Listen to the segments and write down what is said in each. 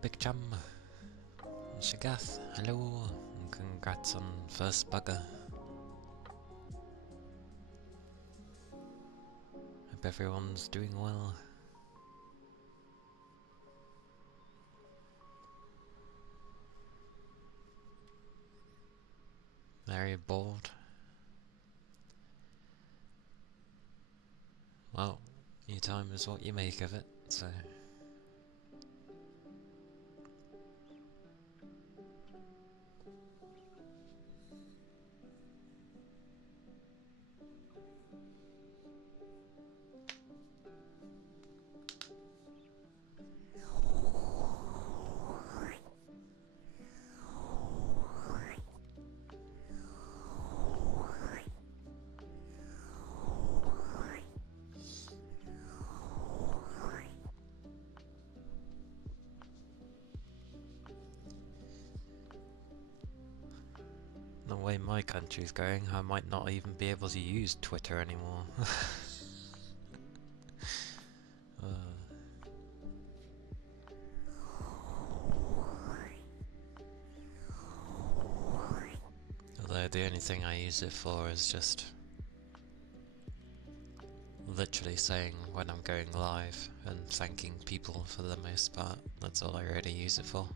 Big Chum. Shagath, hello, and congrats on first bugger. Hope everyone's doing well. Very bored. Well, your time is what you make of it, so... The way my country's going, I might not even be able to use Twitter anymore. Although the only thing I use it for is just literally saying when I'm going live and thanking people for the most part. That's all I really use it for.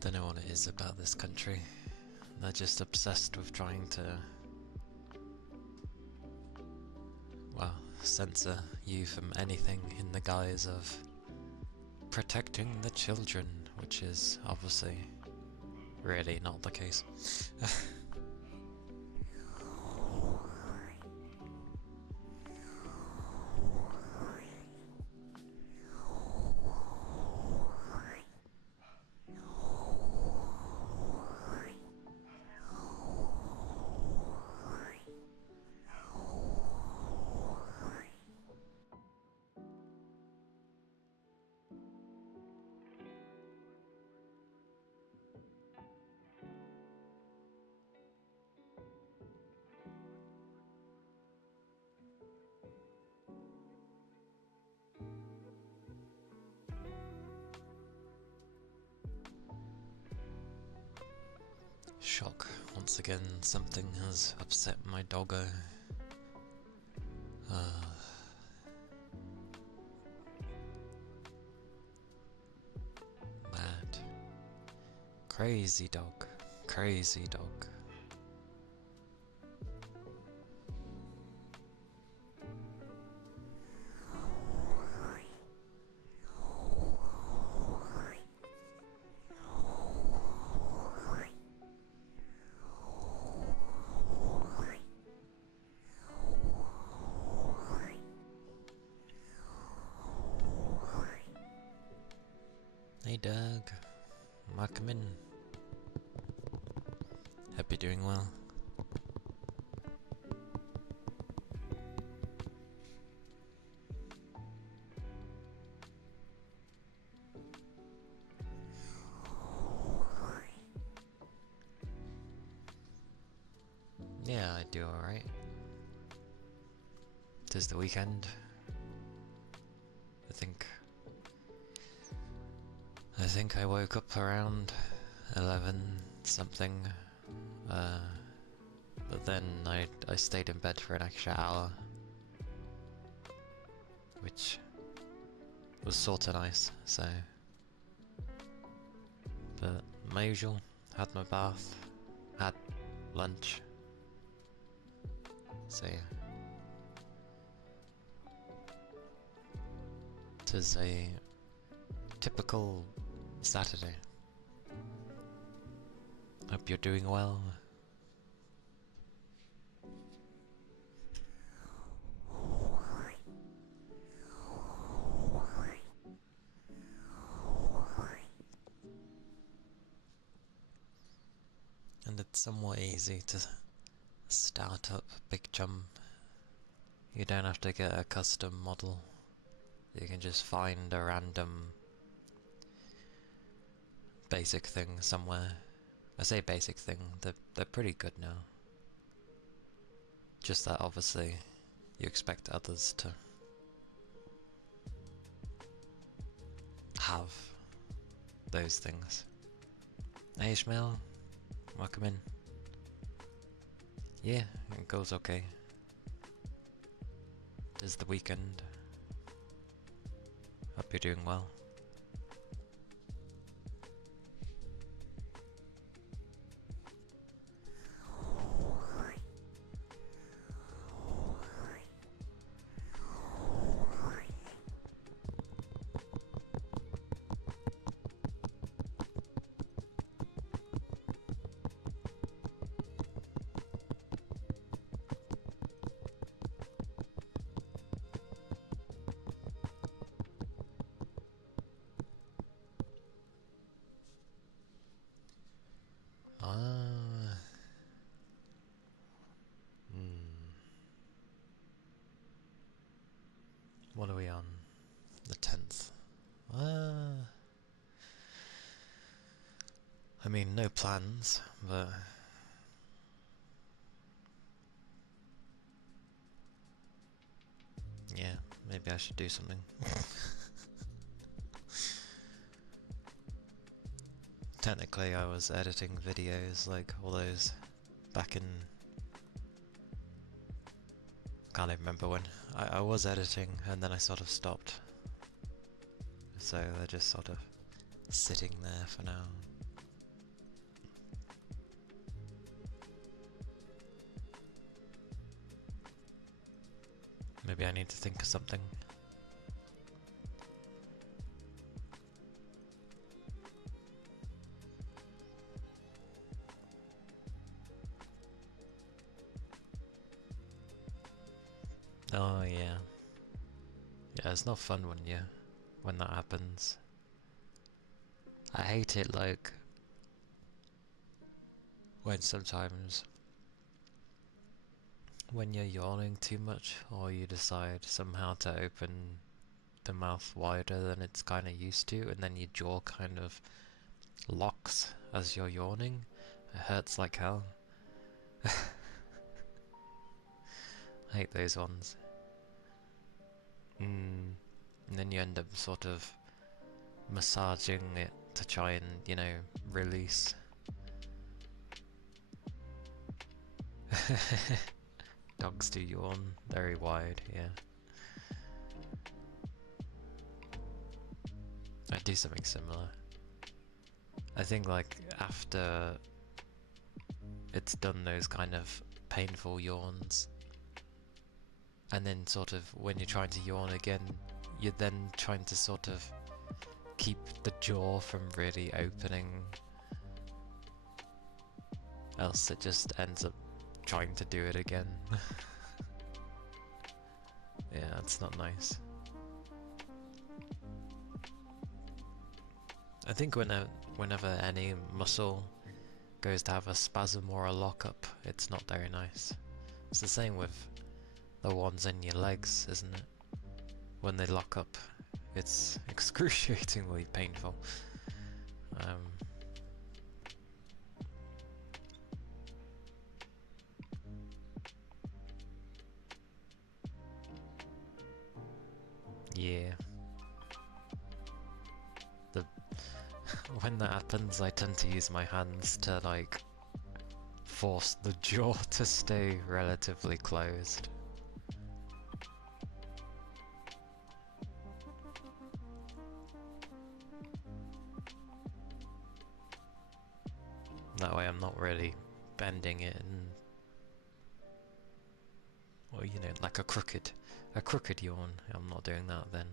Don't know what it is about this country. They're just obsessed with trying to, well, censor you from anything in the guise of protecting the children, which is obviously really not the case. Shock. Once again, something has upset my doggo. Mad. Crazy dog. Crazy dog. Hey Doug, welcome in. Hope you're doing well. Yeah, I do alright. 'Tis the weekend. I think I woke up around 11 something, but then I stayed in bed for an extra hour, which was sorta nice, so... But my usual, had my bath, had lunch, so yeah. 'Tis a typical Saturday. Hope you're doing well. And it's somewhat easy to start up Big Jump. You don't have to get a custom model. You can just find a random basic thing somewhere. I say basic thing, they're pretty good now. Just that obviously you expect others to have those things. Hey Ishmael, welcome in. Yeah, it goes okay. It is the weekend. Hope you're doing well. What are we on? The 10th. I mean, no plans, but yeah, maybe I should do something. Technically, I was editing videos like all those back in... can't even remember when. I was editing and then I sort of stopped. So they're just sort of sitting there for now. Maybe I need to think of something. Oh yeah. Yeah, it's not fun when that happens. I hate it like when sometimes when you're yawning too much or you decide somehow to open the mouth wider than it's kind of used to and then your jaw kind of locks as you're yawning. It hurts like hell. I hate those ones. And then you end up sort of massaging it to try and, you know, release. Dogs do yawn very wide, yeah. I do something similar. I think like after it's done those kind of painful yawns, and then sort of when you're trying to yawn again, you're then trying to sort of keep the jaw from really opening, else it just ends up trying to do it again. Yeah, it's not nice. I think whenever any muscle goes to have a spasm or a lockup, it's not very nice. It's the same with the ones in your legs, isn't it? When they lock up, it's excruciatingly painful. Yeah. When that happens, I tend to use my hands to like force the jaw to stay relatively closed. That way I'm not really bending it and, well, you know, like a crooked yawn. I'm not doing that then.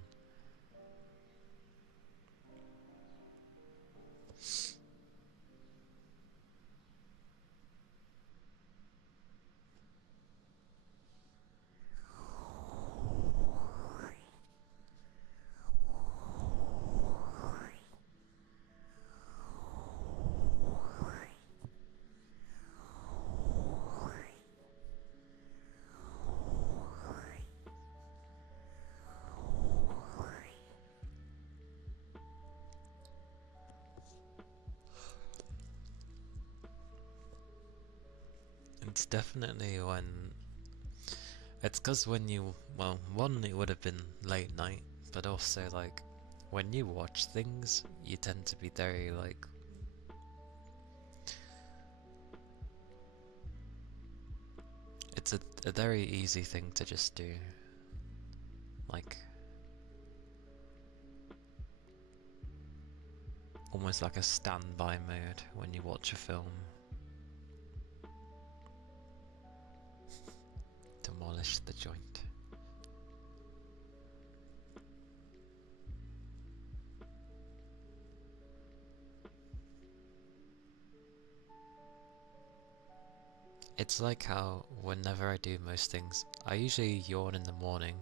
it's definitely when... It's because when you... Well, one, it would have been late night, but also, like, when you watch things, you tend to be very, like... It's a very easy thing to just do. Like... Almost like a standby mode when you watch a film. Demolish the joint. It's like how whenever I do most things, I usually yawn in the morning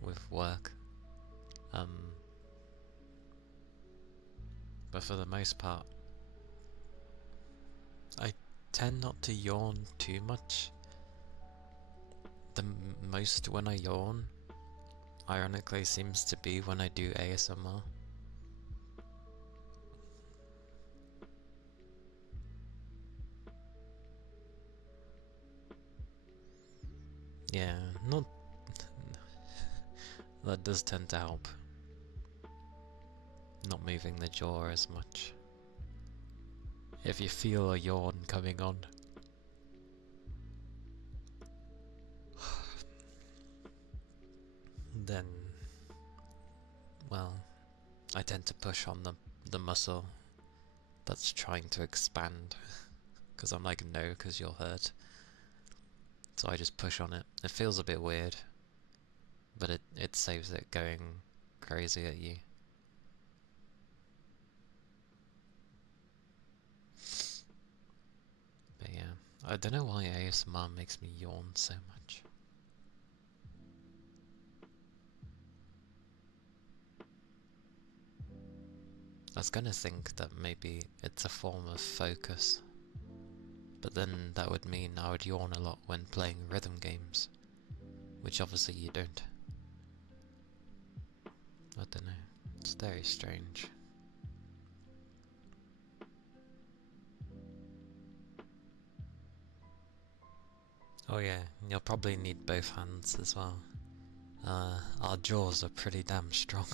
with work. But for the most part, I tend not to yawn too much. The most when I yawn, ironically, seems to be when I do ASMR. Yeah, not... that does tend to help. Not moving the jaw as much. If you feel a yawn coming on. Then... well, I tend to push on the muscle that's trying to expand. Because I'm like, no, because you'll hurt. So I just push on it. It feels a bit weird. But it saves it going crazy at you. But yeah, I don't know why ASMR makes me yawn so much. I was gonna think that maybe it's a form of focus. But then that would mean I would yawn a lot when playing rhythm games. Which obviously you don't. I don't know. It's very strange. Oh yeah, you'll probably need both hands as well. Our jaws are pretty damn strong.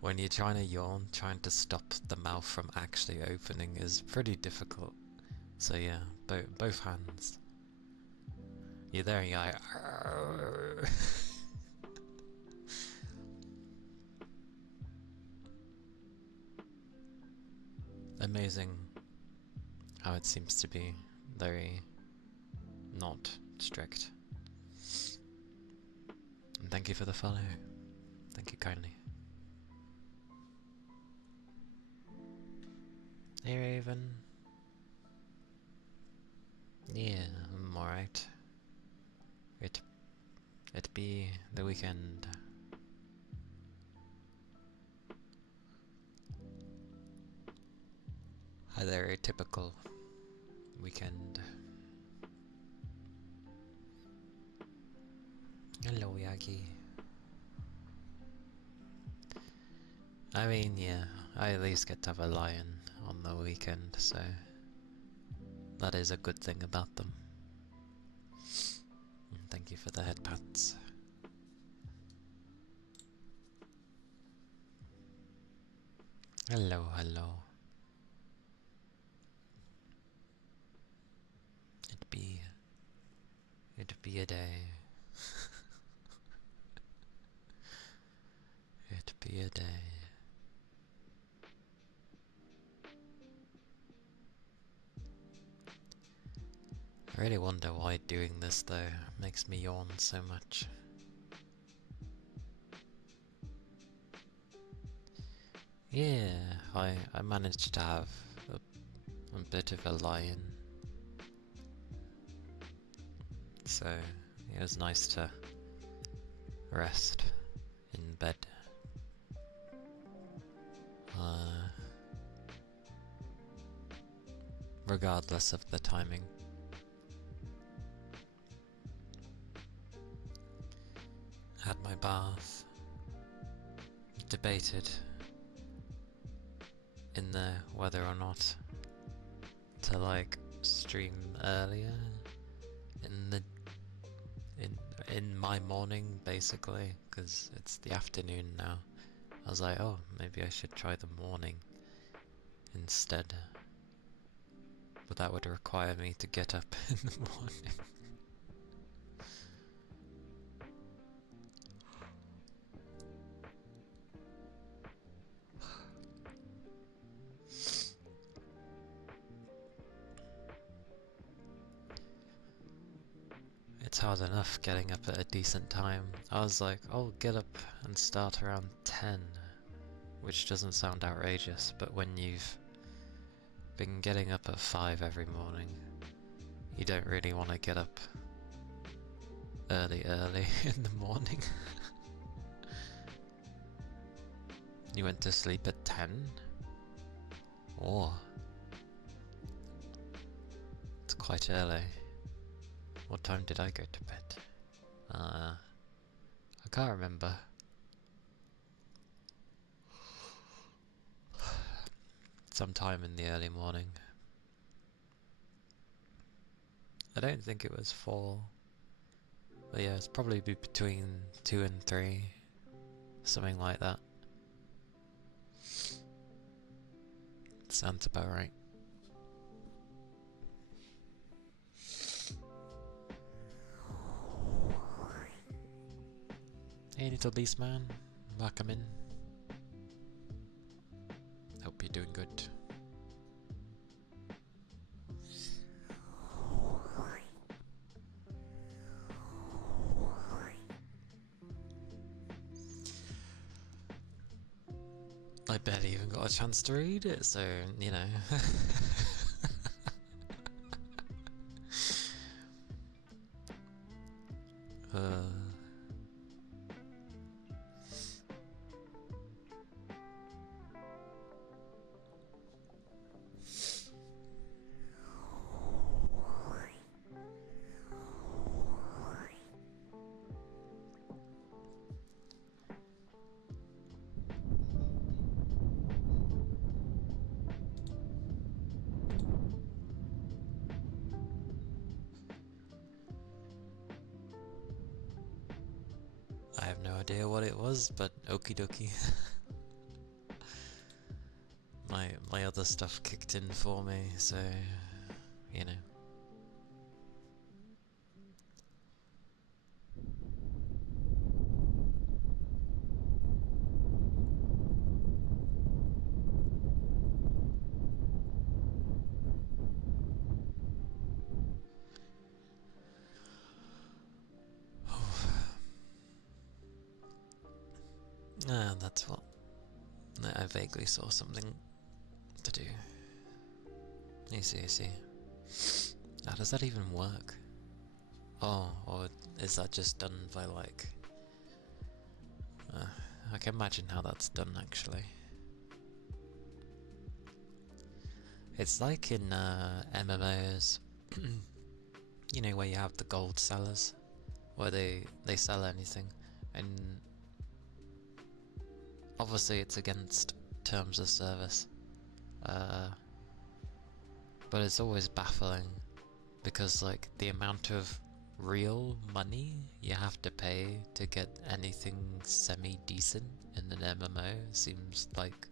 When you're trying to yawn, trying to stop the mouth from actually opening is pretty difficult. So yeah, both hands. You're there and you're like... Amazing how it seems to be very not strict. And thank you for the follow. Thank you kindly. Hey Raven. Yeah, I'm alright. It be the weekend. A very typical weekend. Hello, Yagi. I mean, yeah, I at least get to have a lion on the weekend, so that is a good thing about them. Thank you for the head pats. Hello, hello. It'd be a day. It'd be a day. I really wonder why doing this though makes me yawn so much. Yeah, I managed to have a bit of a lie-in. So it was nice to rest in bed. Regardless of the timing. Had my bath. Debated in there whether or not to like stream earlier in the in my morning, basically, because it's the afternoon now. I was like, oh, maybe I should try the morning instead. But that would require me to get up in the morning. It's hard enough getting up at a decent time. I was like, I'll get up and start around 10, which doesn't sound outrageous, but when you've been getting up at 5 every morning, you don't really want to get up early in the morning. You went to sleep at 10? Oh, it's quite early. What time did I go to bed? I can't remember. Sometime in the early morning. I don't think it was 4. But yeah, it's probably between 2 and 3. Something like that. Sounds about right. Hey little beast man, welcome in. Hope you're doing good. I barely even got a chance to read it, so, you know. I have no idea what it was, but okie dokie. my other stuff kicked in for me, so you know. Ah, that's what I vaguely saw something to do. I see. How does that even work? Oh, or is that just done by like... I can imagine how that's done actually. It's like in MMOs, you know, where you have the gold sellers, where they sell anything, and obviously it's against terms of service, but it's always baffling because like the amount of real money you have to pay to get anything semi-decent in an MMO seems like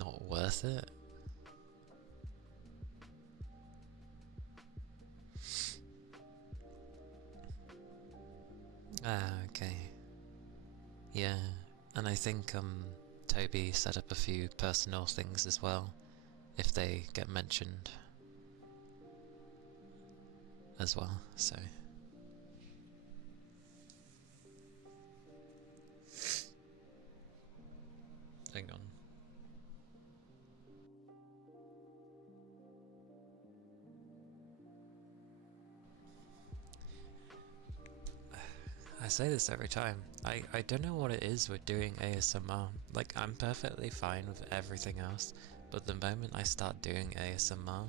not worth it. Ah, okay. Yeah, and I think Toby set up a few personal things as well, if they get mentioned as well, so... Hang on. I say this every time. I don't know what it is with doing ASMR. Like, I'm perfectly fine with everything else, but the moment I start doing ASMR,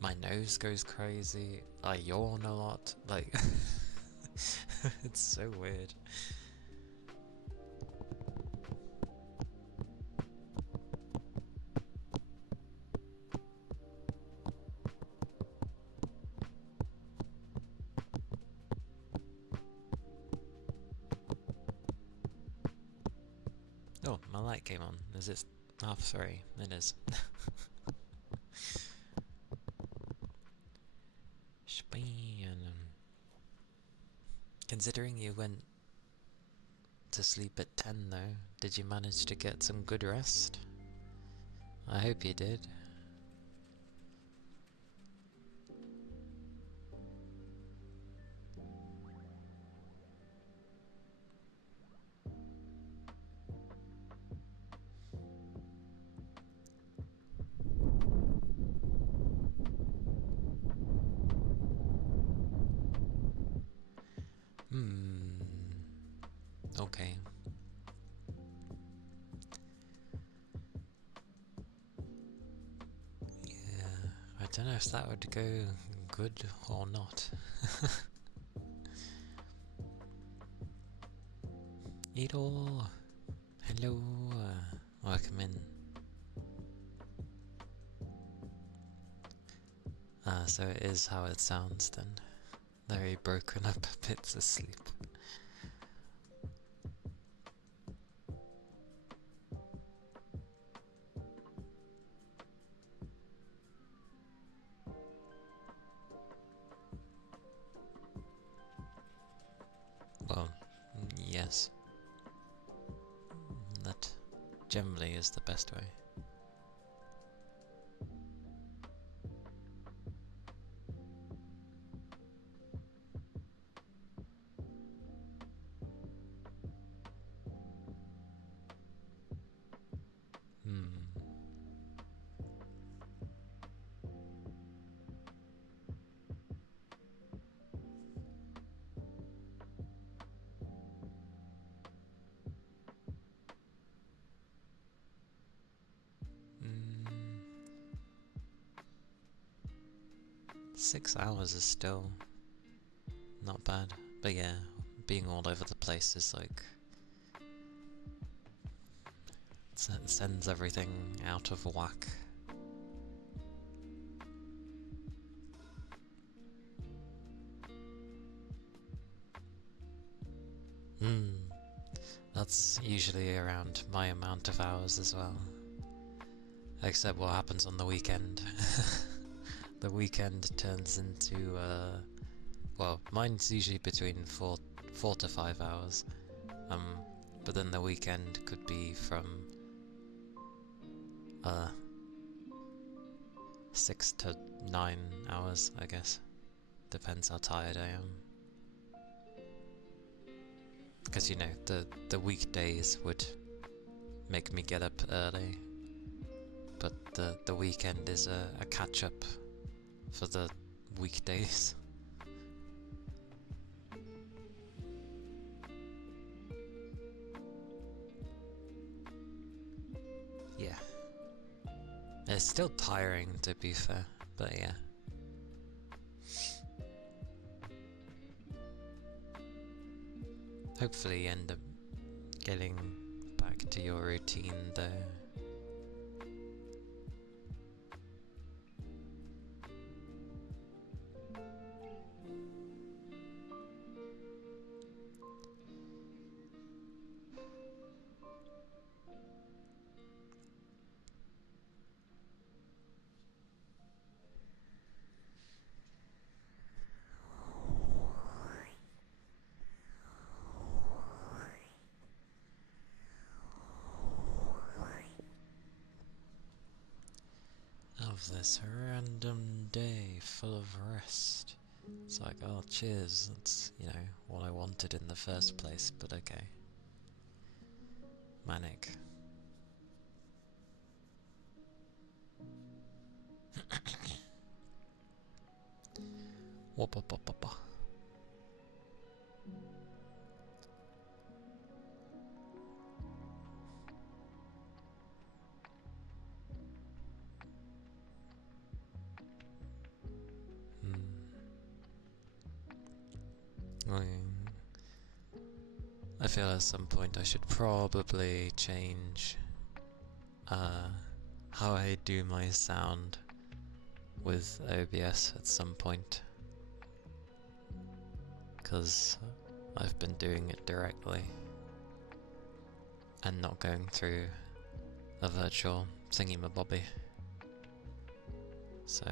my nose goes crazy, I yawn a lot, like... It's so weird. light came on. Is it 3:30? It is. Considering you went to sleep at 10 though, did you manage to get some good rest? I hope you did. Okay. Yeah, I don't know if that would go good or not. Edo! Hello! Welcome in. So it is how it sounds then. Very broken up bits asleep. Well, yes. That generally is the best way. Mm, 6 hours is still not bad, but yeah, being all over the place is like sends everything out of whack. That's usually around my amount of hours as well. Except what happens on the weekend. The weekend turns into, well, mine's usually between 4 to 5 hours. But then the weekend could be from 6 to 9 hours, I guess. Depends how tired I am. Because, you know, the weekdays would make me get up early, but the weekend is a catch-up for the weekdays. Yeah. It's still tiring, to be fair, but yeah. Hopefully you end up getting back to your routine though. Of this random day full of rest. It's like, oh cheers, that's, you know, what I wanted in the first place, but okay. Manic. Wop wop wop wop wop. I feel at some point I should probably change how I do my sound with OBS at some point, because I've been doing it directly and not going through a virtual thingy-mabobby. So,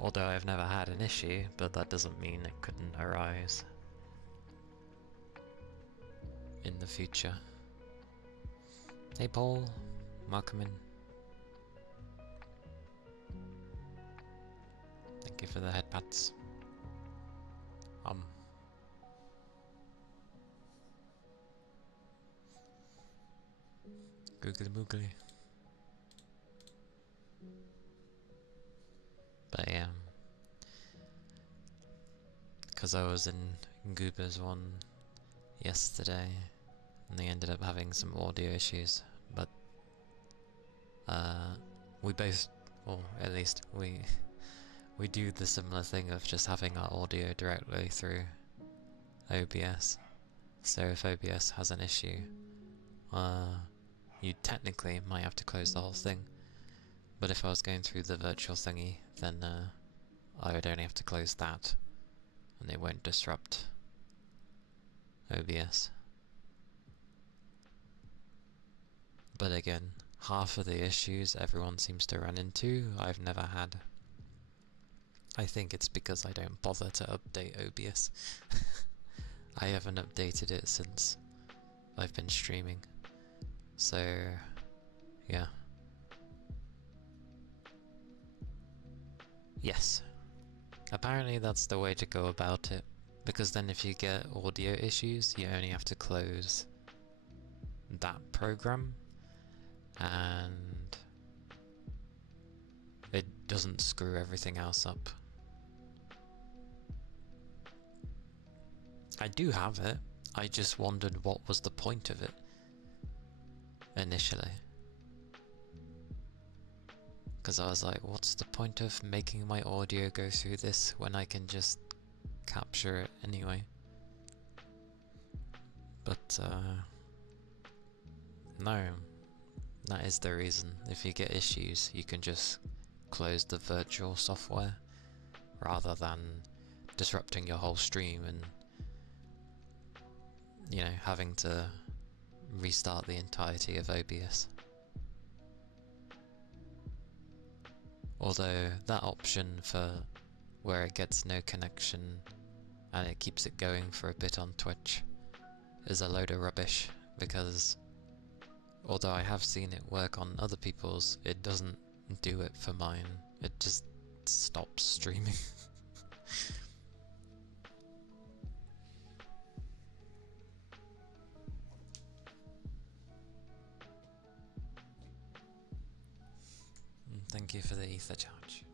although I've never had an issue, but that doesn't mean it couldn't arise in the future. Hey Paul, welcome in. Thank you for the headpats. Googly moogly. But yeah, because I was in Goober's one yesterday, and they ended up having some audio issues, but we both, or at least we do the similar thing of just having our audio directly through OBS. So if OBS has an issue, you technically might have to close the whole thing, but if I was going through the virtual thingy, then I would only have to close that, and it won't disrupt OBS. But again, half of the issues everyone seems to run into, I've never had. I think it's because I don't bother to update OBS. I haven't updated it since I've been streaming. So, yeah. Yes. Apparently that's the way to go about it, because then if you get audio issues, you only have to close that program, and it doesn't screw everything else up. I do have it, I just wondered what was the point of it initially. Because I was like, what's the point of making my audio go through this when I can just capture it anyway? But no, that is the reason. If you get issues, you can just close the virtual software rather than disrupting your whole stream and, you know, having to restart the entirety of OBS. Although that option for where it gets no connection and it keeps it going for a bit on Twitch is a load of rubbish, because although I have seen it work on other people's, it doesn't do it for mine. It just stops streaming. Thank you for the ether charge.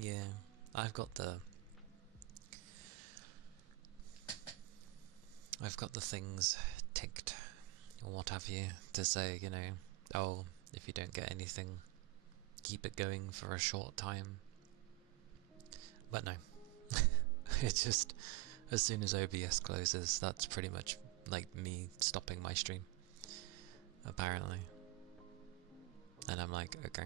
Yeah, I've got the things ticked or what have you to say, you know, oh, if you don't get anything, keep it going for a short time. But no, it's just as soon as OBS closes, that's pretty much like me stopping my stream, apparently. And I'm like, okay.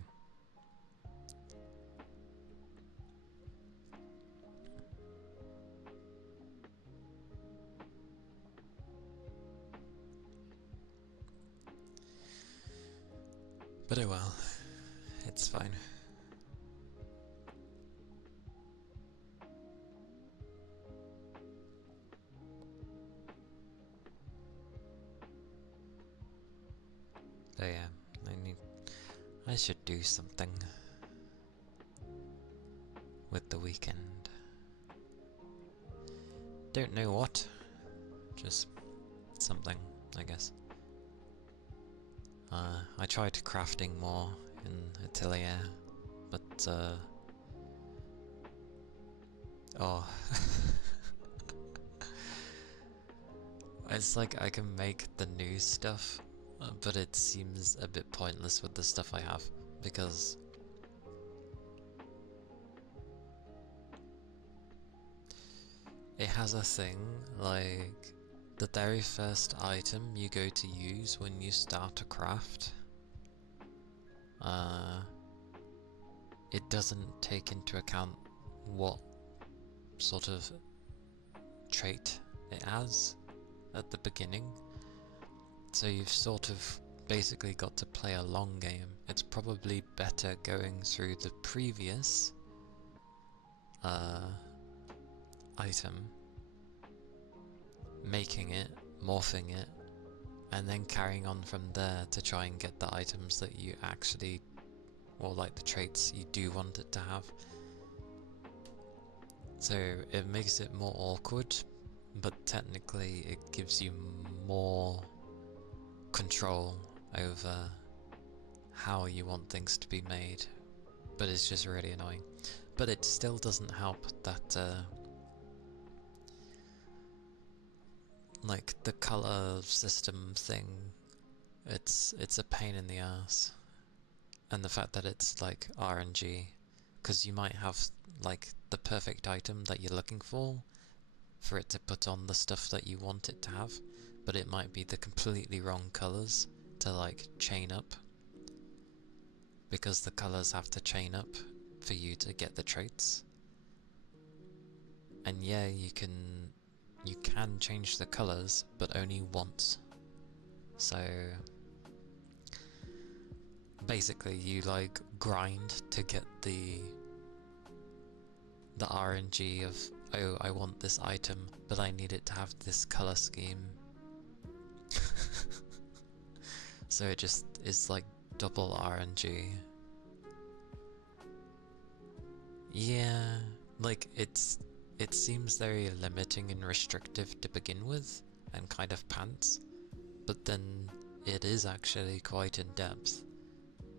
But oh well, it's fine. But yeah, I should do something with the weekend. Don't know what, just something, I guess. I tried crafting more in Atelier, but oh, it's like I can make the new stuff, but it seems a bit pointless with the stuff I have, because it has a thing like the very first item you go to use when you start a craft, it doesn't take into account what sort of trait it has at the beginning. So you've sort of basically got to play a long game. It's probably better going through the previous item, making it, morphing it, and then carrying on from there to try and get the items that you actually, or like the traits you do want it to have. So it makes it more awkward, but technically it gives you more control over how you want things to be made, but it's just really annoying. But it still doesn't help that like the color system thing, it's a pain in the ass. And the fact that it's like RNG, because you might have like the perfect item that you're looking for it to put on the stuff that you want it to have, but it might be the completely wrong colors to like chain up, because the colors have to chain up for you to get the traits. And yeah, you can change the colors, but only once. So basically you like grind to get the RNG of, oh, I want this item, but I need it to have this color scheme. So it just is like double RNG. Yeah, like it seems very limiting and restrictive to begin with, and kind of pants, but then it is actually quite in depth,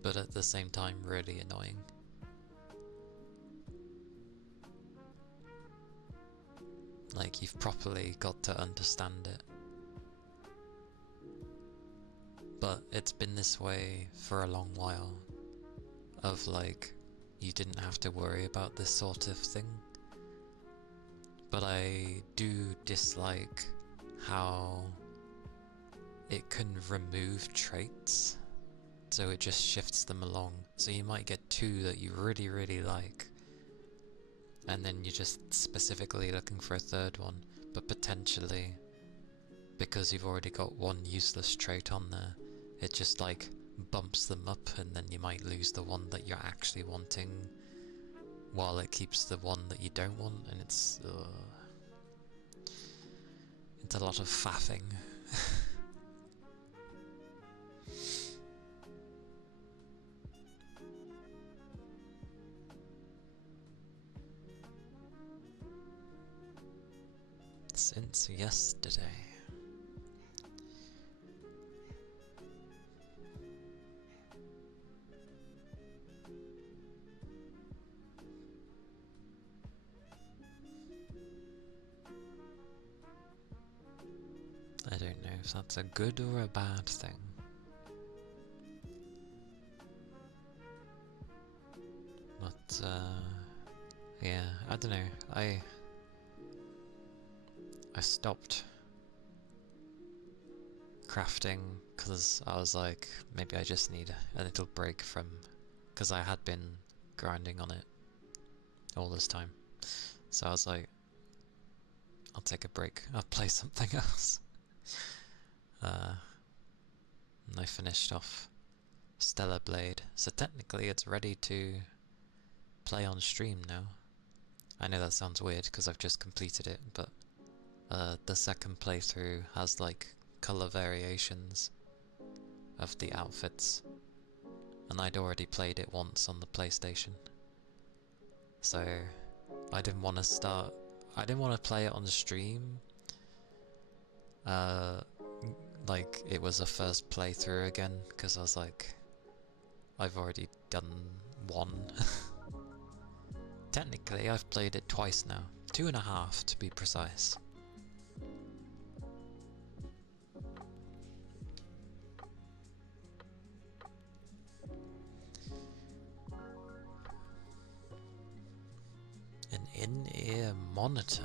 but at the same time really annoying. Like, you've properly got to understand it. But it's been this way for a long while, of like, you didn't have to worry about this sort of thing. But I do dislike how it can remove traits, so it just shifts them along. So you might get two that you really, really like, and then you're just specifically looking for a third one, but potentially, because you've already got one useless trait on there, it just like bumps them up, and then you might lose the one that you're actually wanting, while it keeps the one that you don't want, and it's a lot of faffing. Since yesterday. I don't know if that's a good or a bad thing. But, yeah, I don't know. I stopped crafting because I was like, maybe I just need a little break from, because I had been grinding on it all this time. So I was like, I'll take a break, I'll play something else. And I finished off Stellar Blade, so technically it's ready to play on stream now. I know that sounds weird because I've just completed it, but the second playthrough has like colour variations of the outfits, and I'd already played it once on the PlayStation, so I didn't want to play it on the stream like it was a first playthrough again, because I was like, I've already done one. Technically I've played it twice now, 2.5 to be precise. An in-ear monitor.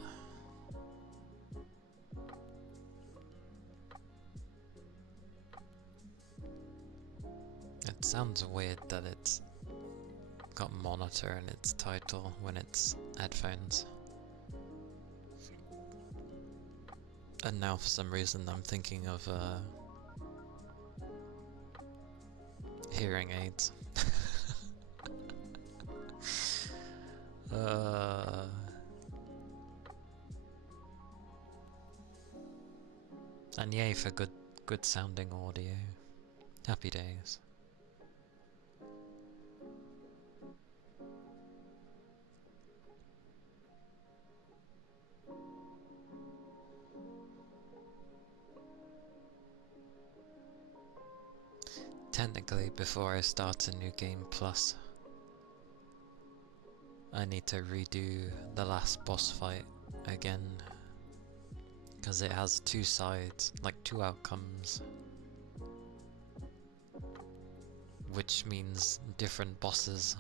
sounds weird that it's got monitor in its title when it's headphones. And now for some reason I'm thinking of hearing aids. And yay for good sounding audio. Happy days. Technically, before I start a new game plus, I need to redo the last boss fight again, because it has two sides, like two outcomes, which means different bosses.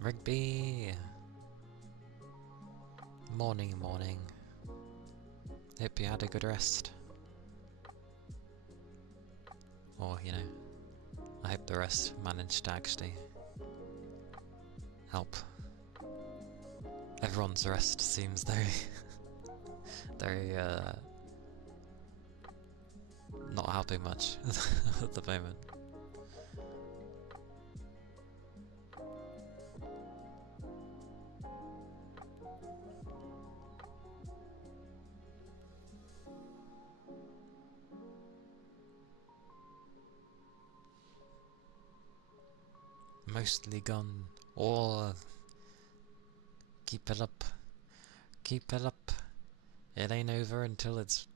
Rigby! Morning, morning. Hope you had a good rest. Or, you know, I hope the rest managed to actually help. Everyone's rest seems very, very, not helping much at the moment. Mostly gone. Or keep it up. Keep it up. It ain't over until it's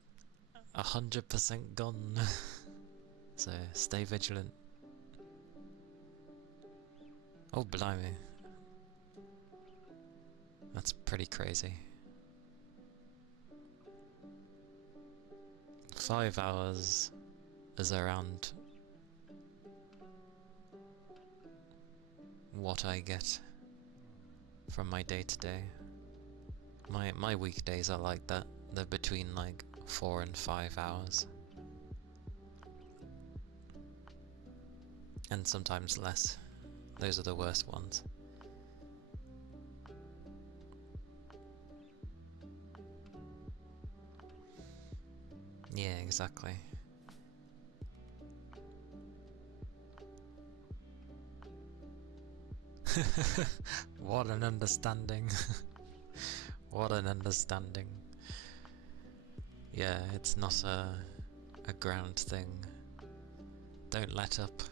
100% gone. So stay vigilant. Oh blimey. That's pretty crazy. 5 hours is around what I get from my day to day. My weekdays are like that. They're between like 4 and 5 hours. And sometimes less. Those are the worst ones. Yeah, exactly. What an understanding. What an understanding. Yeah, it's not a ground thing. Don't let up.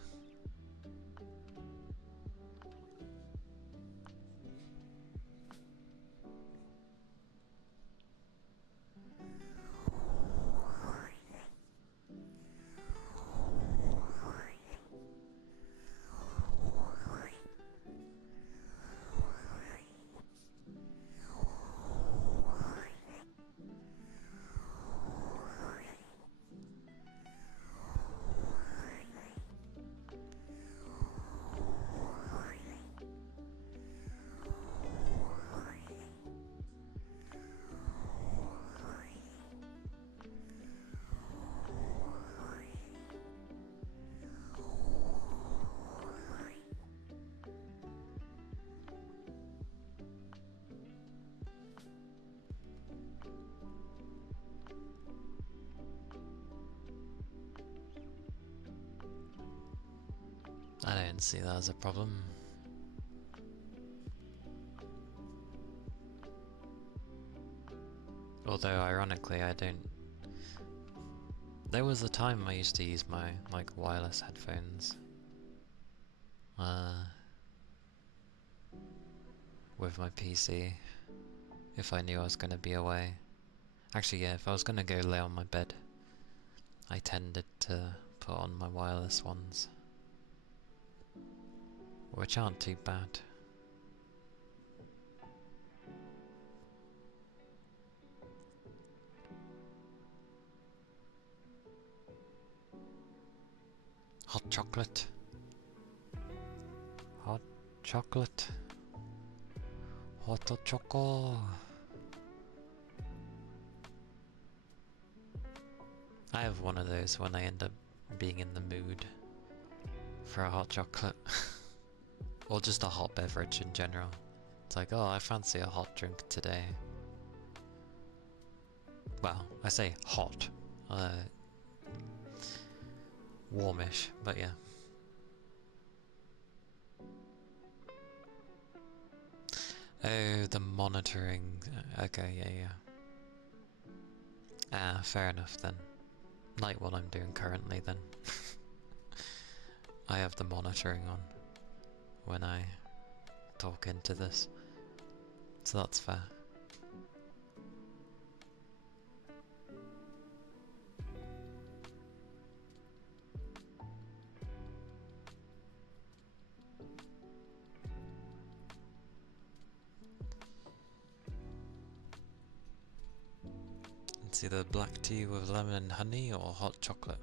I don't see that as a problem. Although ironically I don't... There was a time I used to use my like wireless headphones with my PC if I knew I was going to be away. Actually yeah, if I was going to go lay on my bed, I tended to put on my wireless ones, which aren't too bad. Hot chocolate. Hot chocolate. Hot choco. I have one of those when I end up being in the mood for a hot chocolate. Or just a hot beverage in general. It's like, oh, I fancy a hot drink today. Well, I say hot. Warmish, but yeah. Oh, the monitoring. Okay, yeah. Ah, fair enough then. Like what I'm doing currently then. I have the monitoring on when I talk into this. So that's fair. It's either black tea with lemon and honey or hot chocolate.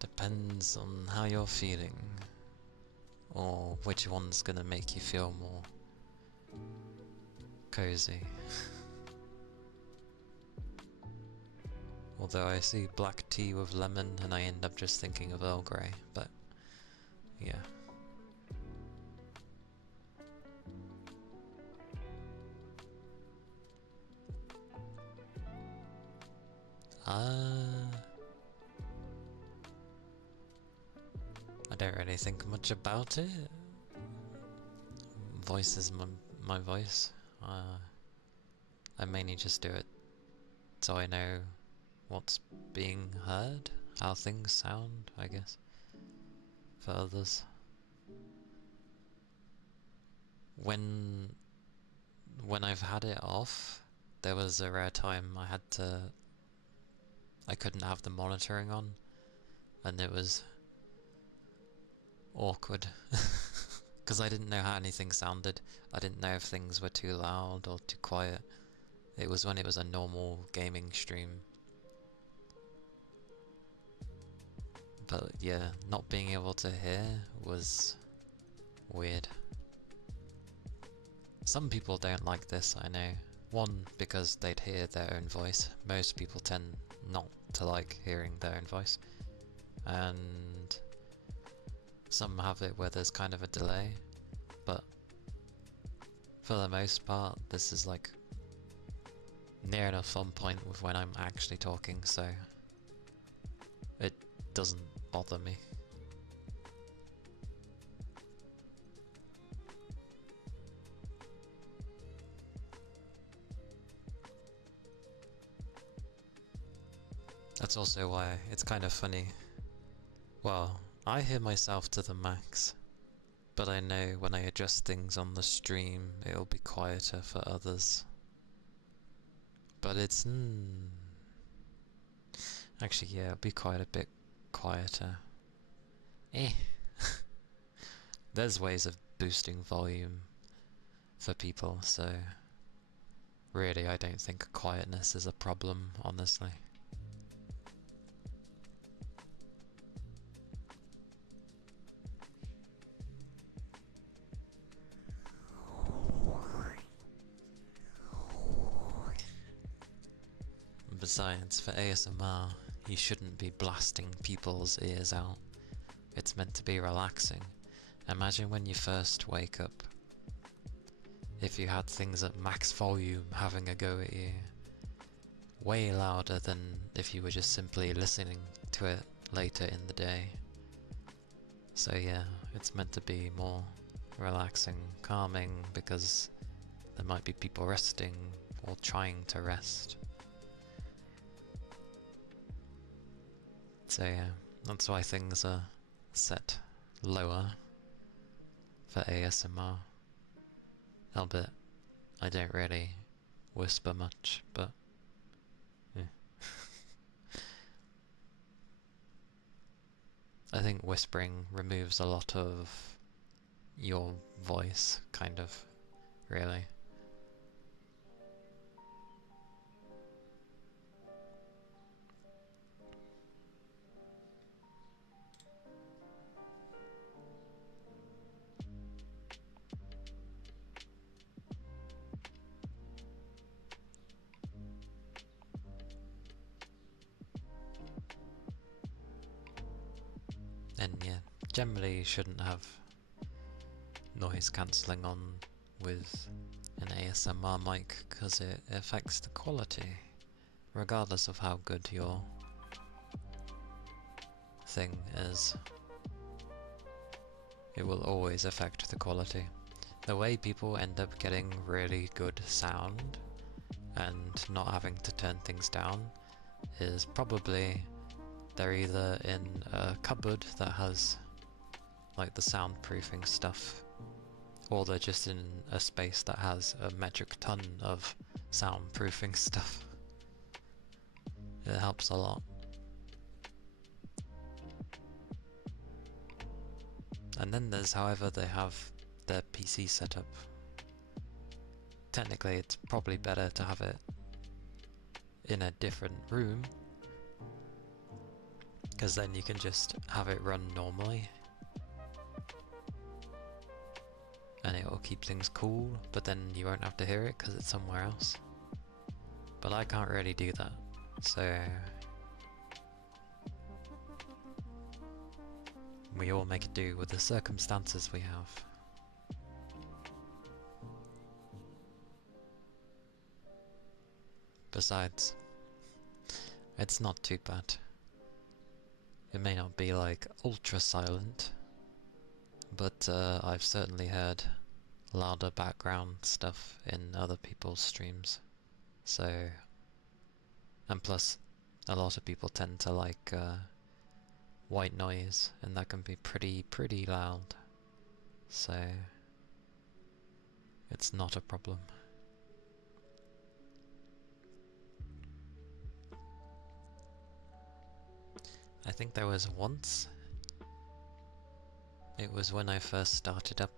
Depends on how you're feeling. Or which one's gonna make you feel more cozy. Although I see black tea with lemon and I end up just thinking of Earl Grey, but yeah. I don't really think much about it. Voice is my voice. I mainly just do it so I know what's being heard, how things sound, I guess, for others. When I've had it off, there was a rare time I couldn't have the monitoring on, and it was awkward because I didn't know how anything sounded. I didn't know if things were too loud or too quiet. It was when it was a normal gaming stream. But yeah, not being able to hear was weird. Some people don't like this, I know. One, because they'd hear their own voice. Most people tend not to like hearing their own voice. And some have it where there's kind of a delay. But for the most part, this is like near enough on point with when I'm actually talking, so it doesn't bother me. That's also why it's kind of funny. Well, I hear myself to the max, but I know when I adjust things on the stream, it'll be quieter for others. But it's... actually, yeah, it'll be quite a bit quieter. There's ways of boosting volume for people, so really I don't think quietness is a problem, honestly. Besides, for ASMR, you shouldn't be blasting people's ears out. It's meant to be relaxing. Imagine when you first wake up. If you had things at max volume having a go at you. Way louder than if you were just simply listening to it later in the day. So yeah, it's meant to be more relaxing, calming, because there might be people resting or trying to rest. So yeah, that's why things are set lower for ASMR. Albeit, I don't really whisper much, but yeah. I think whispering removes a lot of your voice, kind of, really. generally you shouldn't have noise cancelling on with an ASMR mic because it affects the quality, regardless of how good your thing is. It will always affect the quality. The way people end up getting really good sound and not having to turn things down is probably they're either in a cupboard that has like the soundproofing stuff, or they're just in a space that has a metric ton of soundproofing stuff. It helps a lot. And then there's however they have their PC setup. Technically it's probably better to have it in a different room, because then you can just have it run normally and it will keep things cool, but then you won't have to hear it because it's somewhere else. But I can't really do that, so we all make do with the circumstances we have. Besides, it's not too bad. It may not be like ultra silent, but I've certainly heard louder background stuff in other people's streams. So, and plus, a lot of people tend to like white noise, and that can be pretty loud. So, it's not a problem. I think there was once, it was when I first started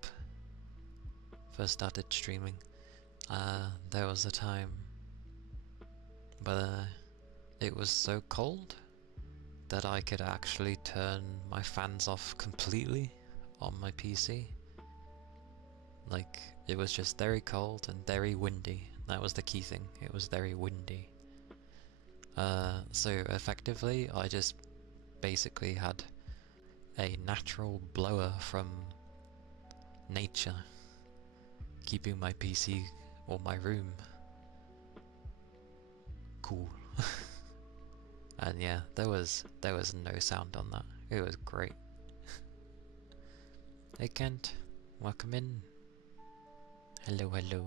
streaming, there was a time, but it was so cold that I could actually turn my fans off completely on my PC. Like, it was just very cold and very windy. That was the key thing, it was very windy. So effectively, I just basically had a natural blower from nature keeping my PC or my room cool. And yeah, there was no sound on that. It was great. Hey Kent, welcome in. Hello, hello.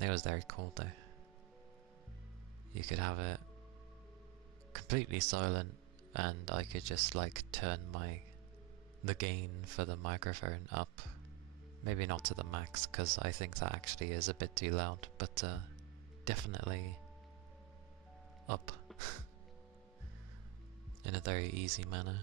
It was very cold though. You could have it completely silent and I could just like turn the gain for the microphone up. Maybe not to the max, because I think that actually is a bit too loud, but definitely up in a very easy manner.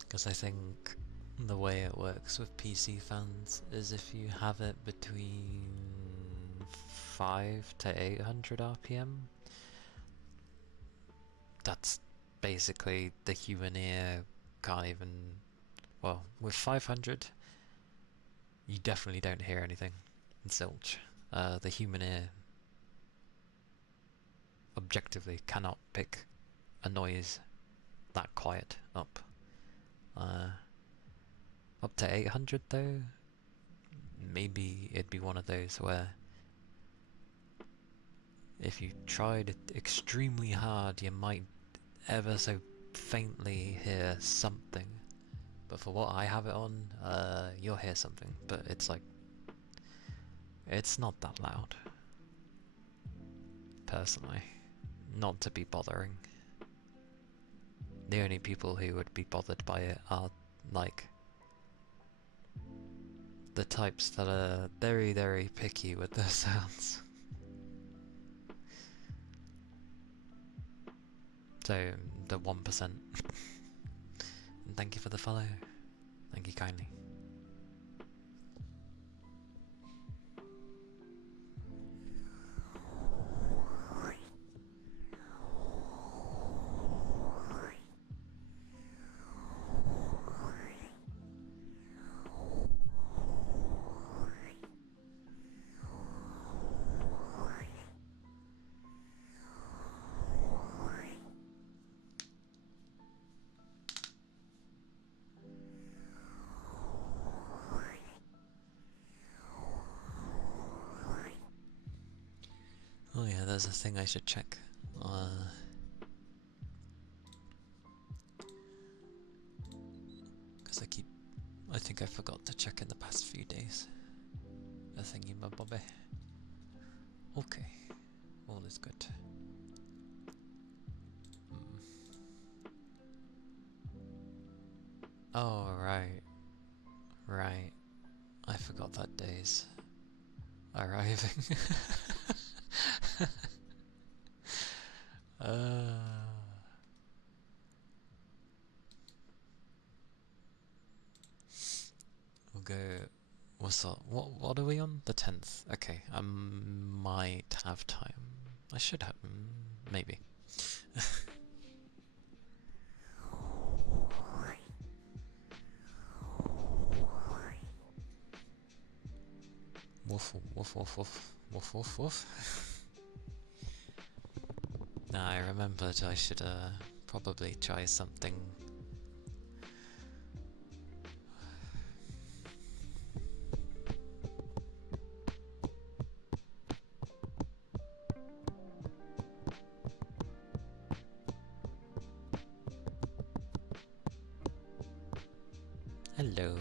Because I think the way it works with PC fans is if you have it between 5 to 800 RPM, that's basically the human ear can't even, well, with 500 you definitely don't hear anything. Zilch. The human ear objectively cannot pick a noise that quiet up. Up to 800 though, maybe it'd be one of those where if you tried it extremely hard you might ever so faintly hear something, but for what I have it on, you'll hear something, but it's like, it's not that loud, personally, not to be bothering. The only people who would be bothered by it are like the types that are very picky with their sounds. So, the 1%. And thank you for the follow. Thank you kindly. there's a thing I should check. Because I think I forgot to check in the past few days. A thingy my bobby. Okay, all is good. Oh, right. Right. I forgot that day's arriving. We'll go. What's that? What are we on? The 10th. Okay, I might have time. I should have. Maybe. Woof woof woof woof woof woof woof. Nah, I remembered I should probably try something. Hello.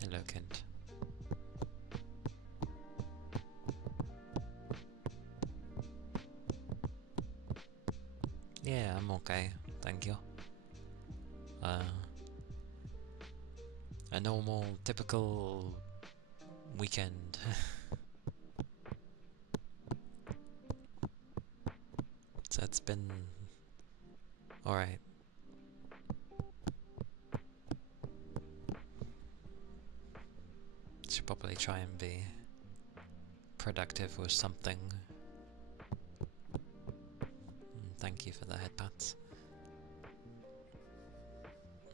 Hello, Kent. Yeah, I'm okay, thank you. A normal, typical weekend. So it's been alright. Should probably try and be productive with something. Thank you for the head pats.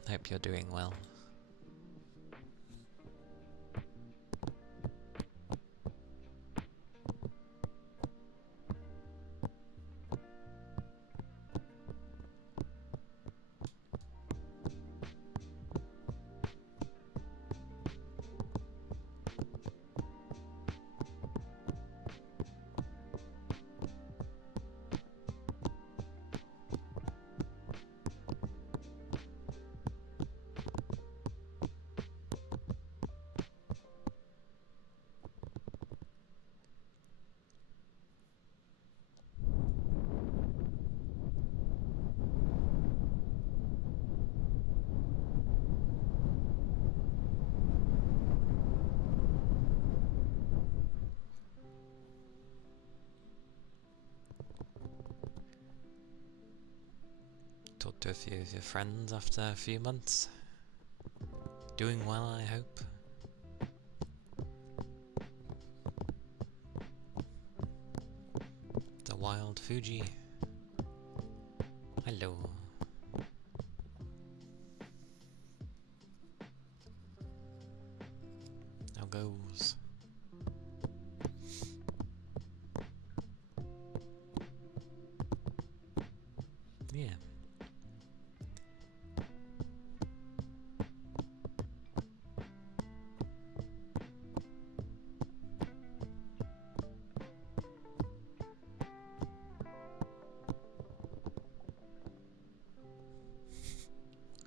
Hope you're doing well. Talked to a few of your friends after a few months. Doing well, I hope. The Wild Fuji. Hello. How goes? Yeah.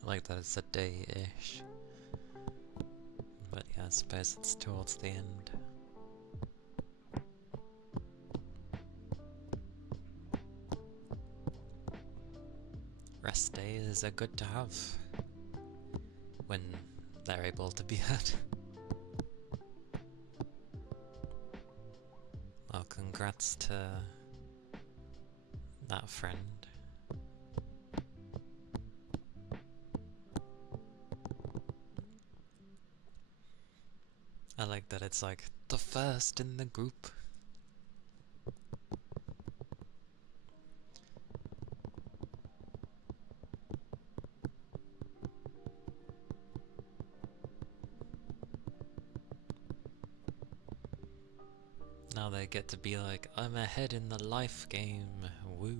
I like that it's a day-ish. But yeah, I suppose it's towards the end. Rest days are good to have when they're able to be had. Well, congrats to that friend. I like that it's like the first in the group. Now they get to be like, I'm ahead in the life game, woo.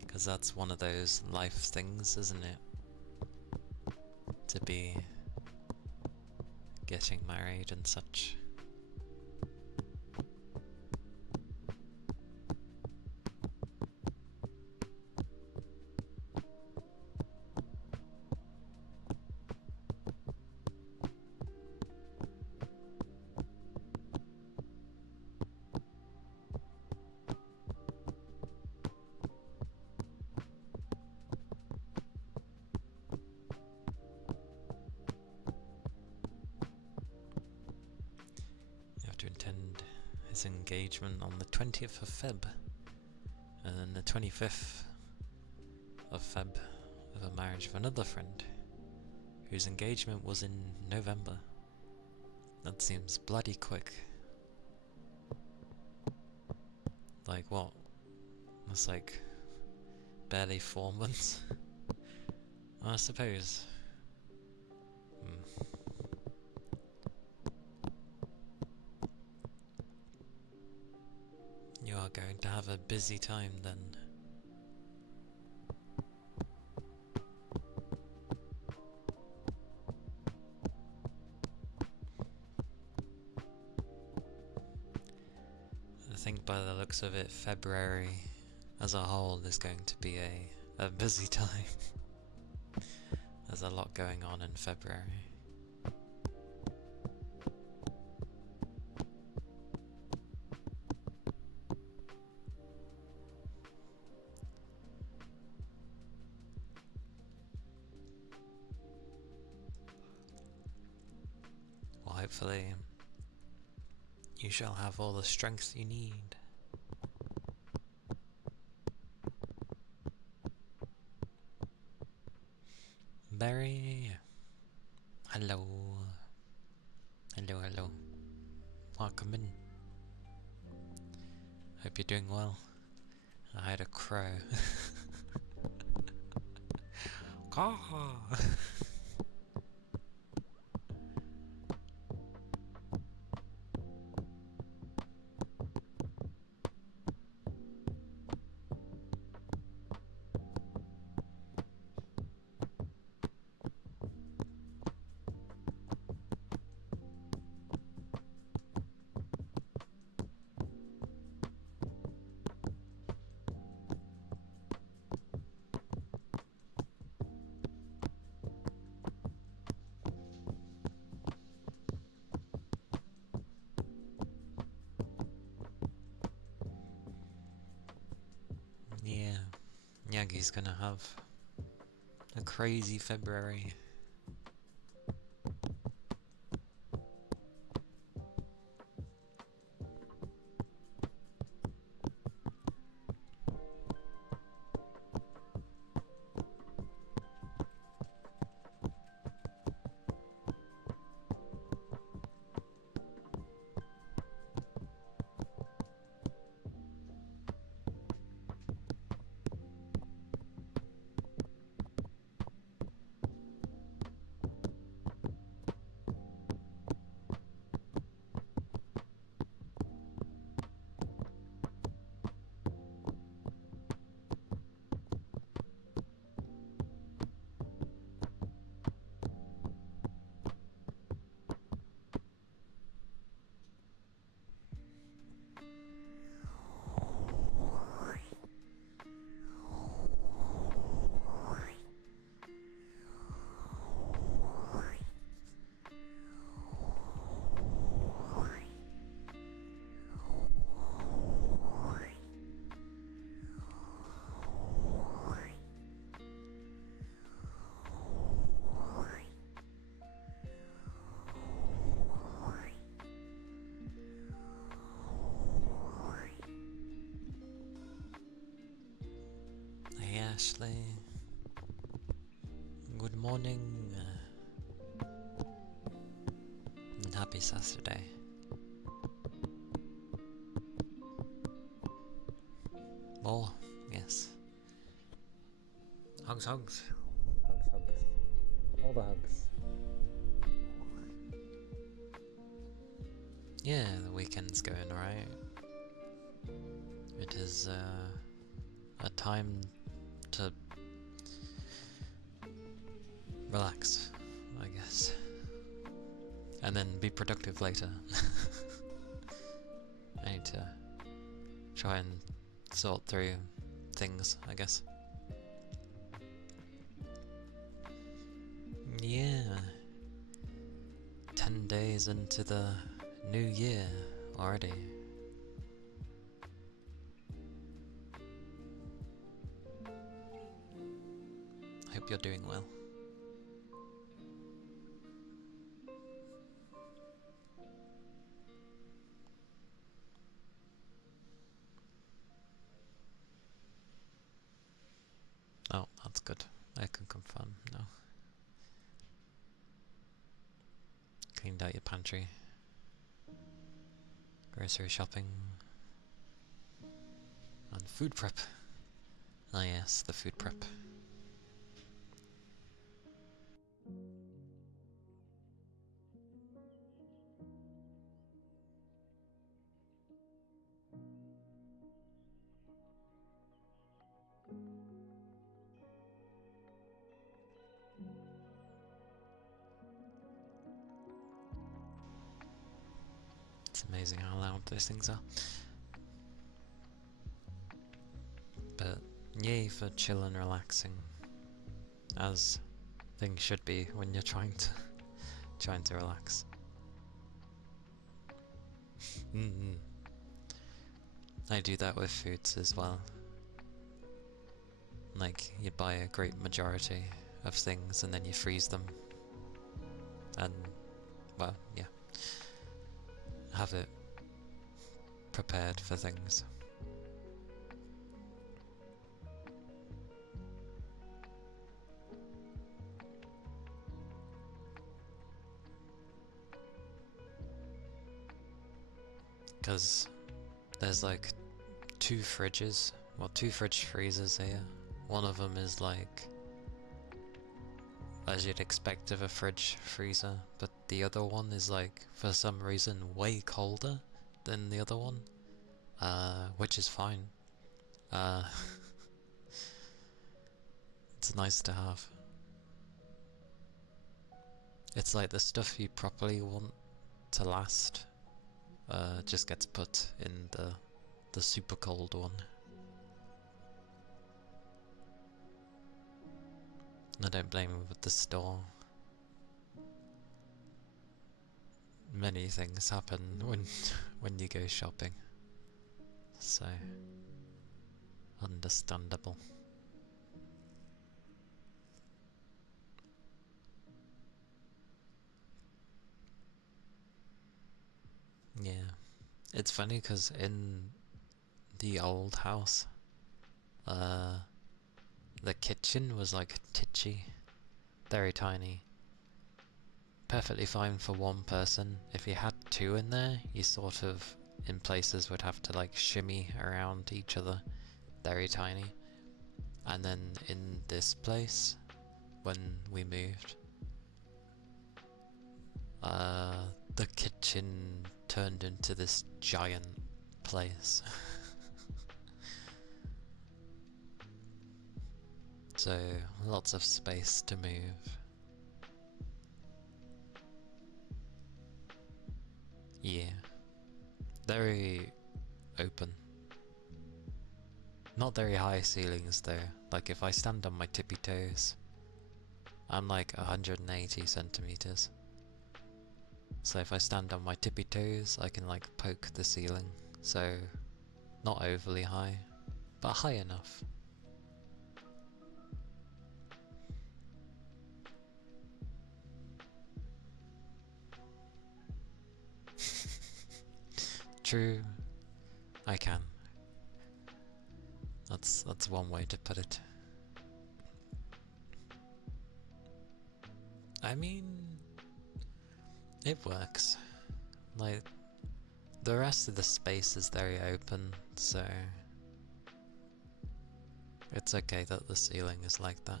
Because that's one of those life things, isn't it? To be getting married and such. You have to attend his engagement on the 20th of Feb, and then the 25th of Feb of a marriage of another friend, whose engagement was in November. That seems bloody quick. Like what? That's like barely 4 months. I suppose. You are going to have a busy time then. I think by the looks of it, February as a whole is going to be a busy time. There's a lot going on in February. Well, hopefully you shall have all the strength you need. Barry, hello. Hello, hello. Welcome in. Hope you're doing well. I had a crow. Caw! Yeah, Yagi's gonna have a crazy February. Hey Ashley, good morning, and happy Saturday. More, yes. Hugs, hugs. Hugs, hugs. All the hugs. Yeah, the weekend's going alright. It is a time to relax, I guess. and then be productive later. I need to try and sort through things, I guess. Yeah. 10 days into the new year already. Hope you're doing well. Oh, that's good. I can confirm now. Cleaned out your pantry. Grocery shopping. And food prep. Ah yes, the food prep. It's amazing how loud those things are. But yay for chill and relaxing, as things should be when you're trying to relax. I do that with foods as well. Like, you buy a great majority of things and then you freeze them. And, well, yeah. Have it prepared for things. Because there's like two fridges, well, two fridge freezers here. One of them is like, as you'd expect of a fridge freezer, but the other one is like, for some reason, way colder than the other one, which is fine. It's nice to have. It's like the stuff you properly want to last just gets put in the super cold one. I don't blame him with the store. Many things happen when you go shopping, so understandable. Yeah, it's funny because in the old house, the kitchen was like titchy, very tiny. Perfectly fine for one person. If you had two in there, you sort of, in places, would have to like shimmy around each other. Very tiny. And then in this place, when we moved, the kitchen turned into this giant place. So, lots of space to move. Yeah. Very open. Not very high ceilings though. Like if I stand on my tippy toes, I'm like 180 centimeters. So if I stand on my tippy toes, I can like poke the ceiling. So not overly high, but high enough. True, I can. That's one way to put it. I mean, it works. Like, the rest of the space is very open, so it's okay that the ceiling is like that.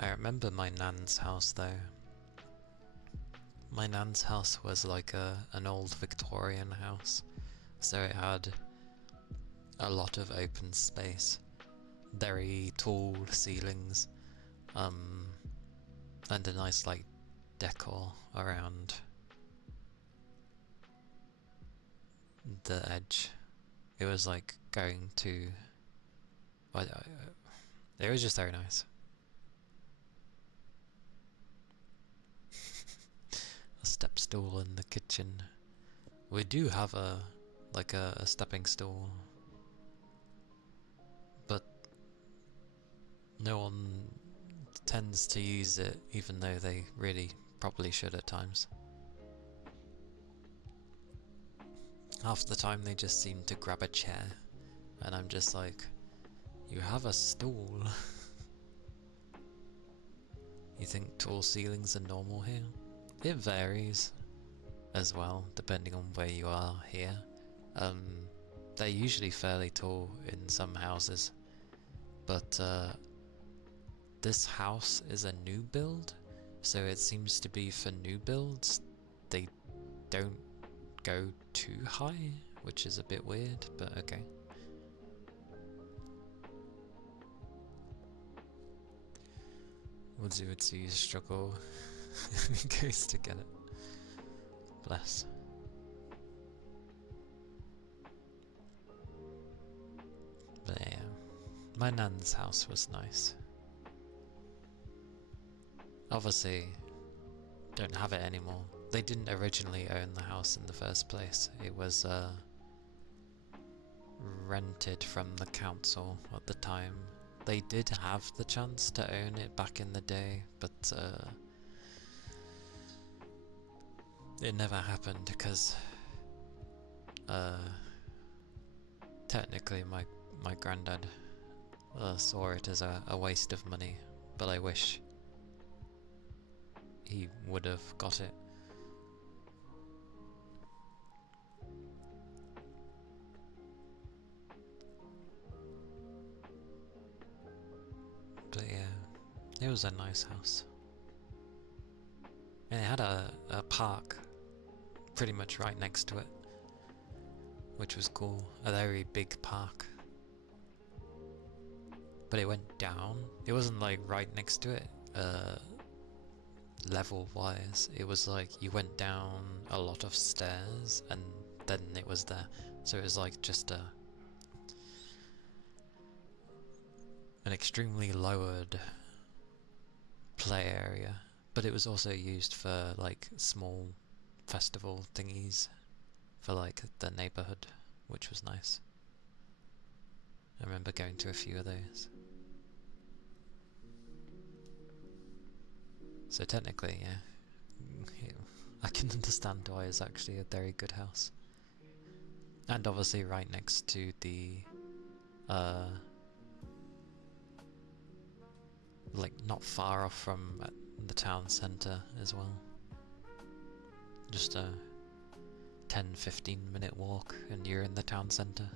I remember my nan's house though. My nan's house was like an old Victorian house, so it had a lot of open space. very tall ceilings, and a nice like decor around the edge. It was like going to, it was just very nice. A step stool in the kitchen. We do have a stepping stool, but no one tends to use it, even though they really probably should at times. Half the time they just seem to grab a chair, and I'm just like, you have a stool. You think tall ceilings are normal here? It varies as well, depending on where you are here. They're usually fairly tall in some houses, but this house is a new build, so it seems to be for new builds. They don't go too high, which is a bit weird, but okay. Woodsy struggle goes to get it. Bless. But yeah, my nan's house was nice. Obviously, don't have it anymore. They didn't originally own the house in the first place. It was rented from the council at the time. They did have the chance to own it back in the day, but it never happened because technically my granddad saw it as a waste of money, but I wish he would have got it. But yeah, it was a nice house. And it had a park pretty much right next to it, which was cool. A very big park. But it went down. It wasn't like right next to it, level wise. It was like you went down a lot of stairs and then it was there. So it was like just an extremely lowered play area, but it was also used for like small festival thingies for like the neighborhood, which was nice. I remember going to a few of those. So technically, yeah, I can understand why it's actually a very good house. And obviously right next to the like not far off from the town centre as well. Just a 10-15 minute walk and you're in the town centre.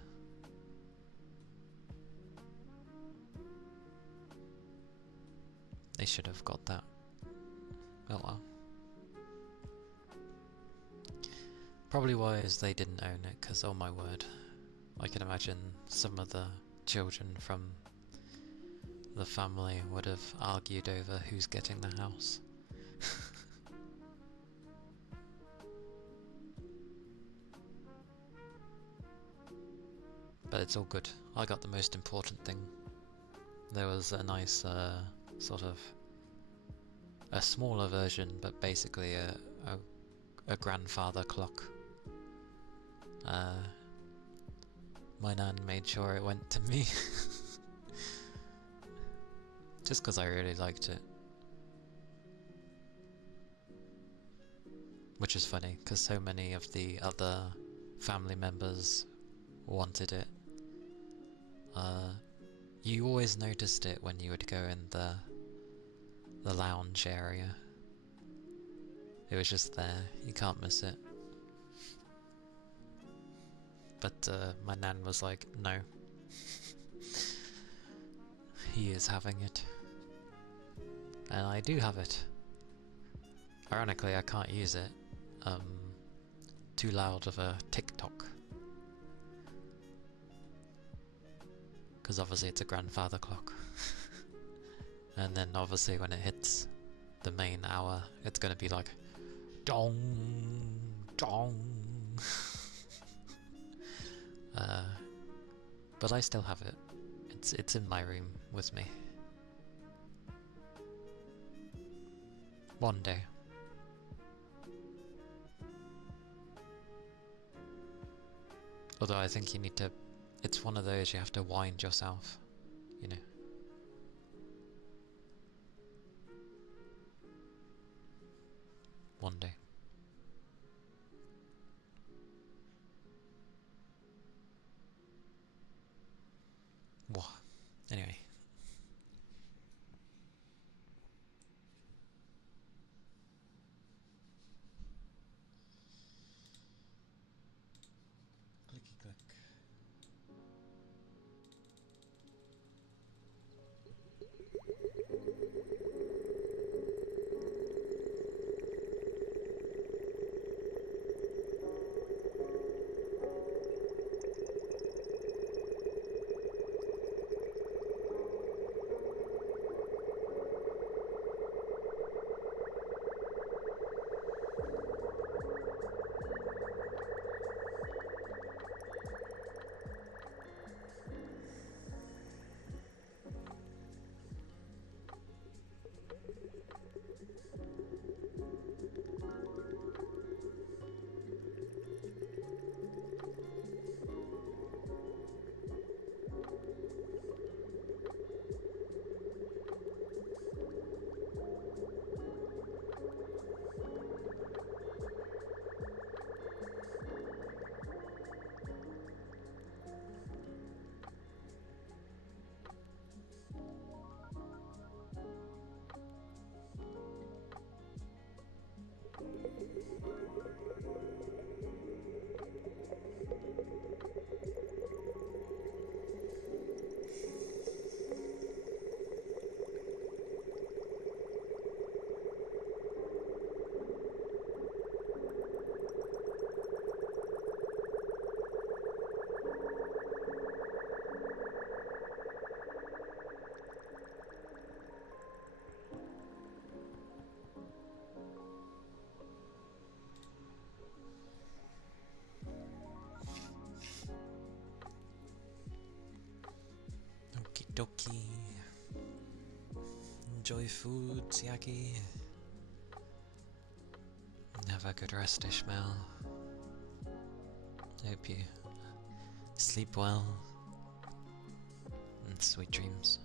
They should have got that. Oh well. Probably why is they didn't own it, because oh my word, I can imagine some of the children from the family would have argued over who's getting the house. But it's all good. I got the most important thing. There was a nice sort of a smaller version, but basically a grandfather clock. My nan made sure it went to me. Just because I really liked it. Which is funny, because so many of the other family members wanted it. You always noticed it when you would go in the lounge area. It was just there, you can't miss it. But my nan was like, no. He is having it. And I do have it. Ironically, I can't use it. Too loud of a TikTok. because obviously it's a grandfather clock. And then obviously when it hits the main hour, it's gonna be like dong dong. But I still have it. It's in my room with me. One day. Although I think you need to, it's one of those you have to wind yourself, you know. One day. Whoa. Anyway. Clicky click. Okie dokie. Enjoy food, Siaki. Have a good rest, Ishmael. Hope you sleep well and sweet dreams.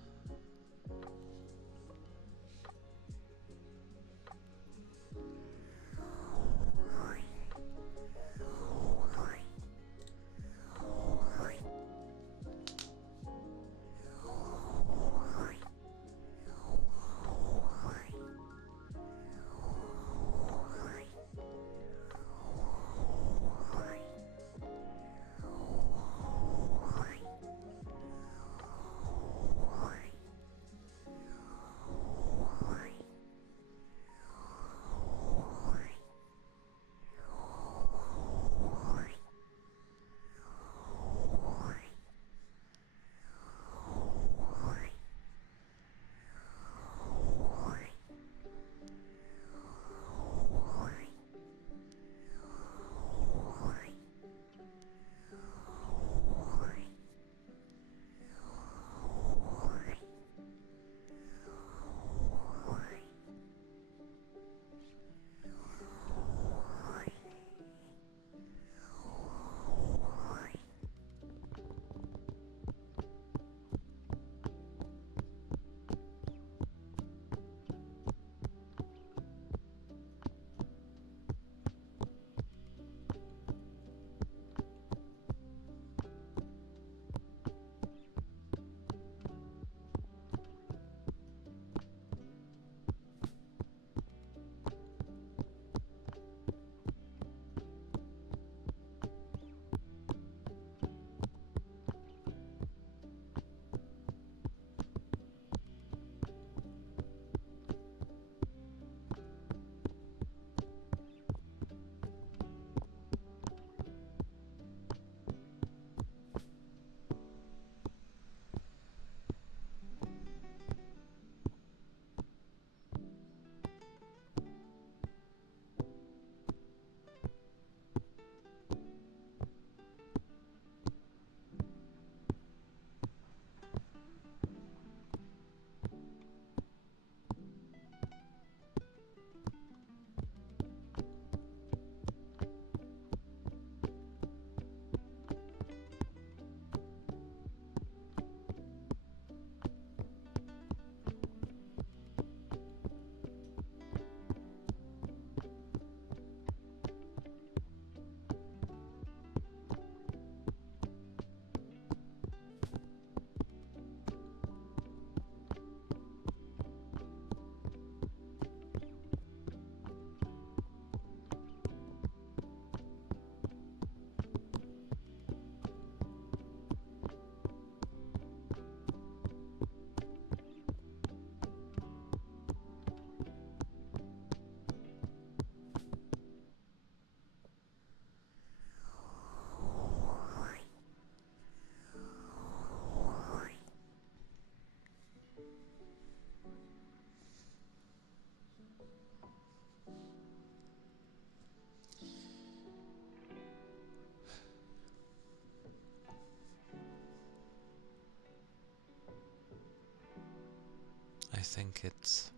think it's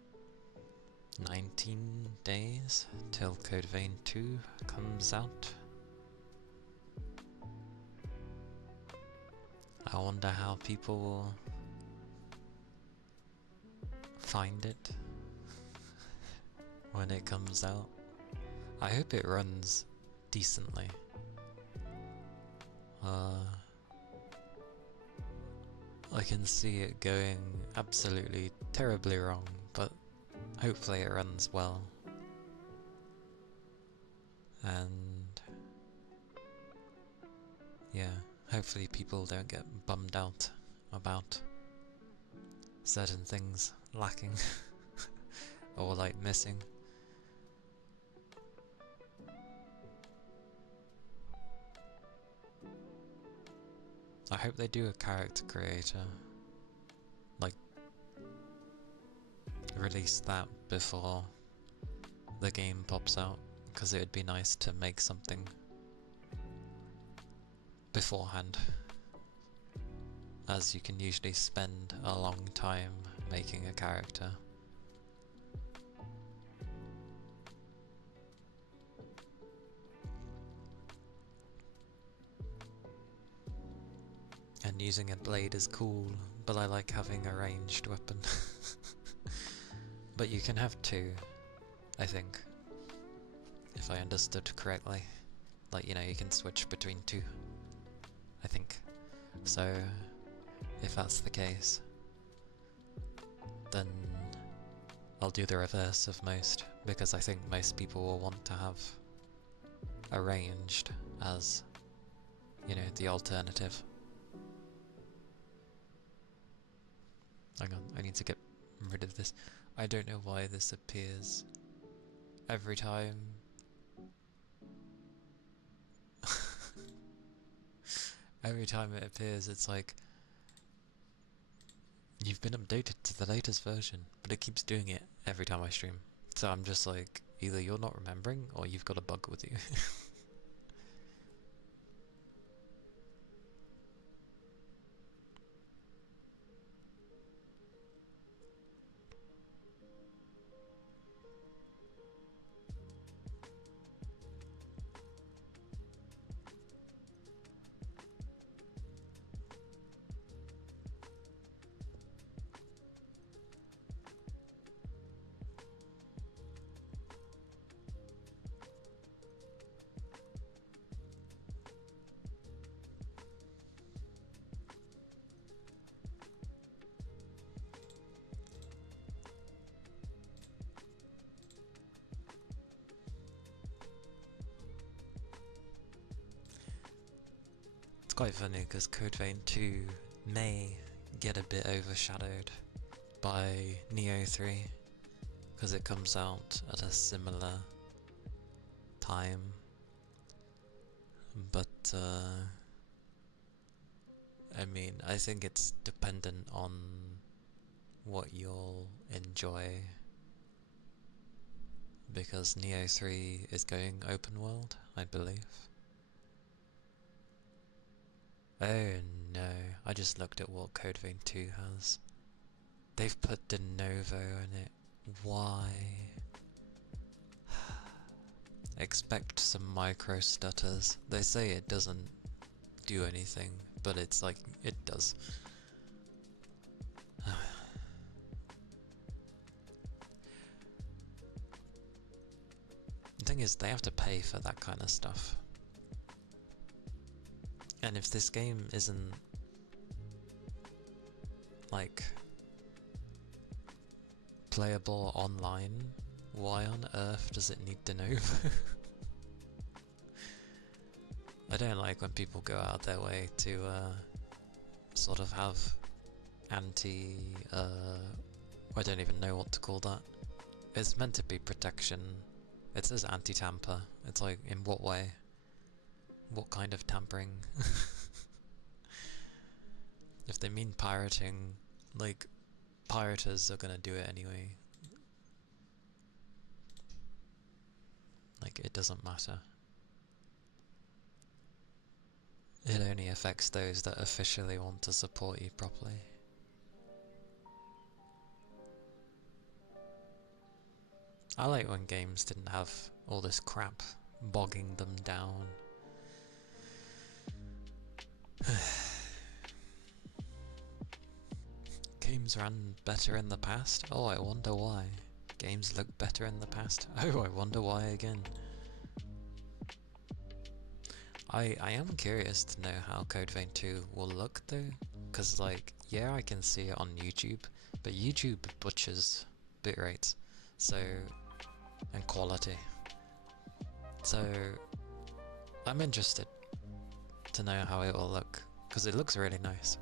19 days till Code Vein 2 comes out. I wonder how people will find it when it comes out. I hope it runs decently. I can see it going absolutely terribly wrong, but hopefully it runs well. And yeah, hopefully people don't get bummed out about certain things lacking or like missing. I hope they do a character creator, like release that before the game pops out, because it would be nice to make something beforehand, as you can usually spend a long time making a character. And using a blade is cool, but I like having a ranged weapon. But you can have two, I think, if I understood correctly. Like, you know, you can switch between two, I think. So, if that's the case, then I'll do the reverse of most, because I think most people will want to have a ranged as, you know, the alternative. Hang on, I need to get rid of this. I don't know why this appears every time. Every time it appears, it's like, you've been updated to the latest version, but it keeps doing it every time I stream. So I'm just like, either you're not remembering, or you've got a bug with you. It's quite funny because Code Vein 2 may get a bit overshadowed by Neo 3 because it comes out at a similar time, but I mean, I think it's dependent on what you'll enjoy, because Neo 3 is going open world, I believe. Oh no, I just looked at what Code Vein 2 has. They've put De Novo in it. Why? Expect some micro stutters. They say it doesn't do anything, but it's like, it does. The thing is, they have to pay for that kind of stuff. And if this game isn't like playable online, why on earth does it need De Novo? I don't like when people go out their way to sort of have anti I don't even know what to call that. It's meant to be protection. It says anti-tamper. It's like, in what way? What kind of tampering? If they mean pirating, like, pirators are gonna do it anyway. Like, it doesn't matter. It only affects those that officially want to support you properly. I like when games didn't have all this crap bogging them down. Games ran better in the past? Oh, I wonder why. Games look better in the past? Oh, I wonder why again. I am curious to know how Code Vein 2 will look though, because like, yeah, I can see it on YouTube, but YouTube butchers bitrates, so, and quality. So, I'm interested to know how it will look, because it looks really nice.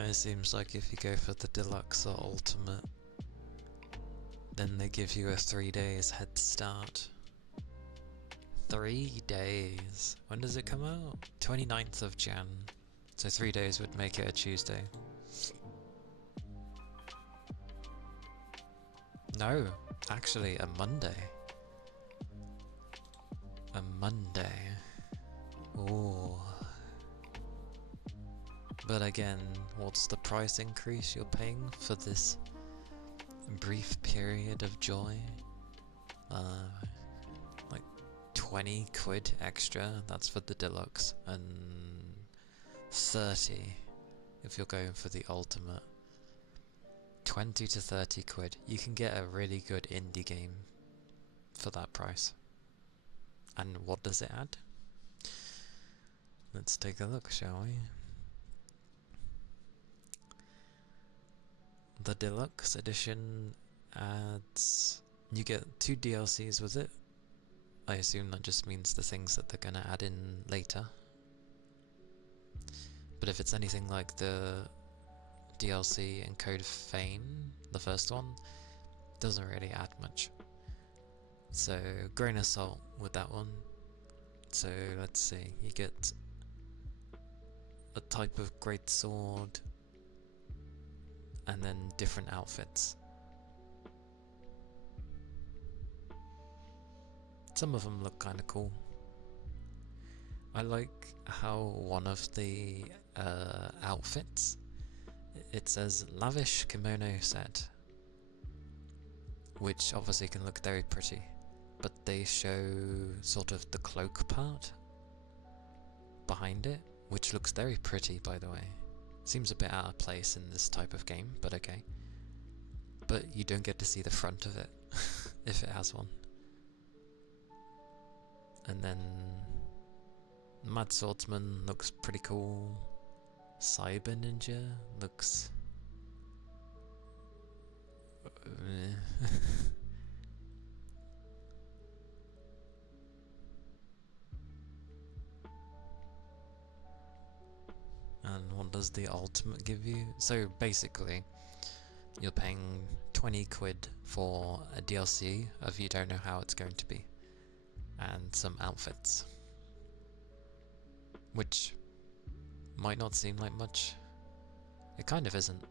It seems like if you go for the deluxe or ultimate, then they give you a 3 days head start. 3 days? When does it come out? 29th of Jan. So 3 days would make it a Tuesday. No, actually a Monday. A Monday. Ooh. But again, what's the price increase you're paying for this brief period of joy? Like 20 quid extra, that's for the deluxe, and 30 if you're going for the ultimate. 20 to 30 quid. You can get a really good indie game for that price. And what does it add? Let's take a look, shall we? The deluxe edition adds... You get 2 DLCs with it. I assume that just means the things that they're gonna add in later. But if it's anything like the DLC in Code Vein, the first one, doesn't really add much. So, grain of salt with that one. So, let's see, you get a type of great sword, and then different outfits. Some of them look kinda cool. I like how one of the outfits, it says lavish kimono set, which obviously can look very pretty, but they show sort of the cloak part behind it, which looks very pretty, by the way. Seems a bit out of place in this type of game, but okay. But you don't get to see the front of it, if it has one. And then Mad Swordsman looks pretty cool. Cyber Ninja looks... And what does the ultimate give you? So basically, you're paying 20 quid for a DLC of you don't know how it's going to be, and some outfits, which might not seem like much. It kind of isn't.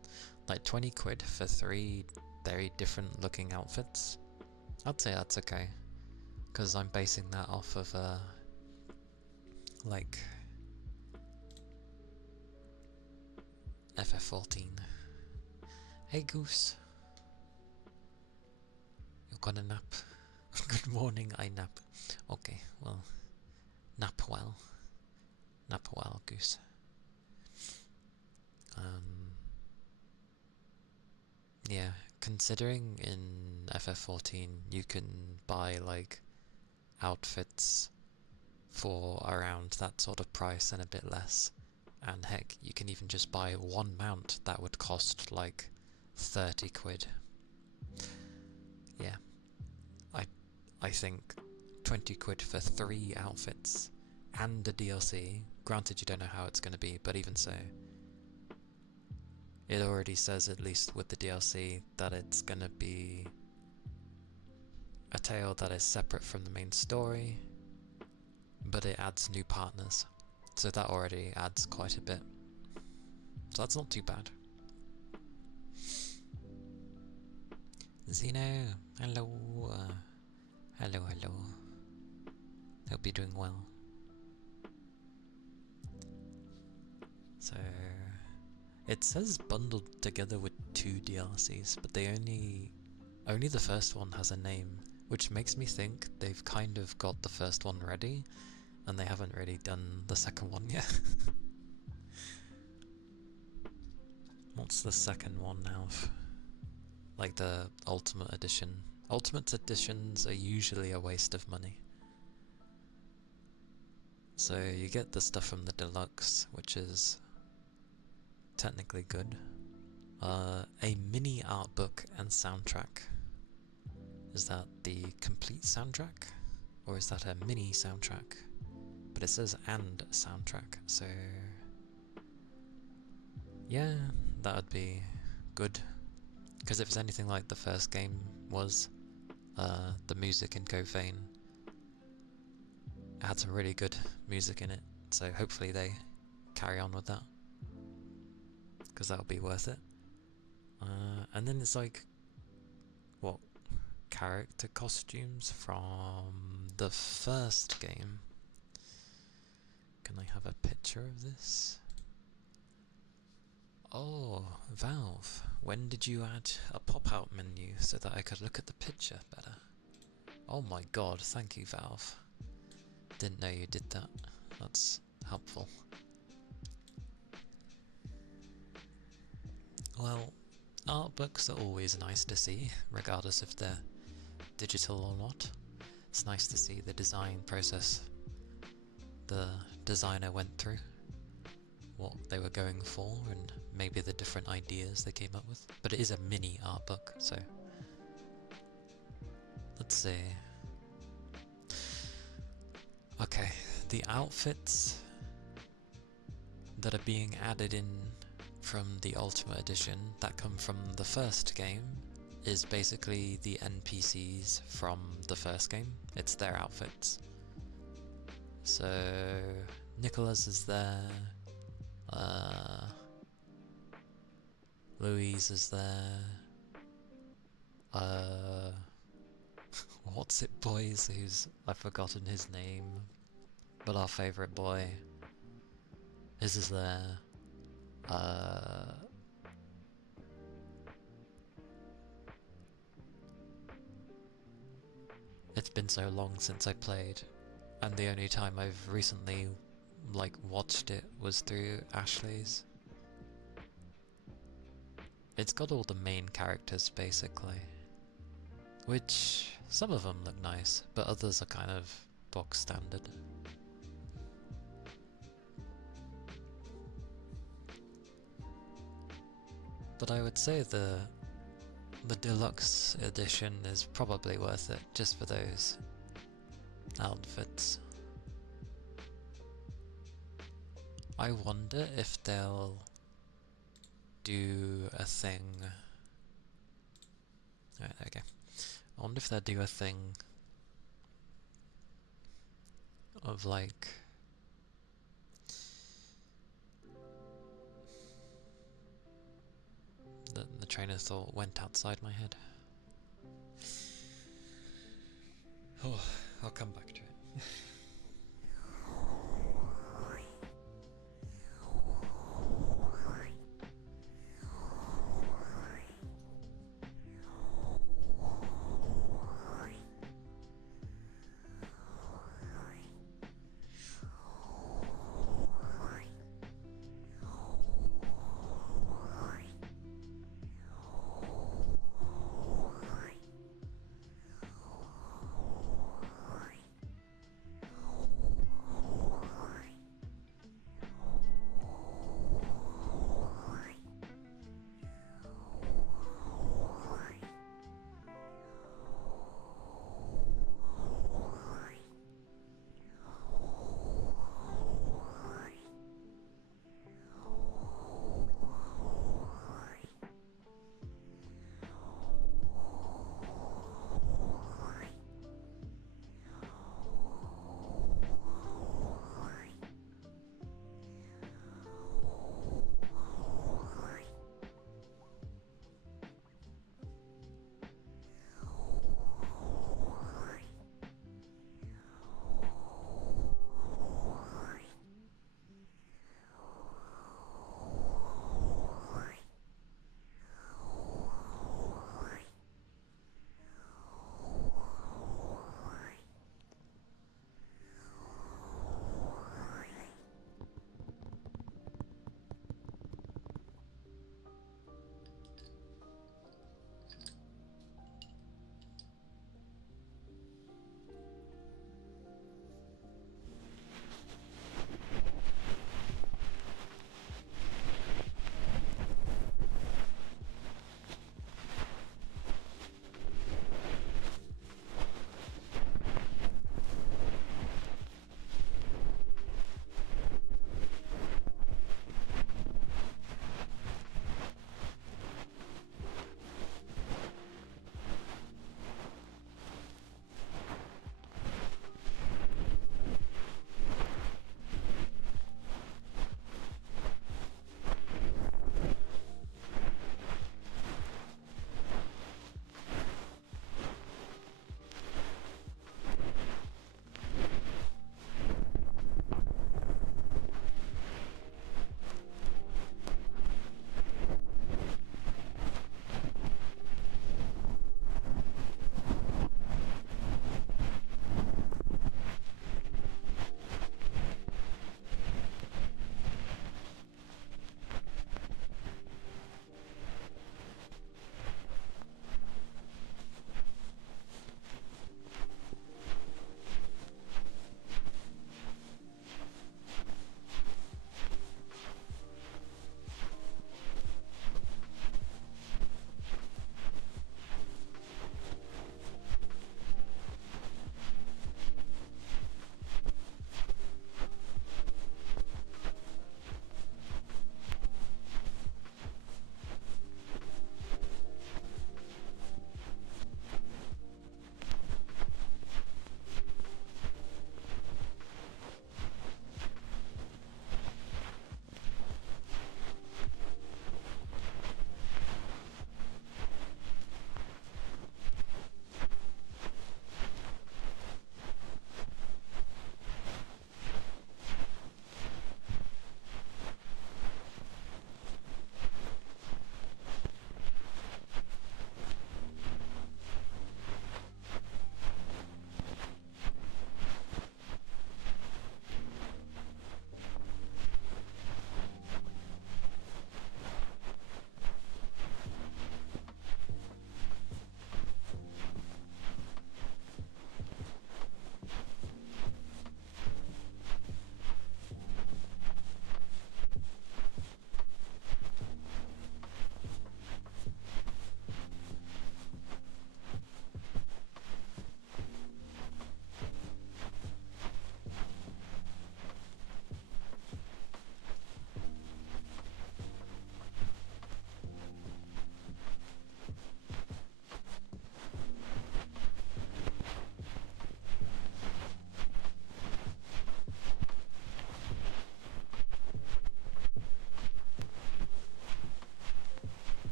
Like 20 quid for 3 very different looking outfits, I'd say that's okay, because I'm basing that off of like FF14. Hey Goose, you got a nap? Good morning, I nap. Okay, well, nap well. Nap well, Goose. Yeah, considering in FF14 you can buy like outfits for around that sort of price and a bit less, and heck, you can even just buy one mount that would cost like 30 quid. Yeah, I think 20 quid for 3 outfits and a DLC, granted you don't know how it's going to be, but even so, it already says, at least with the DLC, that it's going to be a tale that is separate from the main story, but it adds new partners, so that already adds quite a bit. So that's not too bad. Zeno, hello. Hello, hello. Hope you're doing well. So, it says bundled together with 2 DLCs, but they only the first one has a name, which makes me think they've kind of got the first one ready, and they haven't really done the second one yet. What's the second one now? Like the Ultimate Edition. Ultimate Editions are usually a waste of money. So you get the stuff from the Deluxe, which is technically good. A mini art book and soundtrack. Is that the complete soundtrack? Or is that a mini soundtrack? But it says and soundtrack, so yeah, that would be good. Because if it's anything like the first game was, the music in Gofane had some really good music in it, so hopefully they carry on with that, because that'll be worth it. And then it's like, what, character costumes from the first game. Can I have a picture of this? Oh, Valve, when did you add a pop-out menu so that I could look at the picture better? Oh my god, thank you, Valve. Didn't know you did that. That's helpful. Well, art books are always nice to see, regardless if they're digital or not. It's nice to see the design process the designer went through, what they were going for, and maybe the different ideas they came up with. But it is a mini art book, so let's see. Okay, the outfits that are being added in from the Ultimate Edition that come from the first game is basically the NPCs from the first game. It's their outfits. So Nicholas is there, Louise is there, what's it boys, I've forgotten his name, but our favourite boy, his is there, it's been so long since I played, and the only time I've recently watched it was through Ashley's. It's got all the main characters basically, which some of them look nice, but others are kind of box standard. But I would say the deluxe edition is probably worth it just for those outfits. I wonder if they'll do a thing. Alright, there we go. I wonder if they'll do a thing of the train of thought went outside my head. Oh, I'll come back to it.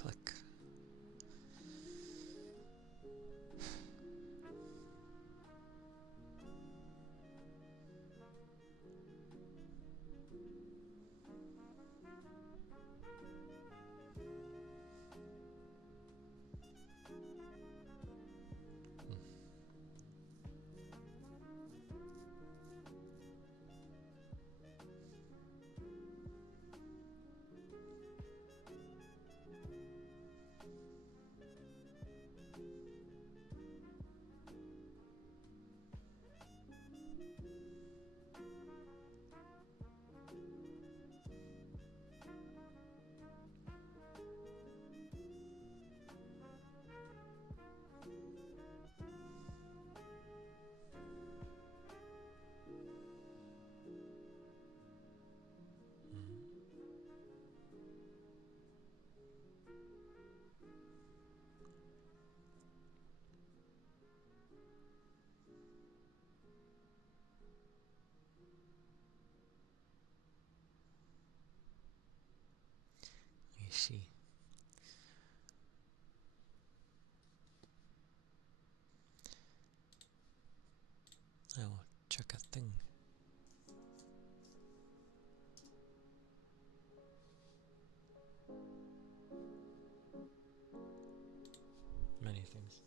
click. I see. I will check a thing. Many things.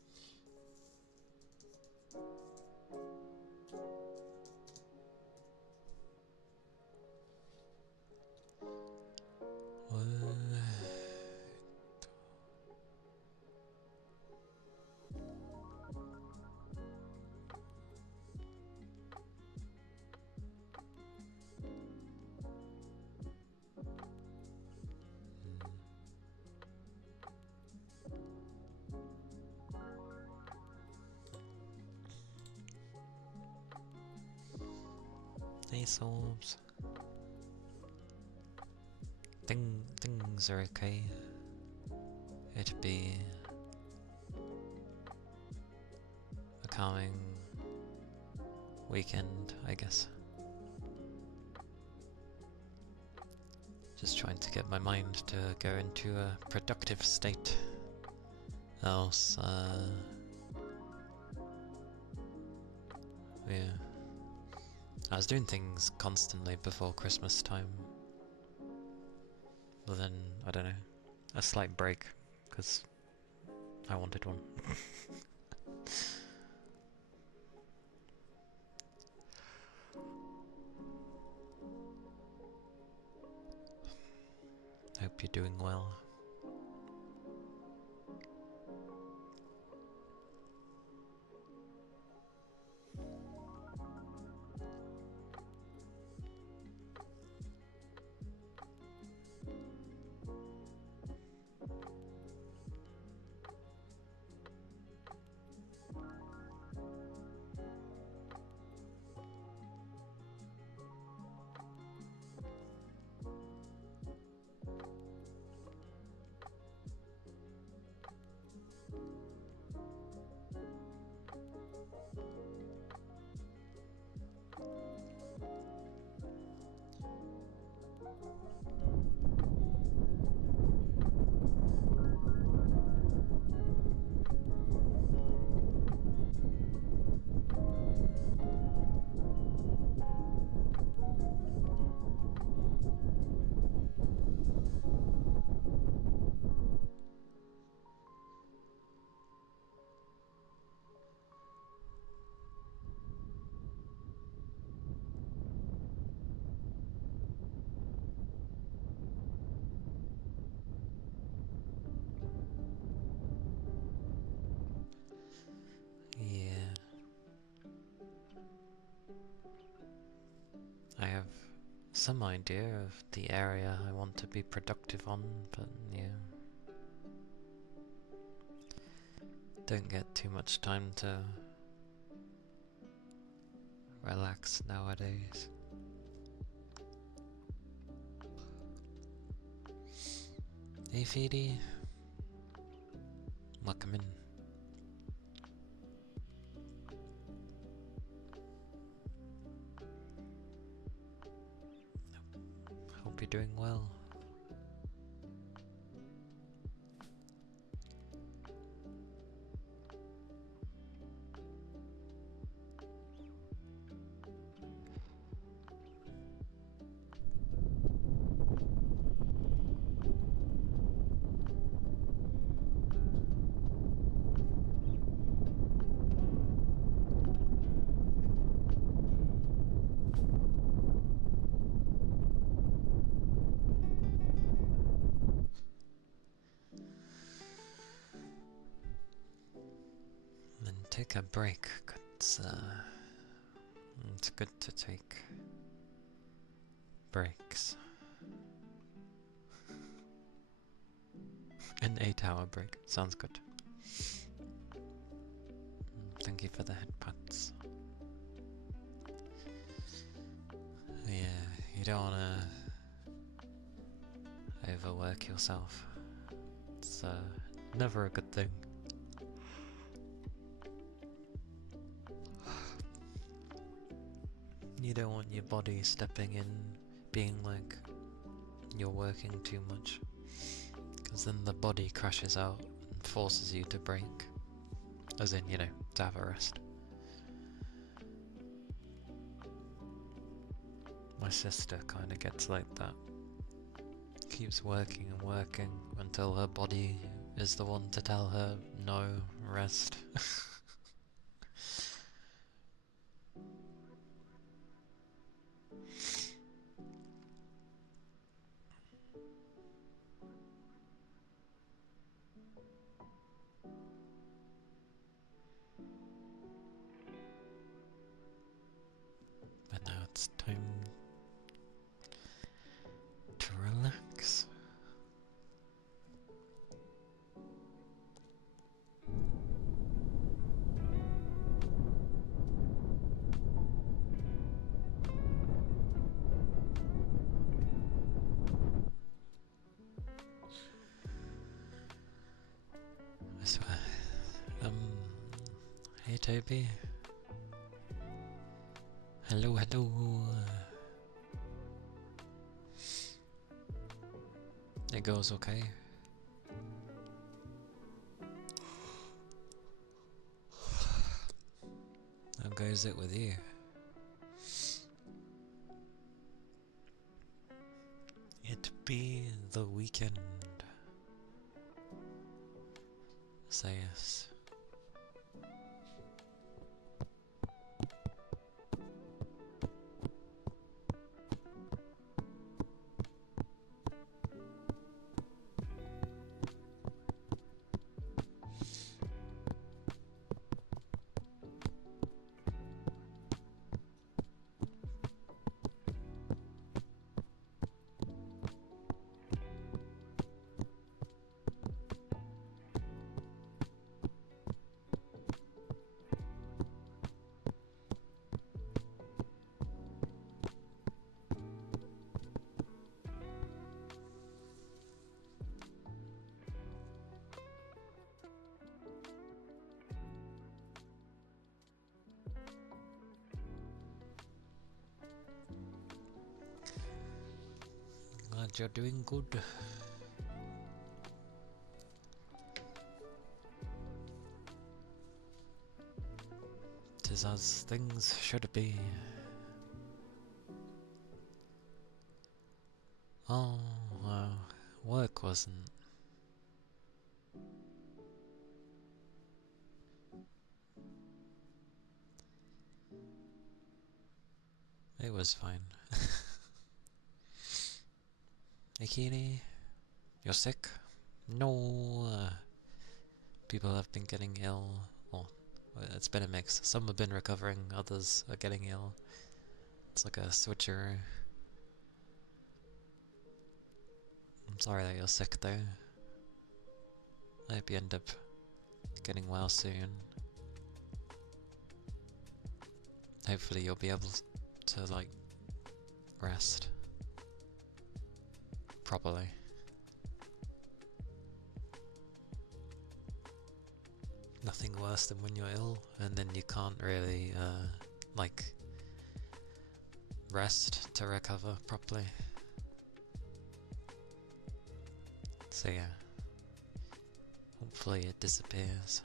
Ace orbs. Things are okay. It'd be a calming weekend, I guess. Just trying to get my mind to go into a productive state. Else, yeah. I was doing things constantly before Christmas time. But then, I don't know, a slight break, because I wanted one. Hope you're doing well. Yeah. I have some idea of the area I want to be productive on, but yeah. Don't get too much time to relax nowadays. Hey Feedy, welcome in. Hope you're doing well. take a break. It's good to take breaks. An 8-hour break. Sounds good. Thank you for the headpats. Yeah, you don't wanna overwork yourself. It's never a good thing. You don't want your body stepping in, being like you're working too much, because then the body crashes out and forces you to break. As in, you know, to have a rest. My sister kind of gets like that. Keeps working and working until her body is the one to tell her, no, rest. But now it's time to relax. I swear. Hey Toby. Hello, hello. It goes okay. How goes it with you? It be the weekend. Say yes. Glad you're doing good. Tis as things should be. Oh, wow. Work wasn't. It was fine. Akini, you're sick? No. People have been getting ill. Well, it's been a mix. Some have been recovering, others are getting ill. It's like a switcheroo. I'm sorry that you're sick though. I hope you end up getting well soon. Hopefully you'll be able to, like, rest properly. Nothing worse than when you're ill and then you can't really, like, rest to recover properly. So yeah, hopefully it disappears.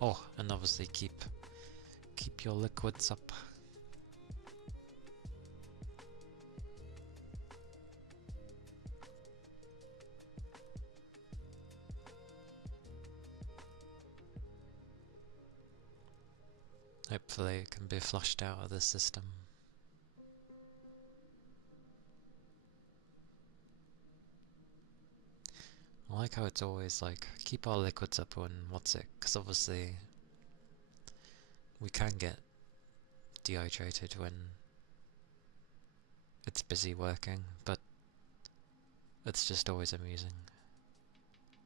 Oh, and obviously keep your liquids up. Hopefully it can be flushed out of the system. I like how it's always like, keep our liquids up when what's it, because obviously we can get dehydrated when it's busy working, but it's just always amusing.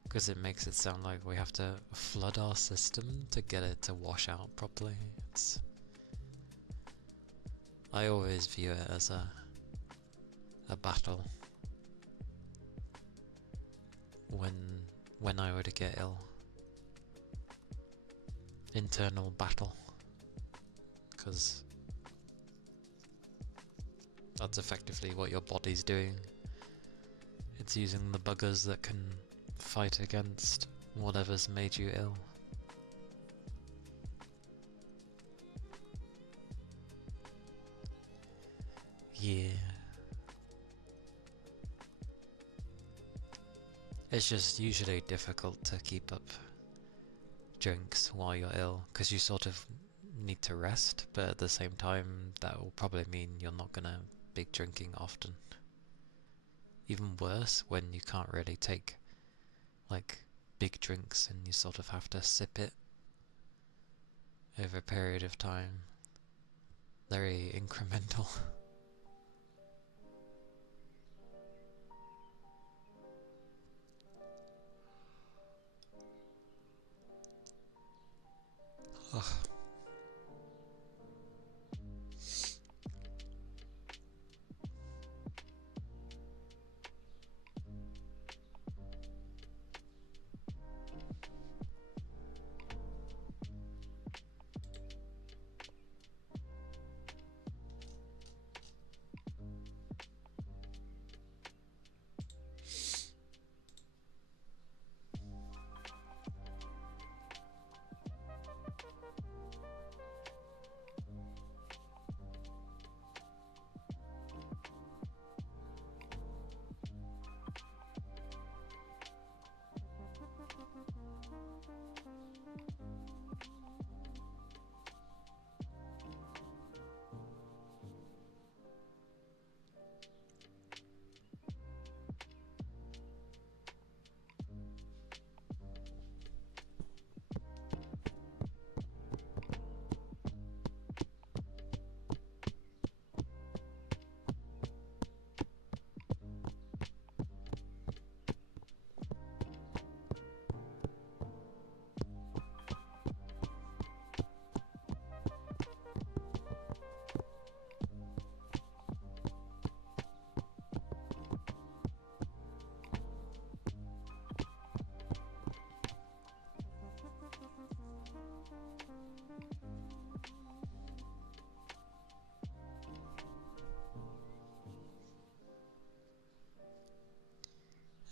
Because it makes it sound like we have to flood our system to get it to wash out properly. I always view it as a battle. When I were to get ill. Internal battle. Because that's effectively what your body's doing. It's using the buggers that can fight against whatever's made you ill. Yeah. It's just usually difficult to keep up drinks while you're ill, because you sort of need to rest, but at the same time that will probably mean you're not gonna be drinking often. Even worse when you can't really take like big drinks and you sort of have to sip it over a period of time. Very incremental. Ugh.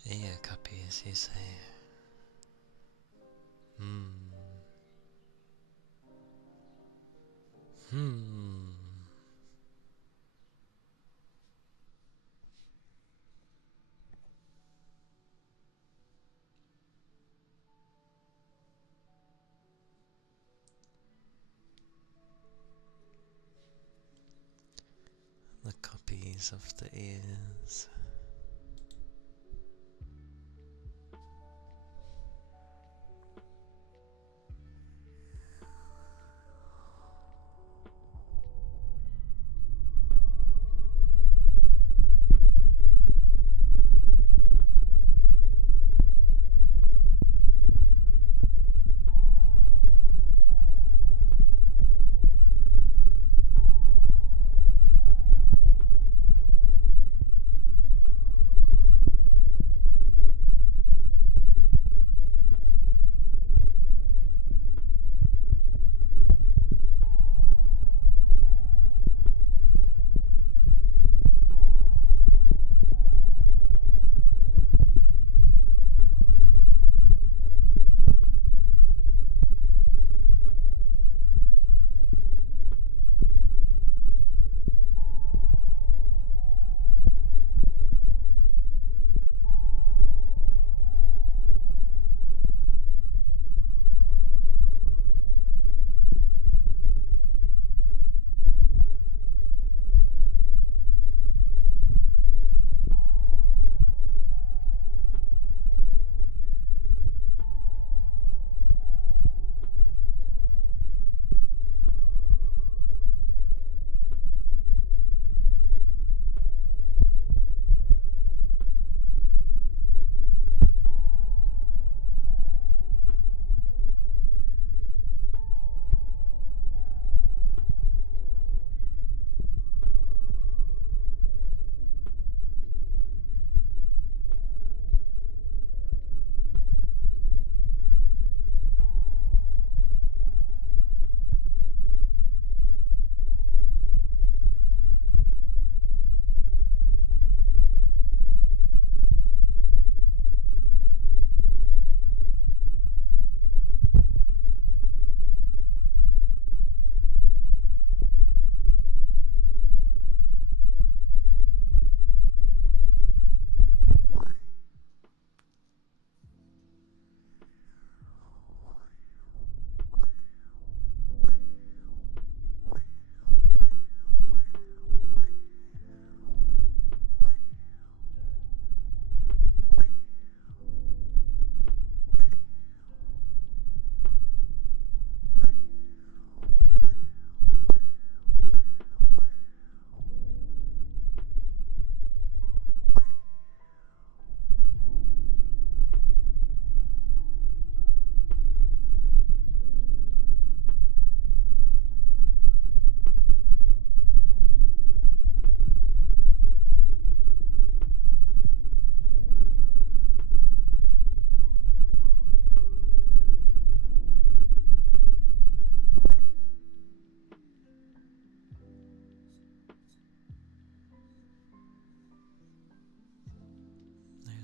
Yeah, Cuppies, you say. The cuppies of the ears.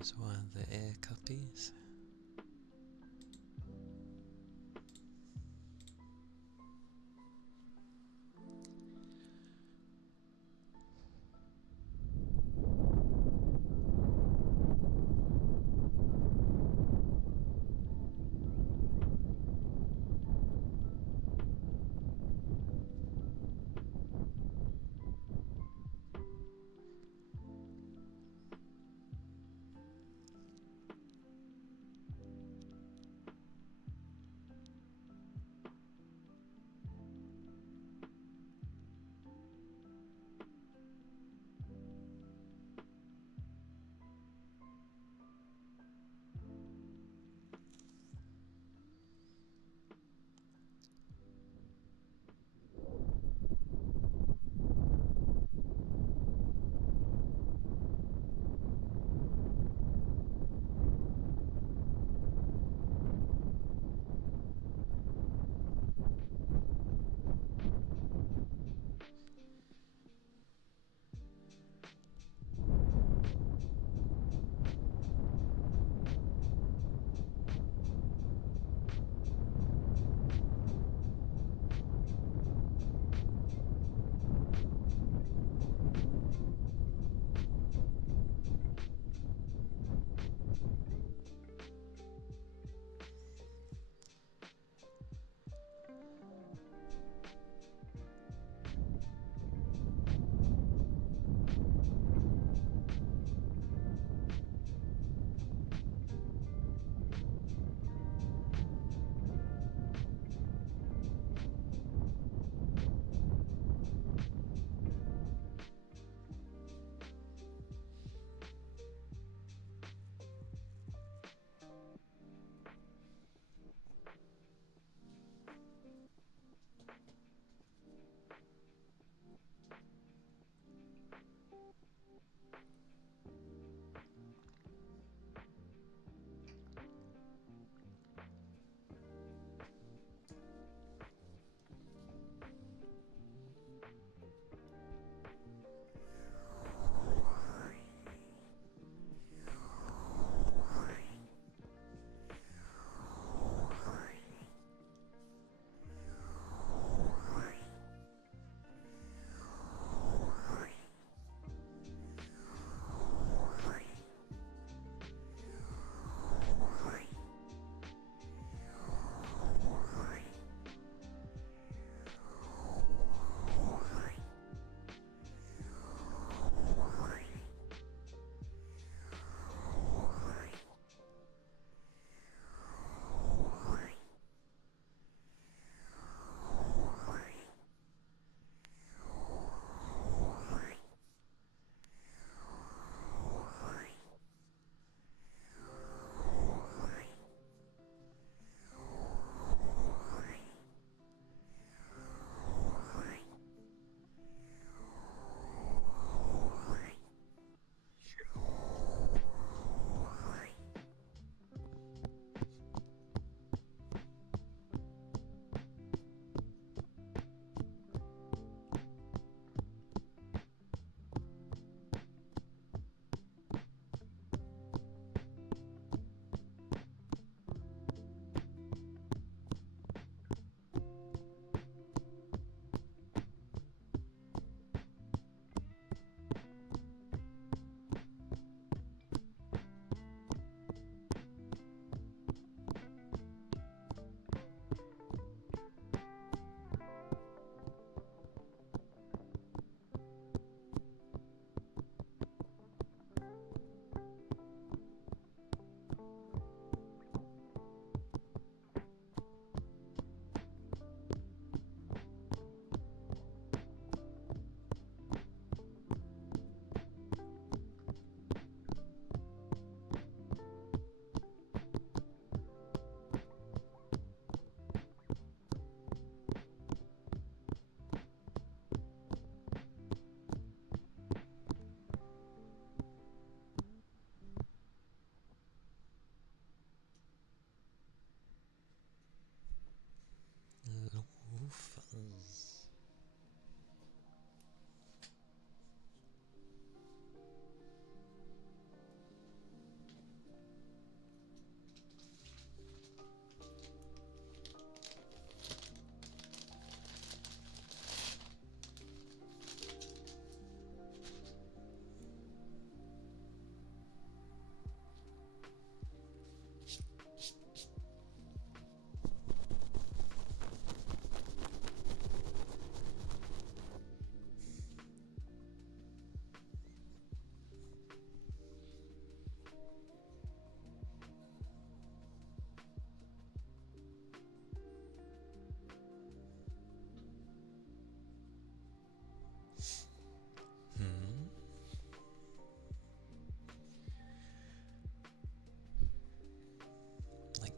Those were the ear cuppies.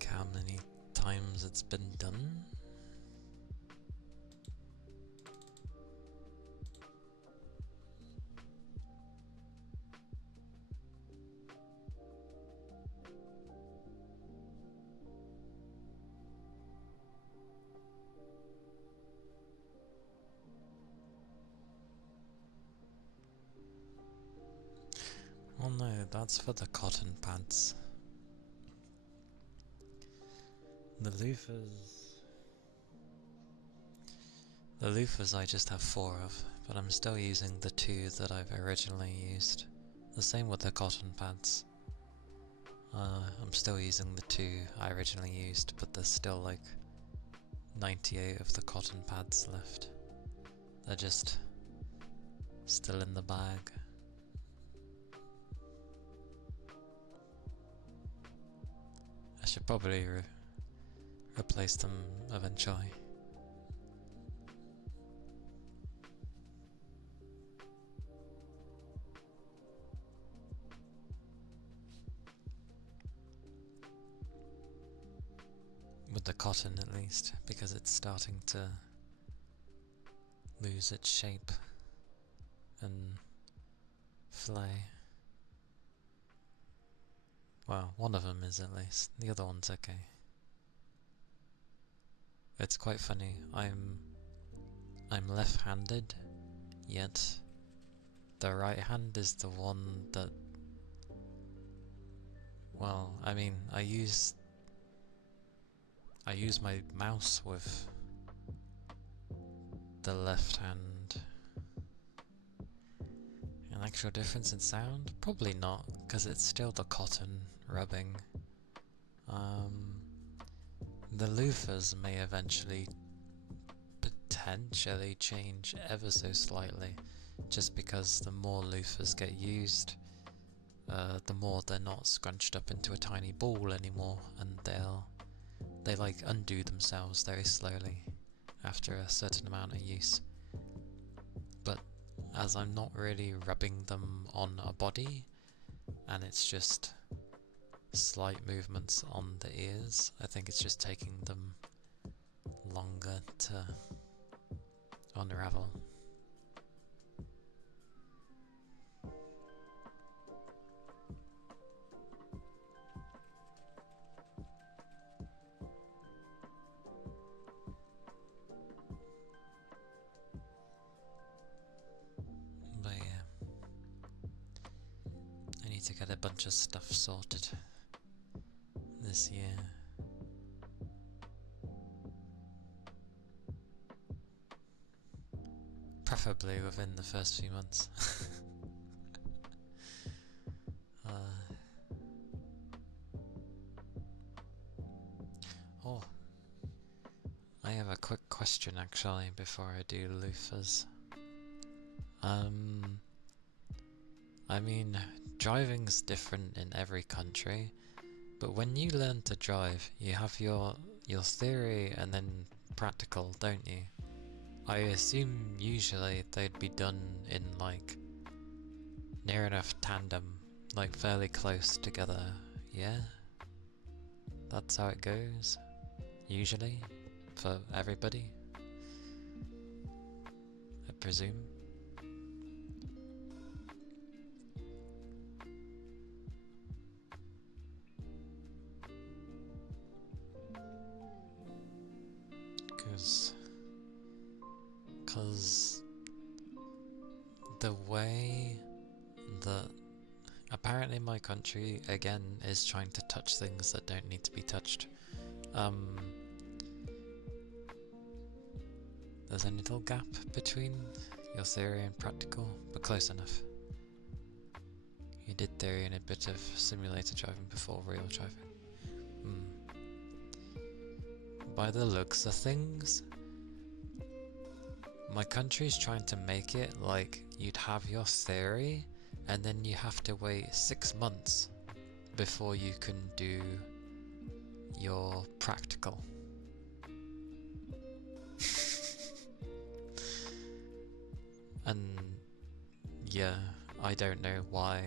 how many times it's been done. Oh no, that's for the cotton pads. The loofahs... The loofahs I just have 4 of, but I'm still using the 2 that I've originally used. The same with the cotton pads. I'm still using the 2 I originally used, but there's still like 98 of the cotton pads left. They're just still in the bag. I should probably replace them eventually. With the cotton at least, because it's starting to lose its shape and flay. Well, one of them is at least. The other one's okay. It's quite funny. I'm left-handed, yet the right hand is the one that... Well, I mean, I use my mouse with the left hand. An actual difference in sound? Probably not, because it's still the cotton rubbing. The loofahs may eventually potentially change ever so slightly, just because the more loofahs get used, the more they're not scrunched up into a tiny ball anymore, and they like undo themselves very slowly after a certain amount of use. But as I'm not really rubbing them on a body, and it's just slight movements on the ears, I think it's just taking them longer to unravel. But yeah, I need to get a bunch of stuff sorted this year. Preferably within the first few months. Oh, I have a quick question actually before I do loofahs. I mean, driving's different in every country, but when you learn to drive, you have your theory and then practical, don't you? I assume usually they'd be done in like near enough tandem, like fairly close together, yeah? That's how it goes, usually, for everybody, I presume. Because the way that apparently my country again is trying to touch things that don't need to be touched. There's a little gap between your theory and practical, but close enough. You did theory and a bit of simulator driving before real driving. By the looks of things, my country's trying to make it like you'd have your theory and then you have to wait 6 months before you can do your practical. And yeah, I don't know why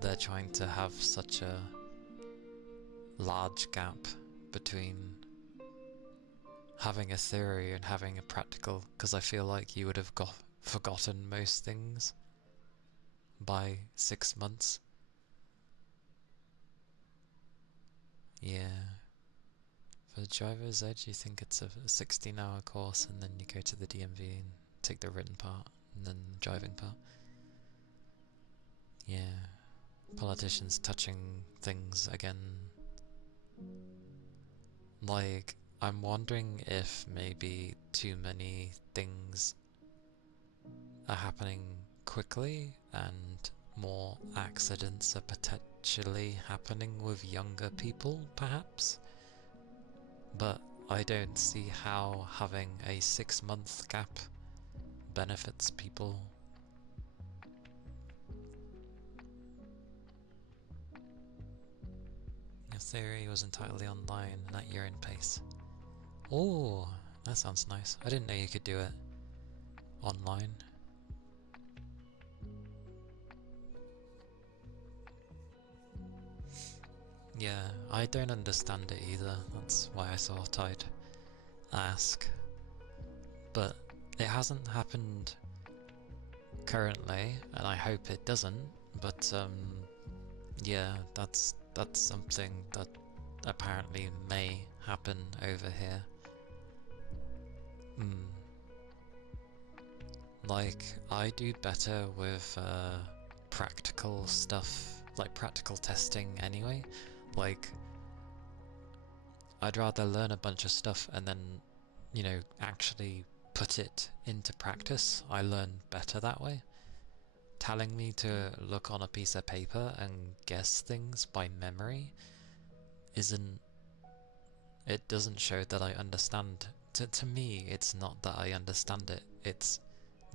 they're trying to have such a large gap between having a theory and having a practical, because I feel like you would have forgotten most things by 6 months. Yeah. For the driver's edge, you think it's a 16-hour course, and then you go to the DMV and take the written part, and then the driving part. Yeah. Politicians touching things again. Like, I'm wondering if maybe too many things are happening quickly and more accidents are potentially happening with younger people, perhaps? But I don't see how having a 6-month gap benefits people. Your theory was entirely online and at your own pace. Oh, that sounds nice. I didn't know you could do it online. Yeah, I don't understand it either. That's why I thought I'd ask. But it hasn't happened currently, and I hope it doesn't. But yeah, that's something that apparently may happen over here. Like, I do better with practical stuff, like practical testing anyway. Like, I'd rather learn a bunch of stuff and then, you know, actually put it into practice. I learn better that way. Telling me to look on a piece of paper and guess things by memory it doesn't show that I understand. To me, it's not that I understand it, it's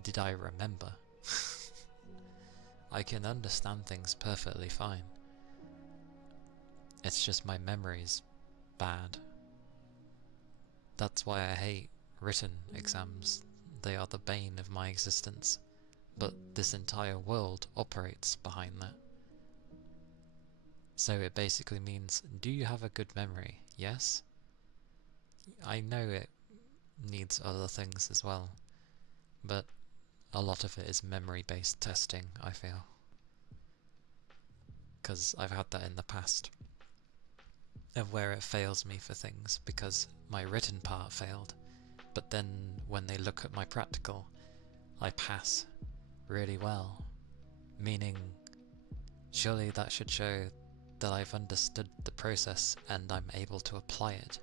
did I remember? I can understand things perfectly fine. It's just my memory's bad. That's why I hate written exams. They are the bane of my existence. But this entire world operates behind that. So it basically means, do you have a good memory? Yes? I know it needs other things as well, but a lot of it is memory-based testing, I feel. Because I've had that in the past, of where it fails me for things because my written part failed, but then when they look at my practical, I pass really well, meaning surely that should show that I've understood the process and I'm able to apply it.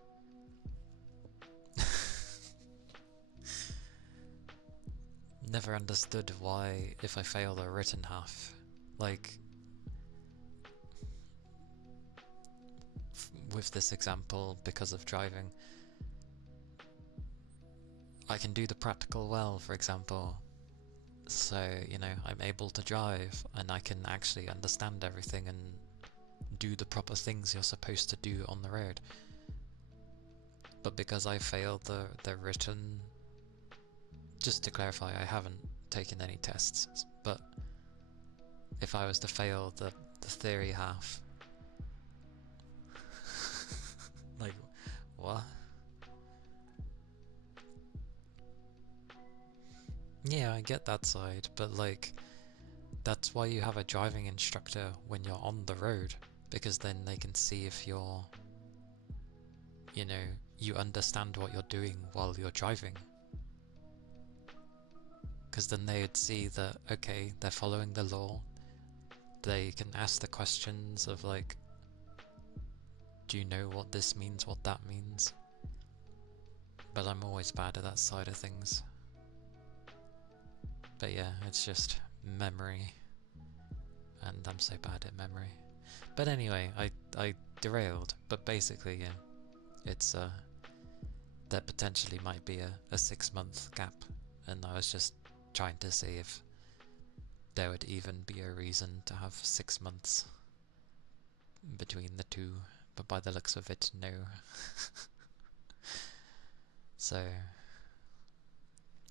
Never understood why, if I fail the written half, like, with this example, because of driving, I can do the practical well, for example, so, you know, I'm able to drive, and I can actually understand everything and do the proper things you're supposed to do on the road. But because I failed the written, just to clarify, I haven't taken any tests, but if I was to fail the theory half, like, what? Yeah, I get that side, but like, that's why you have a driving instructor when you're on the road, because then they can see if you're, you know, you understand what you're doing while you're driving. Because then they would see that, okay, they're following the law. They can ask the questions of like, do you know what this means, what that means? But I'm always bad at that side of things. But yeah, it's just memory. And I'm so bad at memory. But anyway, I derailed. But basically, yeah, it's there potentially might be a 6-month gap. And I was just trying to see if there would even be a reason to have 6 months between the two. But by the looks of it, no. So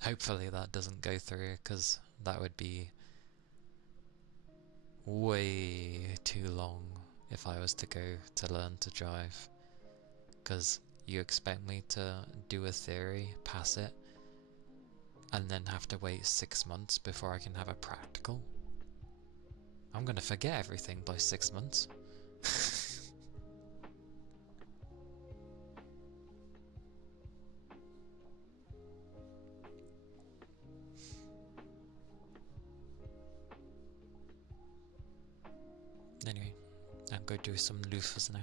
hopefully that doesn't go through, because that would be way too long. if I was to go to learn to drive. Because you expect me to do a theory, pass it, and then have to wait 6 months before I can have a practical? I'm gonna forget everything by 6 months. Anyway, I'll go do some loofahs now.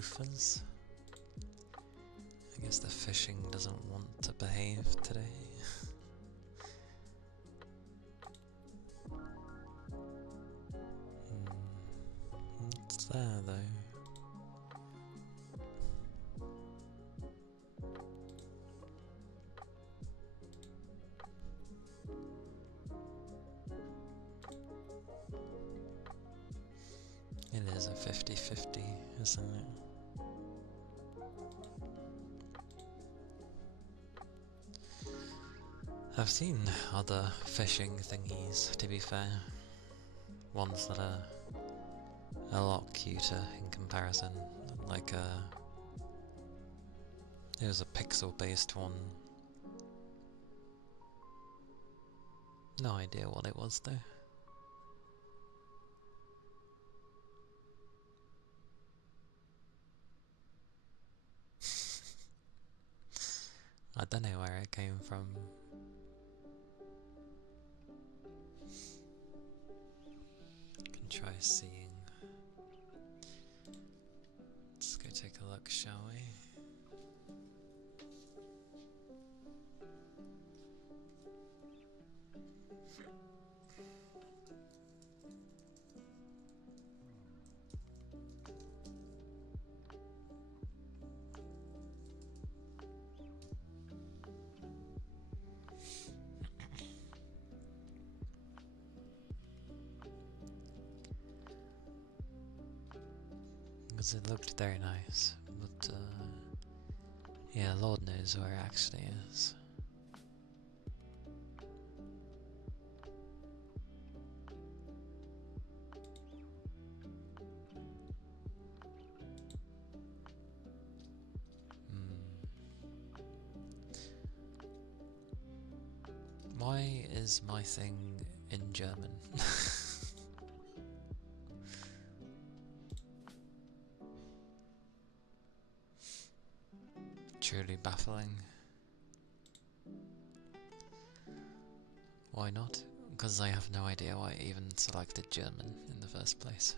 loafers. I guess the fishing doesn't want to behave today. What's there though? It is a 50-50, isn't it? I've seen other fishing thingies, to be fair. Ones that are a lot cuter in comparison. Like it was a pixel-based one. No idea what it was though. I don't know where it came from. Can try seeing. Let's go take a look, shall we? Because it looked very nice, but yeah, Lord knows where it actually is. Why is my thing in German? Truly baffling. Why not? Because I have no idea why I even selected German in the first place.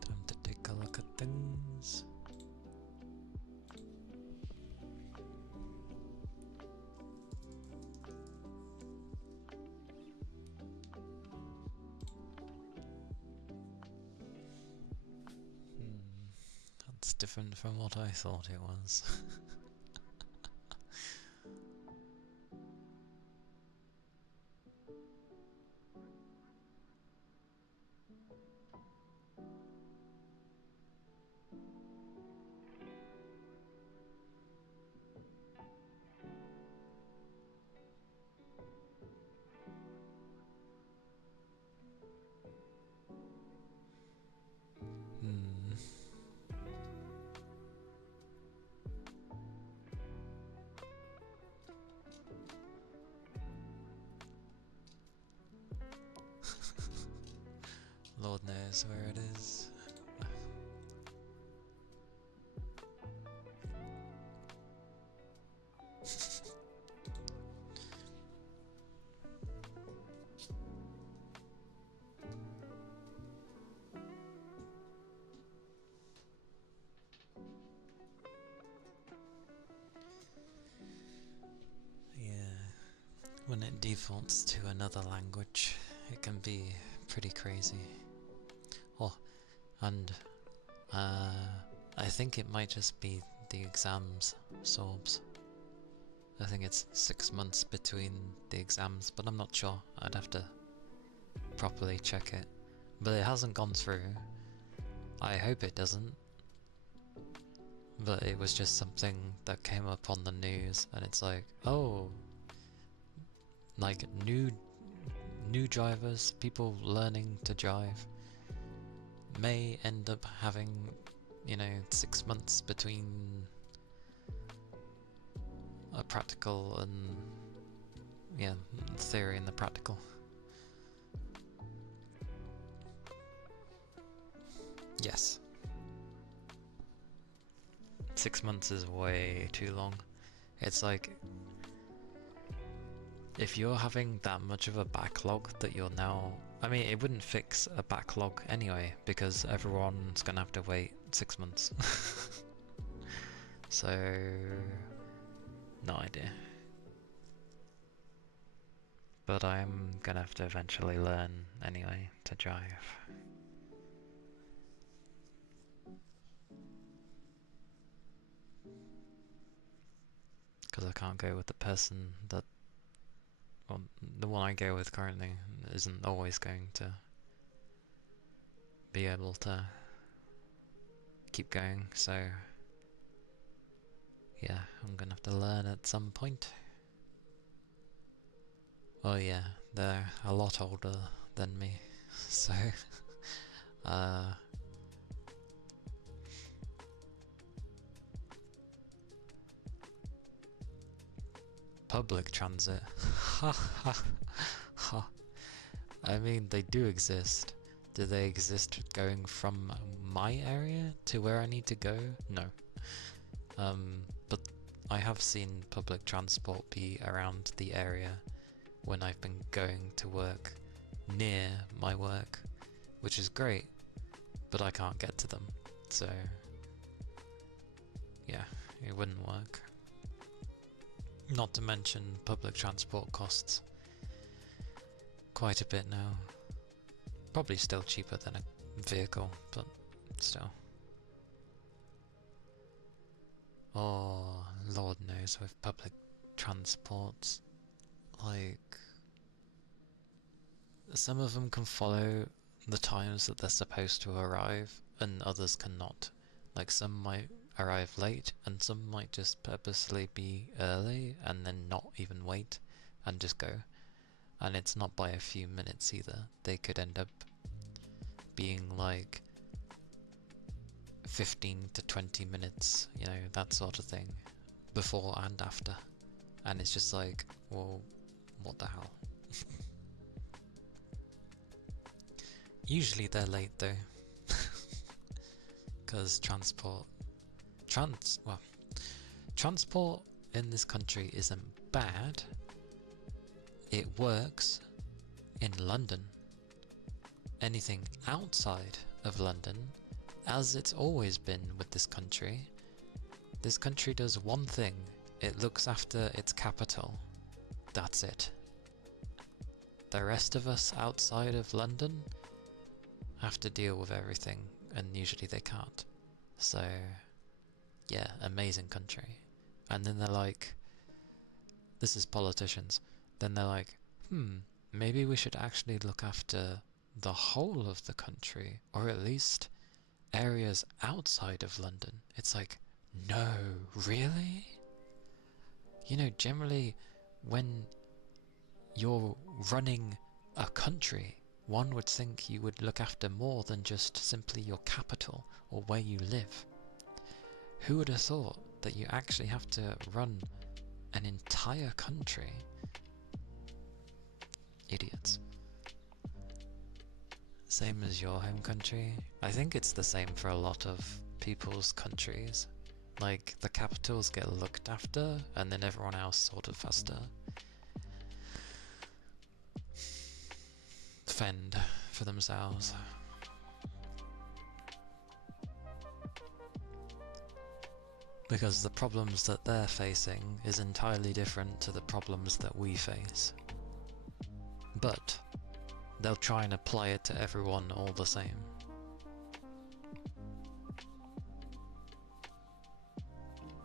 Time to take a look at things. That's different from what I thought it was. Lord knows where it is. Yeah, when it defaults to another language, it can be pretty crazy. Oh, and I think it might just be the exams, Sorbs. I think it's 6 months between the exams, but I'm not sure. I'd have to properly check it. But it hasn't gone through. I hope it doesn't. But it was just something that came up on the news, and it's like, oh, like new drivers, people learning to drive, may end up having, 6 months between a practical and theory and the practical. Yes. 6 months is way too long. It's like, if you're having that much of a backlog that you're now... I mean, it wouldn't fix a backlog anyway, because everyone's gonna have to wait 6 months. So... no idea. But I'm gonna have to eventually learn anyway to drive. Because I can't go with the person that... well, the one I go with currently isn't always going to be able to keep going, so yeah, I'm gonna have to learn at some point. Oh yeah, they're a lot older than me, so public transit. Ha ha ha. I mean, they do exist. Do they exist going from my area to where I need to go? No. But I have seen public transport be around the area when I've been going to work near my work, which is great, but I can't get to them, so yeah, it wouldn't work. Not to mention public transport costs quite a bit now. Probably still cheaper than a vehicle, but still. Oh, Lord knows with public transports, like, some of them can follow the times that they're supposed to arrive and others cannot. Like, some might arrive late and some might just purposely be early and then not even wait and just go. And it's not by a few minutes either. They could end up being like 15 to 20 minutes, that sort of thing, before and after. And it's just like, well, what the hell? Usually they're late though, because transport in this country isn't bad. It works in London. Anything outside of London, as it's always been with this country does one thing: it looks after its capital. That's it. The rest of us outside of London have to deal with everything, and usually they can't. So yeah, amazing country. And then they're like, this is politicians, then they're like, maybe we should actually look after the whole of the country, or at least areas outside of London. It's like, no, really? Generally when you're running a country, one would think you would look after more than just simply your capital or where you live. Who would have thought that you actually have to run an entire country? Idiots. Same as your home country. I think it's the same for a lot of people's countries. Like, the capitals get looked after, and then everyone else sort of has to fend for themselves. Because the problems that they're facing is entirely different to the problems that we face. But they'll try and apply it to everyone all the same.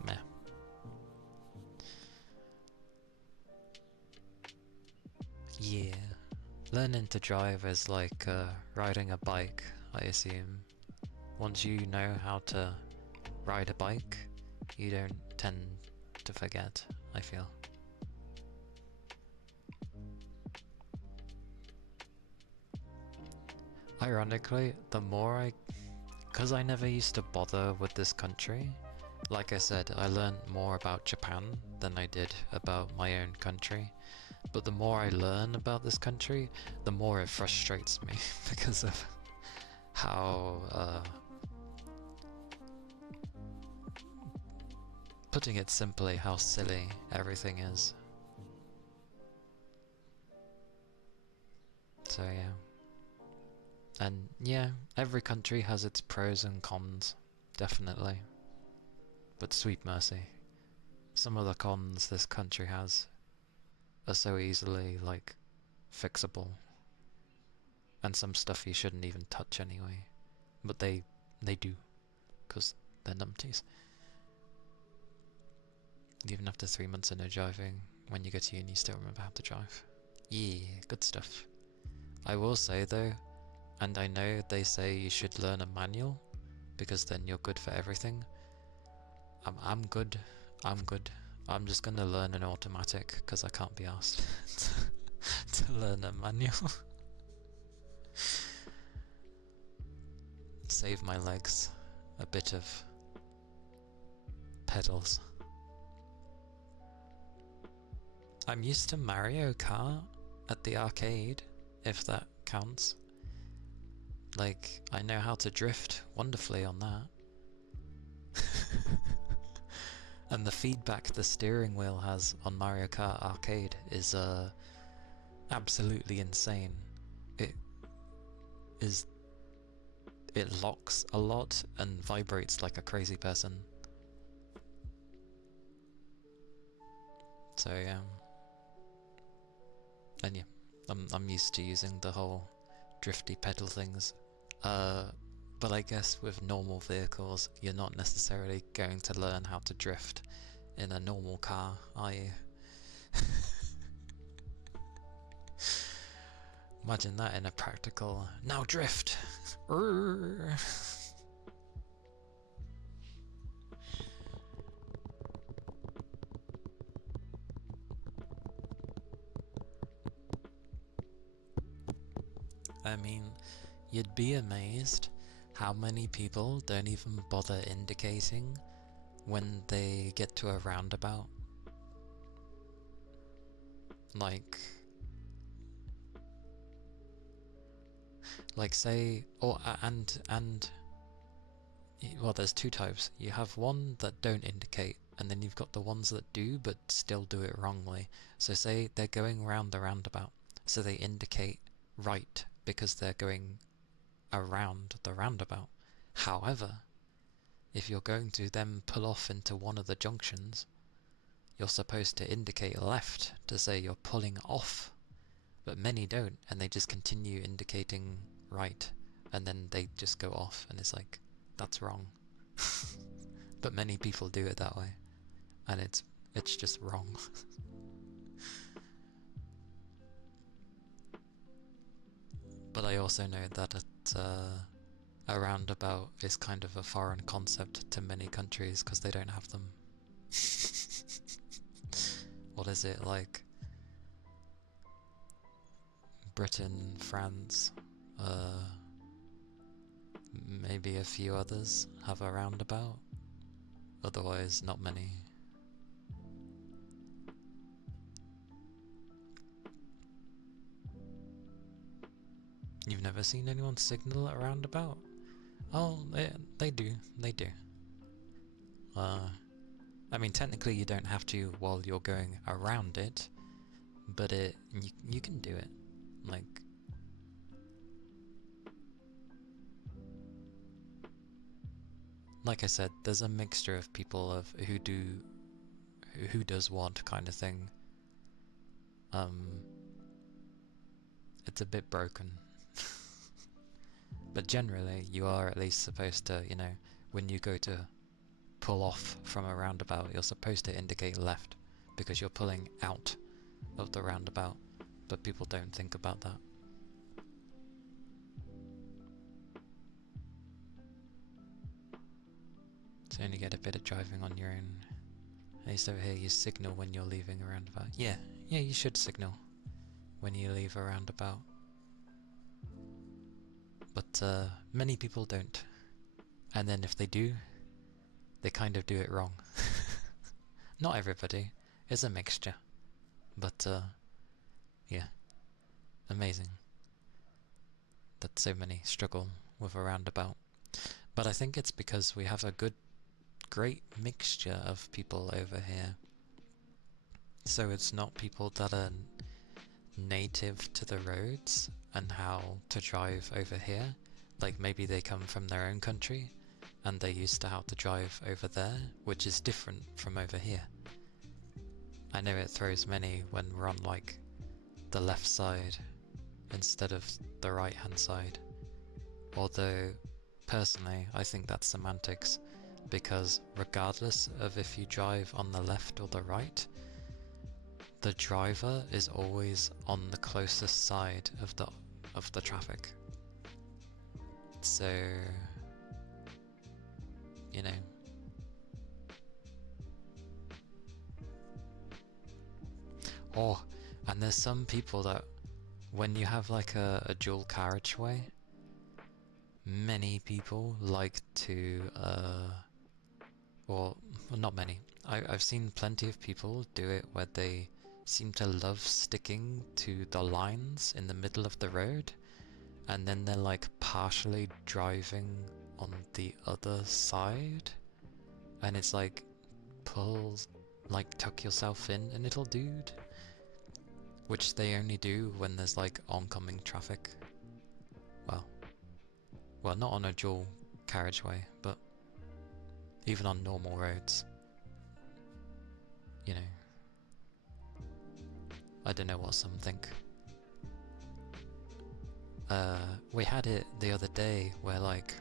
Meh. Yeah. Learning to drive is like riding a bike, I assume. Once you know how to ride a bike, you don't tend to forget, I feel. Ironically, the more because I never used to bother with this country, like I said, I learned more about Japan than I did about my own country. But the more I learn about this country, the more it frustrates me because of how, putting it simply, how silly everything is. So yeah. And yeah, every country has its pros and cons, definitely. But sweet mercy, some of the cons this country has are so easily, like, fixable. And some stuff you shouldn't even touch anyway. But they do, because they're numpties. Even after 3 months of no driving, when you go to uni you still remember how to drive. Yeah, good stuff. I will say though, and I know they say you should learn a manual, because then you're good for everything. I'm good. I'm just gonna learn an automatic, because I can't be asked to learn a manual. Save my legs a bit of pedals. I'm used to Mario Kart at the arcade, if that counts. Like, I know how to drift wonderfully on that. And the feedback the steering wheel has on Mario Kart Arcade is absolutely insane. It locks a lot and vibrates like a crazy person. So yeah. And yeah, I'm used to using the whole drifty pedal things. But I guess with normal vehicles, you're not necessarily going to learn how to drift in a normal car, are you? Imagine that in a practical, now drift! I mean, you'd be amazed how many people don't even bother indicating when they get to a roundabout. Like say, well, there's two types. You have one that don't indicate, and then you've got the ones that do but still do it wrongly. So say they're going around the roundabout, so they indicate right because they're going around the roundabout. However, if you're going to then pull off into one of the junctions, you're supposed to indicate left to say you're pulling off. But many don't, and they just continue indicating right, and then they just go off, and it's like, that's wrong. But many people do it that way, and it's just wrong. But I also know that a roundabout is kind of a foreign concept to many countries because they don't have them. What is it, like Britain, France, maybe a few others have a roundabout, otherwise not many. You've never seen anyone signal a roundabout? Oh, they do. I mean, technically you don't have to while you're going around it, but you can do it. Like I said, there's a mixture of people of who does what kind of thing. It's a bit broken. But generally, you are at least supposed to, you know, when you go to pull off from a roundabout, you're supposed to indicate left, because you're pulling out of the roundabout, but people don't think about that. So you only get a bit of driving on your own. I used to hear you signal when you're leaving a roundabout. Yeah, you should signal when you leave a roundabout. But many people don't. And then if they do, they kind of do it wrong. Not everybody. It's a mixture. But yeah, amazing that so many struggle with a roundabout. But I think it's because we have a great mixture of people over here. So it's not people that are native to the roads and how to drive over here. Like maybe they come from their own country and they're used to how to drive over there, which is different from over here. I know it throws many when we're on like the left side instead of the right hand side. Although personally I think that's semantics, because regardless of if you drive on the left or the right, the driver is always on the closest side of the traffic. So, you know. Oh, and there's some people that when you have like a dual carriageway, many people like to well, not many. I've seen plenty of people do it where they seem to love sticking to the lines in the middle of the road, and then they're like partially driving on the other side, and it's like, tuck yourself in, little dude. Which they only do when there's like oncoming traffic. Well, not on a dual carriageway, but even on normal roads. You know, I don't know what some think. We had it the other day where like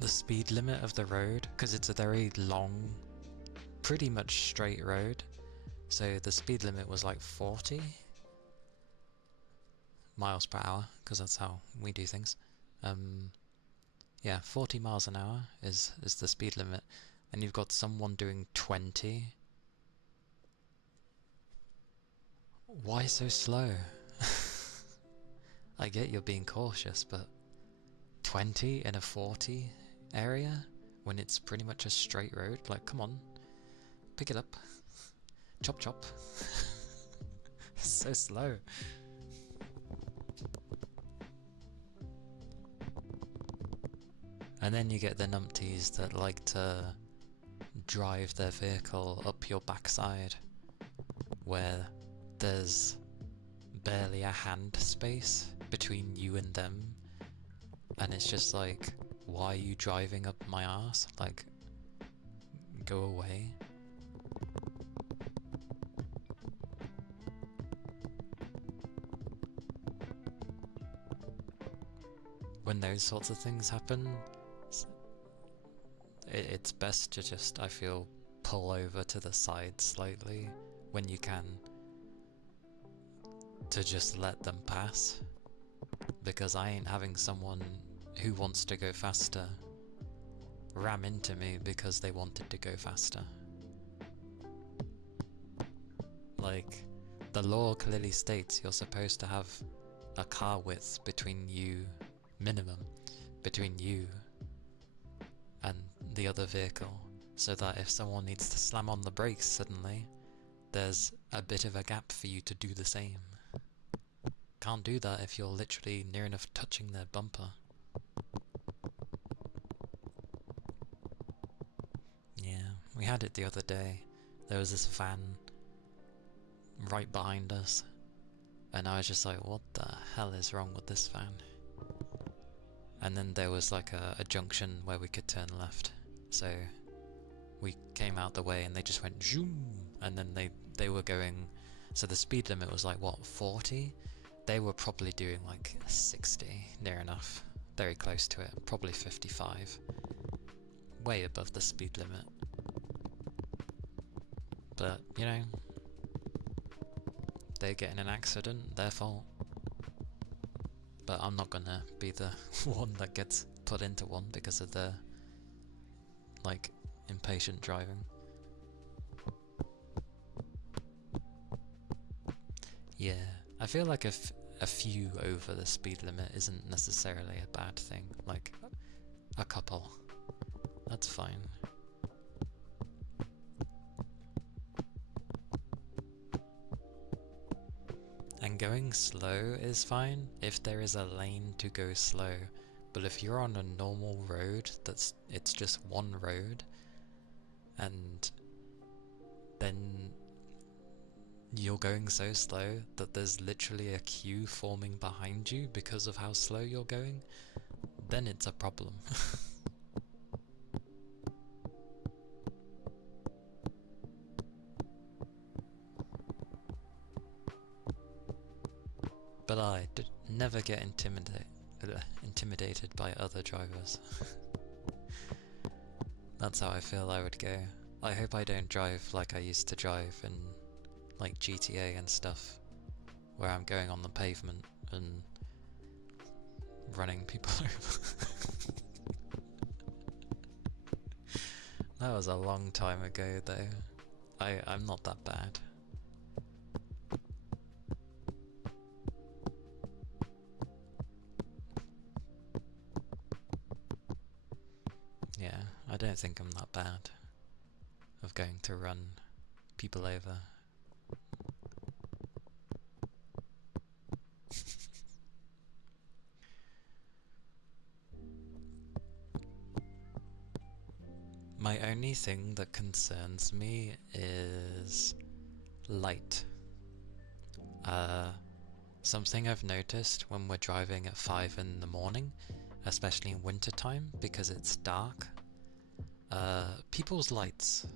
the speed limit of the road, because it's a very long, pretty much straight road, so the speed limit was like 40 miles per hour, because that's how we do things. Yeah, 40 miles an hour is the speed limit, and you've got someone doing 20. Why so slow? I get you're being cautious, but 20 in a 40 area when it's pretty much a straight road? Like, come on, pick it up. Chop chop. So slow. And then you get the numpties that like to drive their vehicle up your backside, where there's barely a hand space between you and them, and it's just like, why are you driving up my ass? Like, go away. When those sorts of things happen, it's best to just, I feel, pull over to the side slightly when you can, to just let them pass, because I ain't having someone who wants to go faster ram into me because they wanted to go faster. Like, the law clearly states you're supposed to have a car width between you, minimum, between you and the other vehicle, so that if someone needs to slam on the brakes suddenly, there's a bit of a gap for you to do the same. Can't do that if you're literally near enough touching their bumper. Yeah, we had it the other day. There was this van right behind us, and I was just like, what the hell is wrong with this van? And then there was like a junction where we could turn left, so we came out the way and they just went zoom, and then they were going, so the speed limit was like, what, 40? They were probably doing like 60, near enough, very close to it, probably 55, way above the speed limit. But, you know, they get in an accident, their fault. But I'm not gonna be the one that gets put into one because of their, like, impatient driving. Yeah, I feel like if a few over the speed limit isn't necessarily a bad thing. Like, a couple. That's fine. And going slow is fine if there is a lane to go slow. But if you're on a normal road it's just one road, and then you're going so slow that there's literally a queue forming behind you because of how slow you're going, then it's a problem. But I never get intimidated by other drivers. That's how I feel I would go. I hope I don't drive like I used to drive in like GTA and stuff, where I'm going on the pavement and running people over. That was a long time ago though. I'm not that bad. Yeah, I don't think I'm that bad of going to run people over. My only thing that concerns me is light. Something I've noticed when we're driving at 5 in the morning, especially in winter time because it's dark, people's lights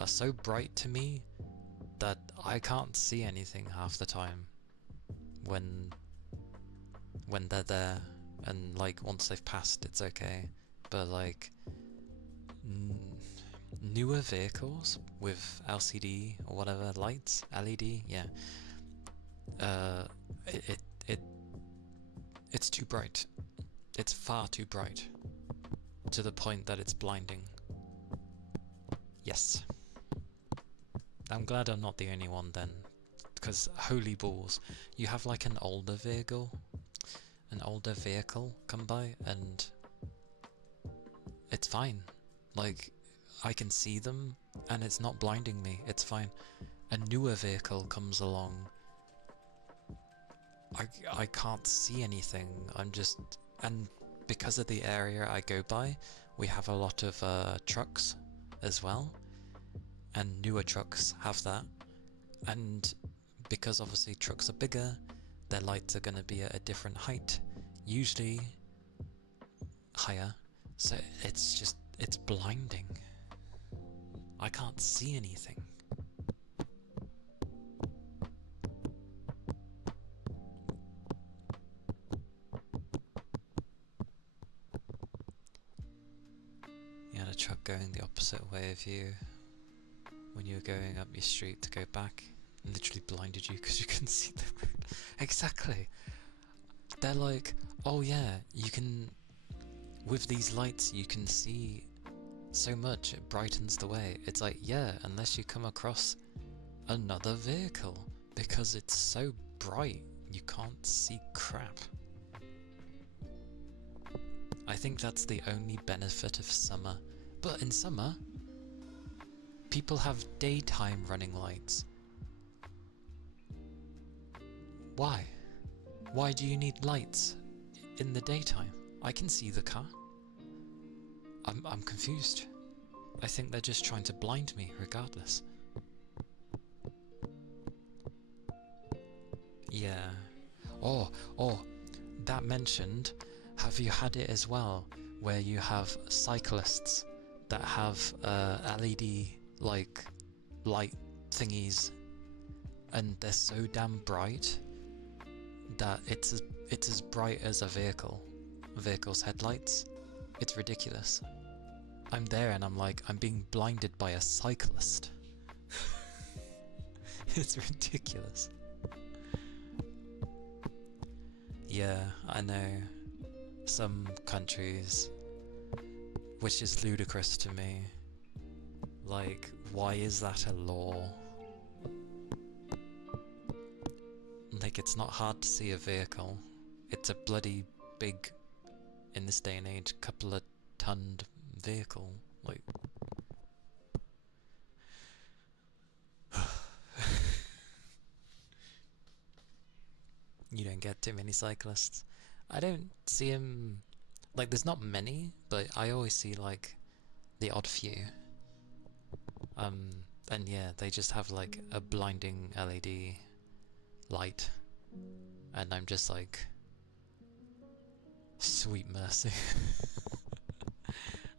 are so bright to me that I can't see anything half the time when they're there, and like once they've passed it's okay, but like newer vehicles with LCD or whatever lights, LED, yeah, it's too bright. It's far too bright, to the point that it's blinding. Yes. I'm glad I'm not the only one then, because holy balls, you have like an older vehicle come by and it's fine. Like, I can see them and it's not blinding me, it's fine. A newer vehicle comes along, I can't see anything, and because of the area I go by, we have a lot of trucks as well, and newer trucks have that, and because obviously trucks are bigger, their lights are going to be at a different height, usually higher, so it's blinding. I can't see anything. You had a truck going the opposite way of you when you were going up your street to go back, and literally blinded you because you couldn't see the road. Exactly. They're like, oh yeah, you can, with these lights you can see so much, it brightens the way. It's like, yeah, unless you come across another vehicle, because it's so bright you can't see crap. I think that's the only benefit of summer. But in summer, people have daytime running lights. Why? Why do you need lights in the daytime? I can see the car. I'm confused. I think they're just trying to blind me regardless. Yeah. Oh, that mentioned, have you had it as well, where you have cyclists that have LED like light thingies, and they're so damn bright that it's as bright as a vehicle's headlights. It's ridiculous. I'm there and I'm like, I'm being blinded by a cyclist. It's ridiculous. Yeah, I know. Some countries, which is ludicrous to me. Like, why is that a law? Like, it's not hard to see a vehicle. It's a bloody big, in this day and age, couple of tonned vehicle. Like, you don't get too many cyclists. I don't see him. Like, there's not many, but I always see, like, the odd few. And yeah, they just have, like, a blinding LED light. And I'm just like, sweet mercy.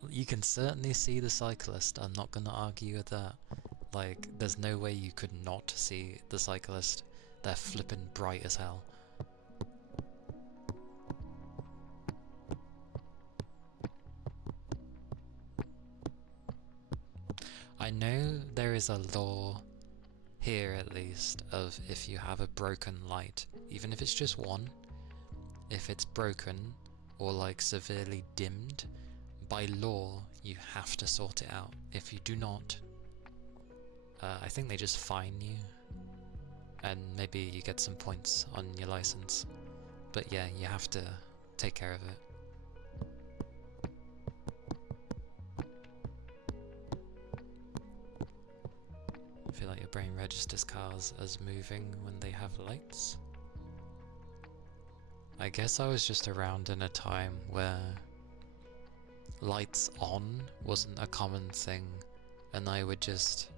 You can certainly see the cyclist, I'm not gonna argue with that. Like, there's no way you could not see the cyclist. They're flippin' bright as hell. I know there is a law, here at least, of if you have a broken light, even if it's just one, if it's broken or like severely dimmed, by law you have to sort it out. If you do not, I think they just fine you, and maybe you get some points on your license. But yeah, you have to take care of it. I feel like your brain registers cars as moving when they have lights. I guess I was just around in a time where lights on wasn't a common thing, and I would just...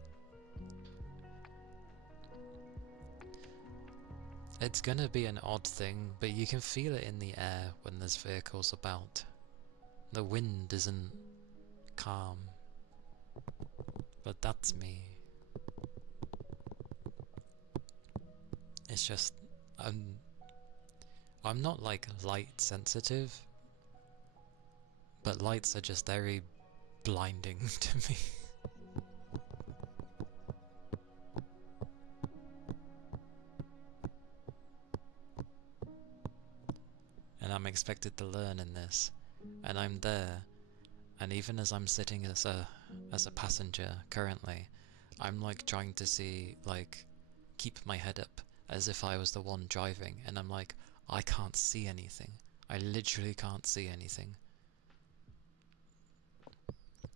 It's gonna be an odd thing, but you can feel it in the air when there's vehicles about. The wind isn't calm, but that's me. It's just, I'm not like light sensitive, but lights are just very blinding to me. And I'm expected to learn in this, and I'm there, and even as I'm sitting as a passenger currently, I'm like trying to see, like, keep my head up as if I was the one driving, and I'm like, I can't see anything. I literally can't see anything.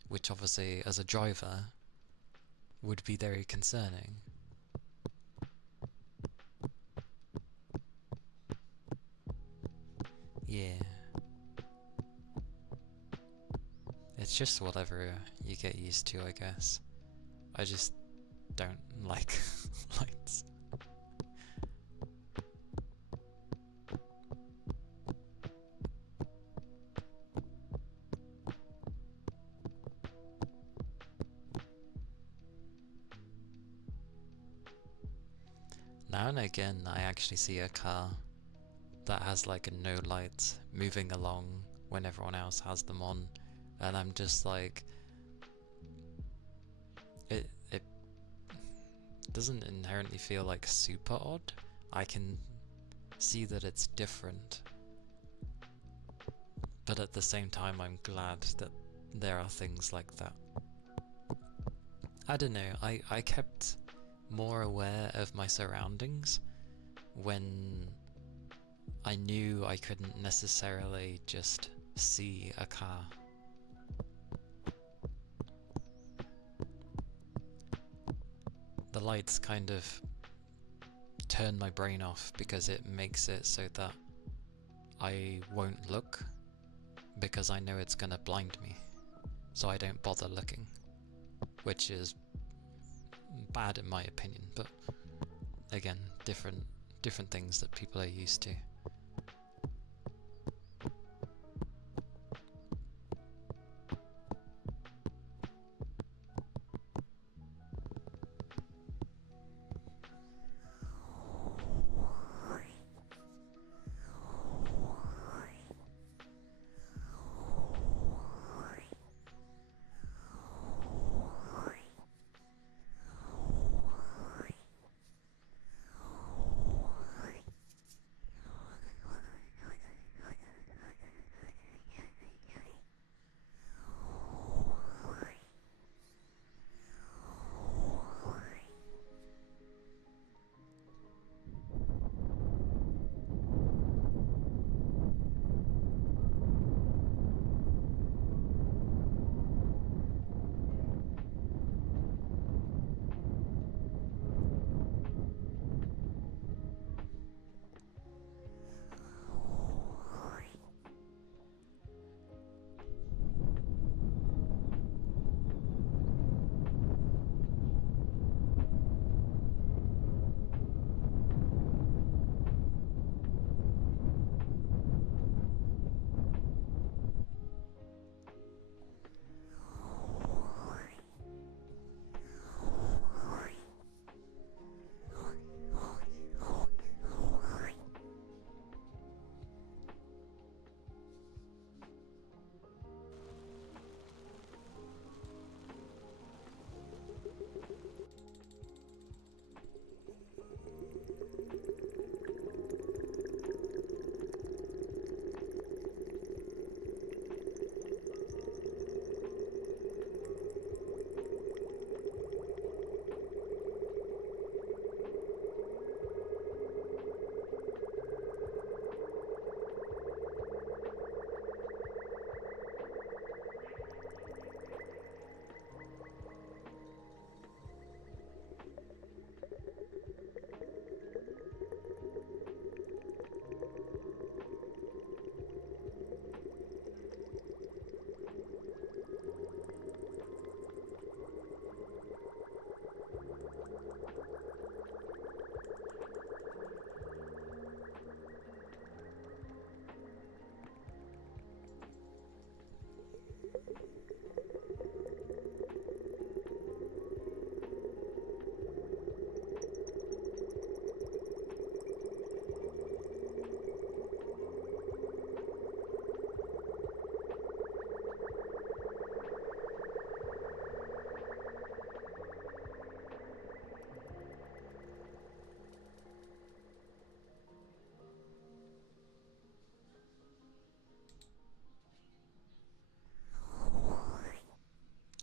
Which obviously, as a driver, would be very concerning. Yeah. It's just whatever you get used to, I guess. I just don't like lights. Now and again, I actually see a car that has like a no lights moving along when everyone else has them on, and I'm just like, it doesn't inherently feel like super odd. I can see that it's different, but at the same time I'm glad that there are things like that. I don't know, I kept more aware of my surroundings when I knew I couldn't necessarily just see a car. The lights kind of turn my brain off because it makes it so that I won't look, because I know it's gonna blind me, so I don't bother looking, which is bad in my opinion, but again, different things that people are used to.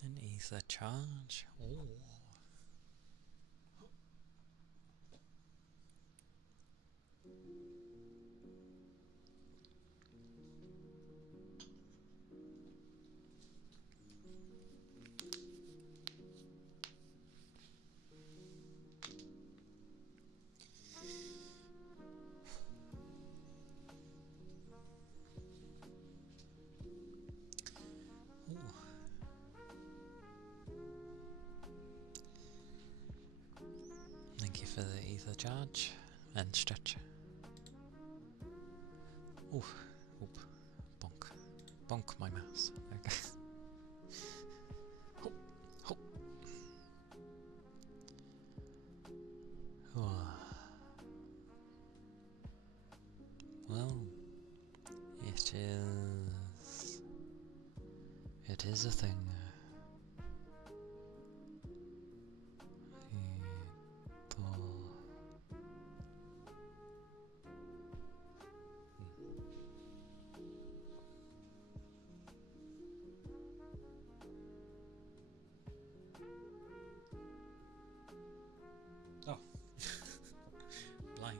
An ether charge. Ooh. Thank you for the ether charge and stretch. Ooh, oop, bonk, bonk my mouse. Okay. Hop, hop. Well, it is. It is a thing. Oh, blind.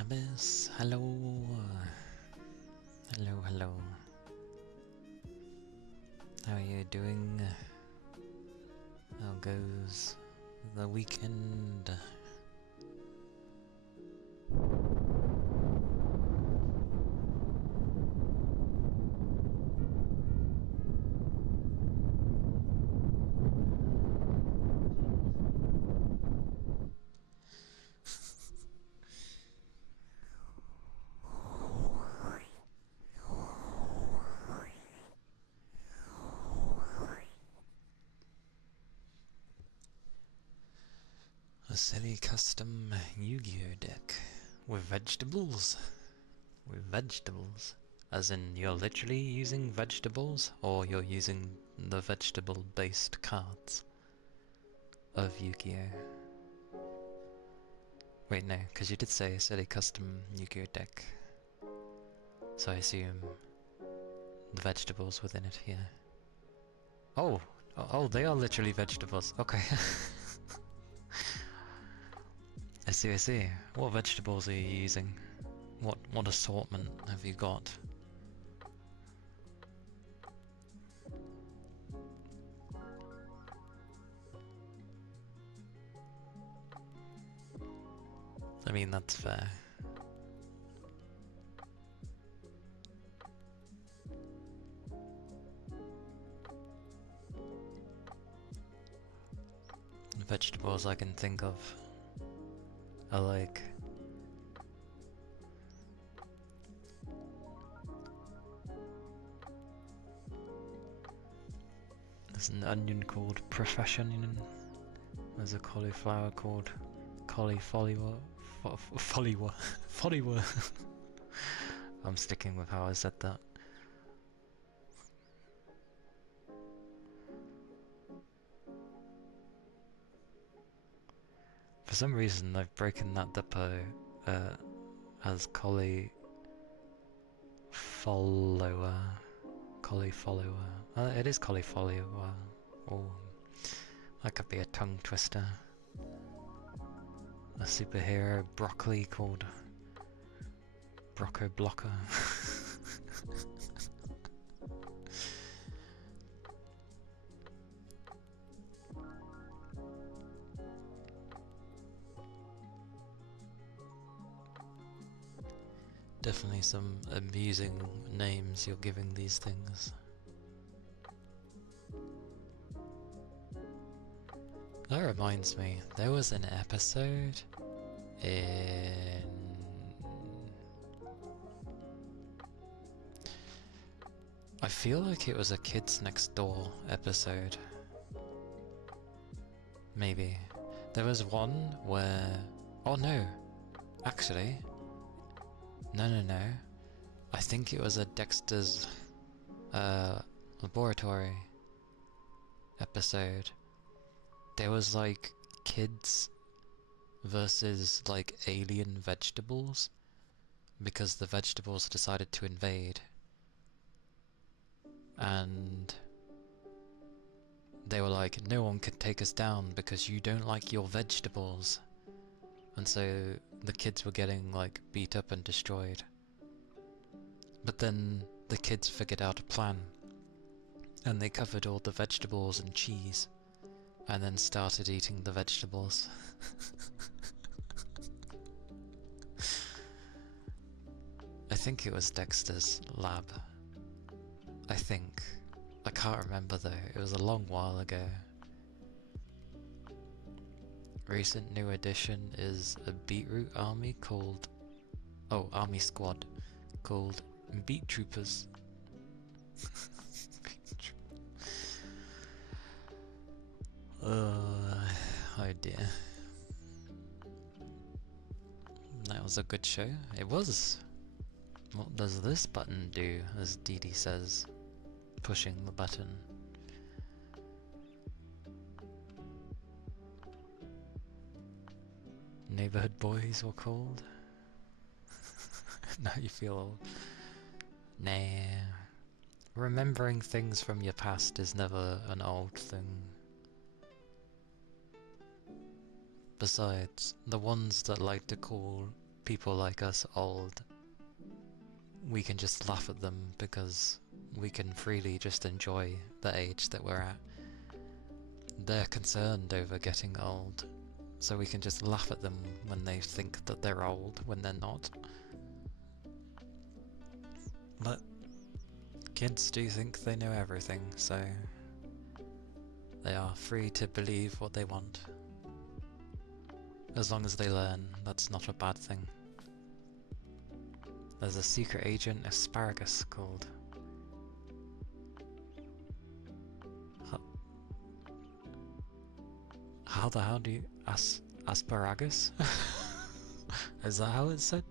Abyss, hello. Hello, hello. How are you doing? How goes the weekend? A silly custom Yu-Gi-Oh deck with vegetables. With vegetables. As in you're literally using vegetables, or you're using the vegetable-based cards of Yu-Gi-Oh. Wait, no, because you did say a silly custom Yu-Gi-Oh deck. So I assume the vegetables within it, yeah. Oh! Oh, they are literally vegetables. Okay. I see, I see. What vegetables are you using? What assortment have you got? I mean, that's fair. The vegetables I can think of are like there's an onion called Profession. There's a cauliflower called cauliflower. Follywer. I'm sticking with how I said that. For some reason, I've broken that depot as cauliflower. Cauliflower. It is cauliflower. Oh, that could be a tongue twister. A superhero broccoli called Brocco Blocker. Definitely some amusing names you're giving these things. That reminds me, there was an episode in... I feel like it was a Kids Next Door episode. Maybe. There was one where... Oh no! Actually... No. I think it was a Dexter's Laboratory episode. There was like kids versus like alien vegetables because the vegetables decided to invade. And they were like, no one can take us down because you don't like your vegetables. And so the kids were getting like beat up and destroyed. But then the kids figured out a plan. And they covered all the vegetables in cheese. And then started eating the vegetables. I think it was Dexter's Lab. I think. I can't remember though, it was a long while ago. Recent new addition is a beetroot army called... Oh, army squad called Beet Troopers. Oh dear. That was a good show. It was. What does this button do, as Dee Dee says, pushing the button? Neighborhood boys were called. Now you feel old. Nah. Remembering things from your past is never an old thing. Besides, the ones that like to call people like us old, we can just laugh at them because we can freely just enjoy the age that we're at. They're concerned over getting old, so we can just laugh at them when they think that they're old when they're not. But kids do think they know everything, so they are free to believe what they want. As long as they learn, that's not a bad thing. There's a secret agent asparagus called... How the hell do you... asparagus? Is that how it's said?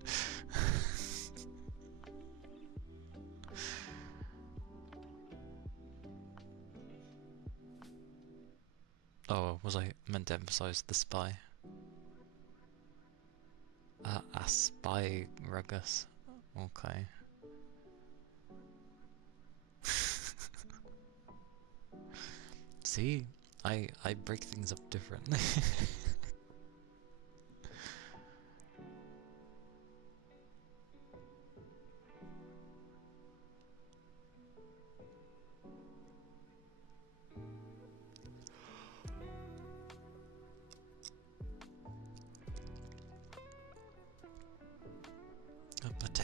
Oh, was I meant to emphasize the spy? Asparagus. Okay. See, I break things up differently.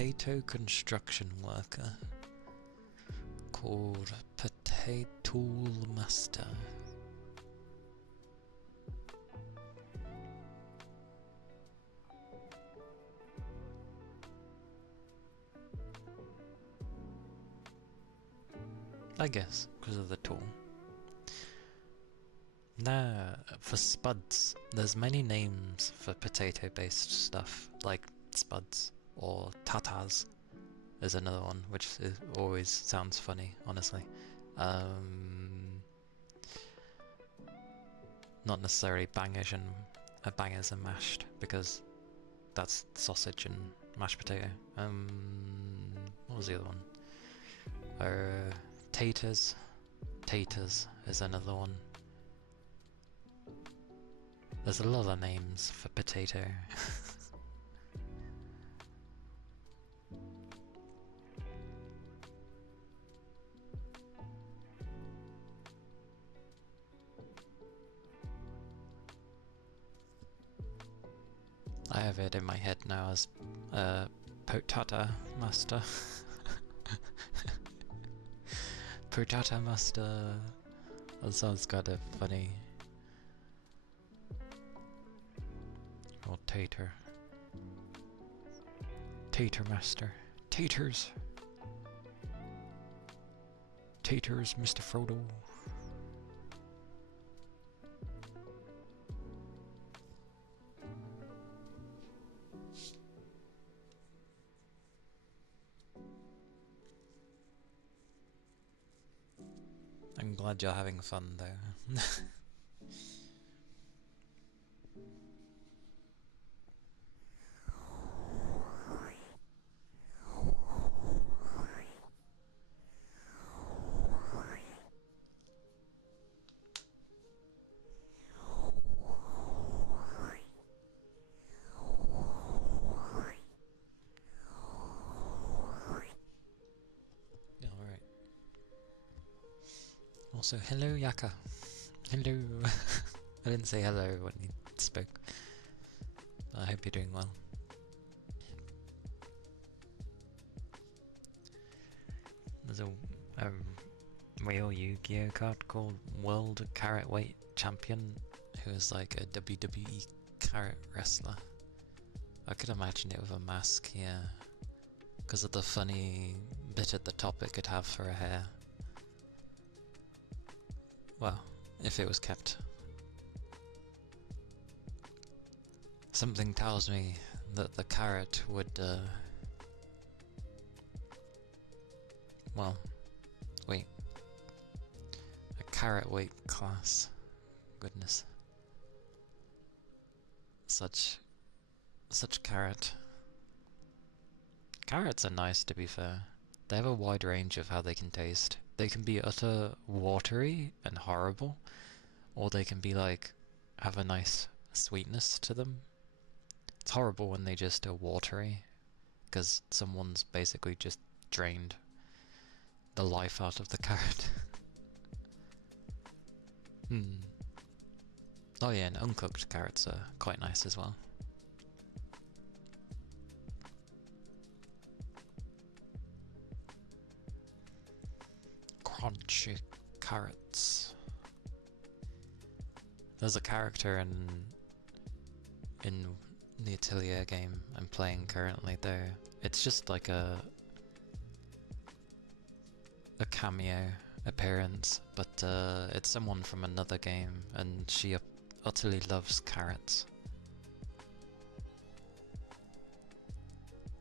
potato construction worker called Potato Master. I guess, because of the tool. Now, for spuds, there's many names for potato-based stuff, like spuds, or tatas is another one, which always sounds funny, honestly. Not necessarily bangers and mashed, because that's sausage and mashed potato. What was the other one? Taters. Taters is another one. There's a lot of names for potato. I have it in my head now as Potata Master. Potata Master. That sounds kind of funny. Or Tater. Tater Master. Taters! Taters, Mr. Frodo. I'm glad you're having fun though. Alright. Also, hello Yaka. Hello. I didn't say hello when you spoke. I hope you're doing well. There's a real Yu-Gi-Oh card called World Carrot Weight Champion, who is like a WWE carrot wrestler. I could imagine it with a mask, yeah. Because of the funny bit at the top it could have for a hair. Well, if it was kept. Something tells me that the carrot would, well, wait. A carrot weight class. Goodness. Such carrot. Carrots are nice, to be fair. They have a wide range of how they can taste. They can be utter watery and horrible, or they can be like, have a nice sweetness to them. It's horrible when they just are watery, because someone's basically just drained the life out of the carrot. Oh yeah, and uncooked carrots are quite nice as well. Crunchy carrots. There's a character in the Atelier game I'm playing currently though. It's just like a cameo appearance, but it's someone from another game, and she utterly loves carrots.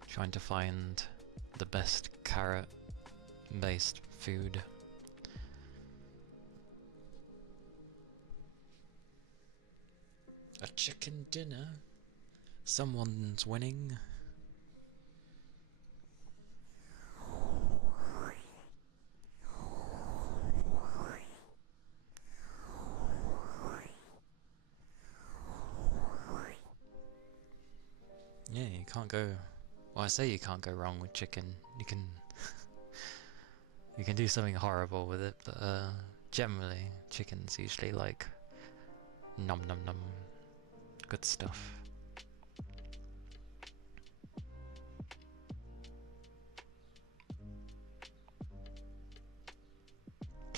Trying to find the best carrot-based food. A chicken dinner? Someone's winning. Yeah, you can't go... Well, I say you can't go wrong with chicken. You can... you can do something horrible with it, but generally, chicken's usually like... Nom nom nom. Good stuff.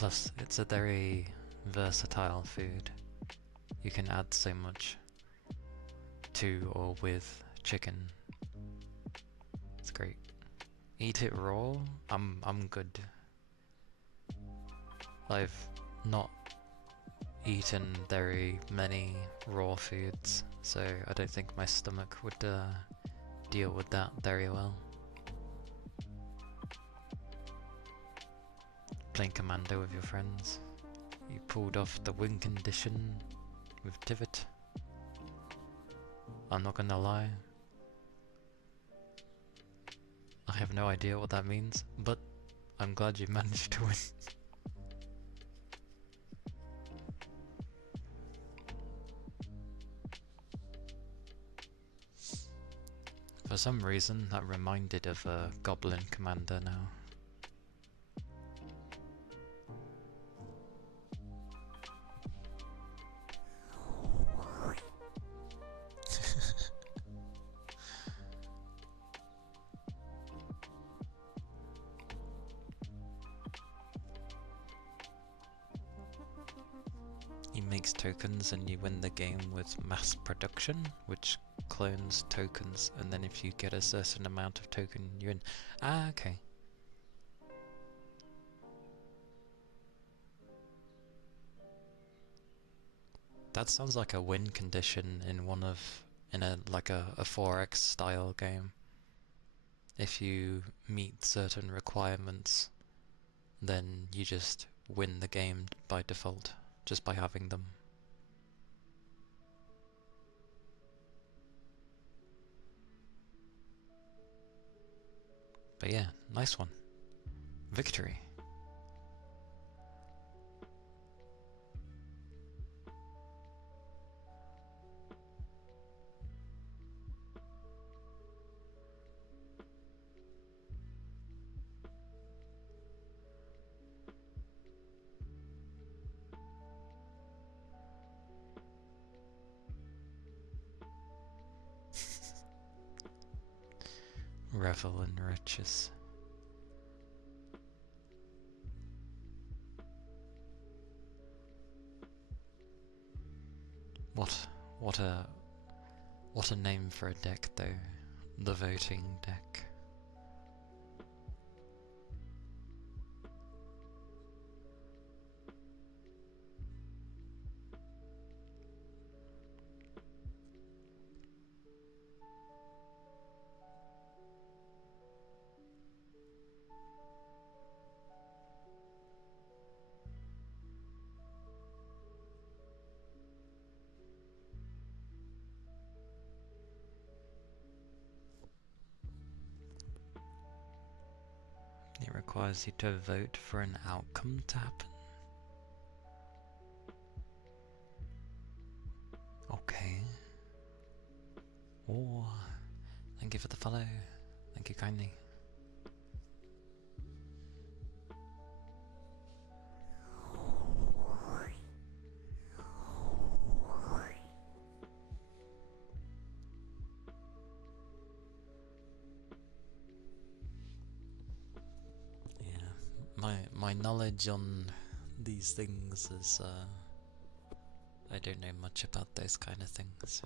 Plus, it's a very versatile food. You can add so much to or with chicken. It's great. Eat it raw? I'm good. I've not eaten very many raw foods, so I don't think my stomach would deal with that very well. Playing Commando with your friends. You pulled off the win condition with Tivit. I'm not gonna lie, I have no idea what that means, but I'm glad you managed to win. For some reason, that reminded of a Goblin Commander now. He makes tokens and you win the game with mass production, which clones tokens, and then if you get a certain amount of token, you win. Ah, okay. That sounds like a win condition in like a 4X style game. If you meet certain requirements, then you just win the game by default, just by having them. But yeah, nice one. Victory. Revel in riches. What a name for a deck though. The voting deck. It requires you to vote for an outcome to happen. Okay. Oh, thank you for the follow. Thank you kindly. My knowledge on these things is I don't know much about those kind of things.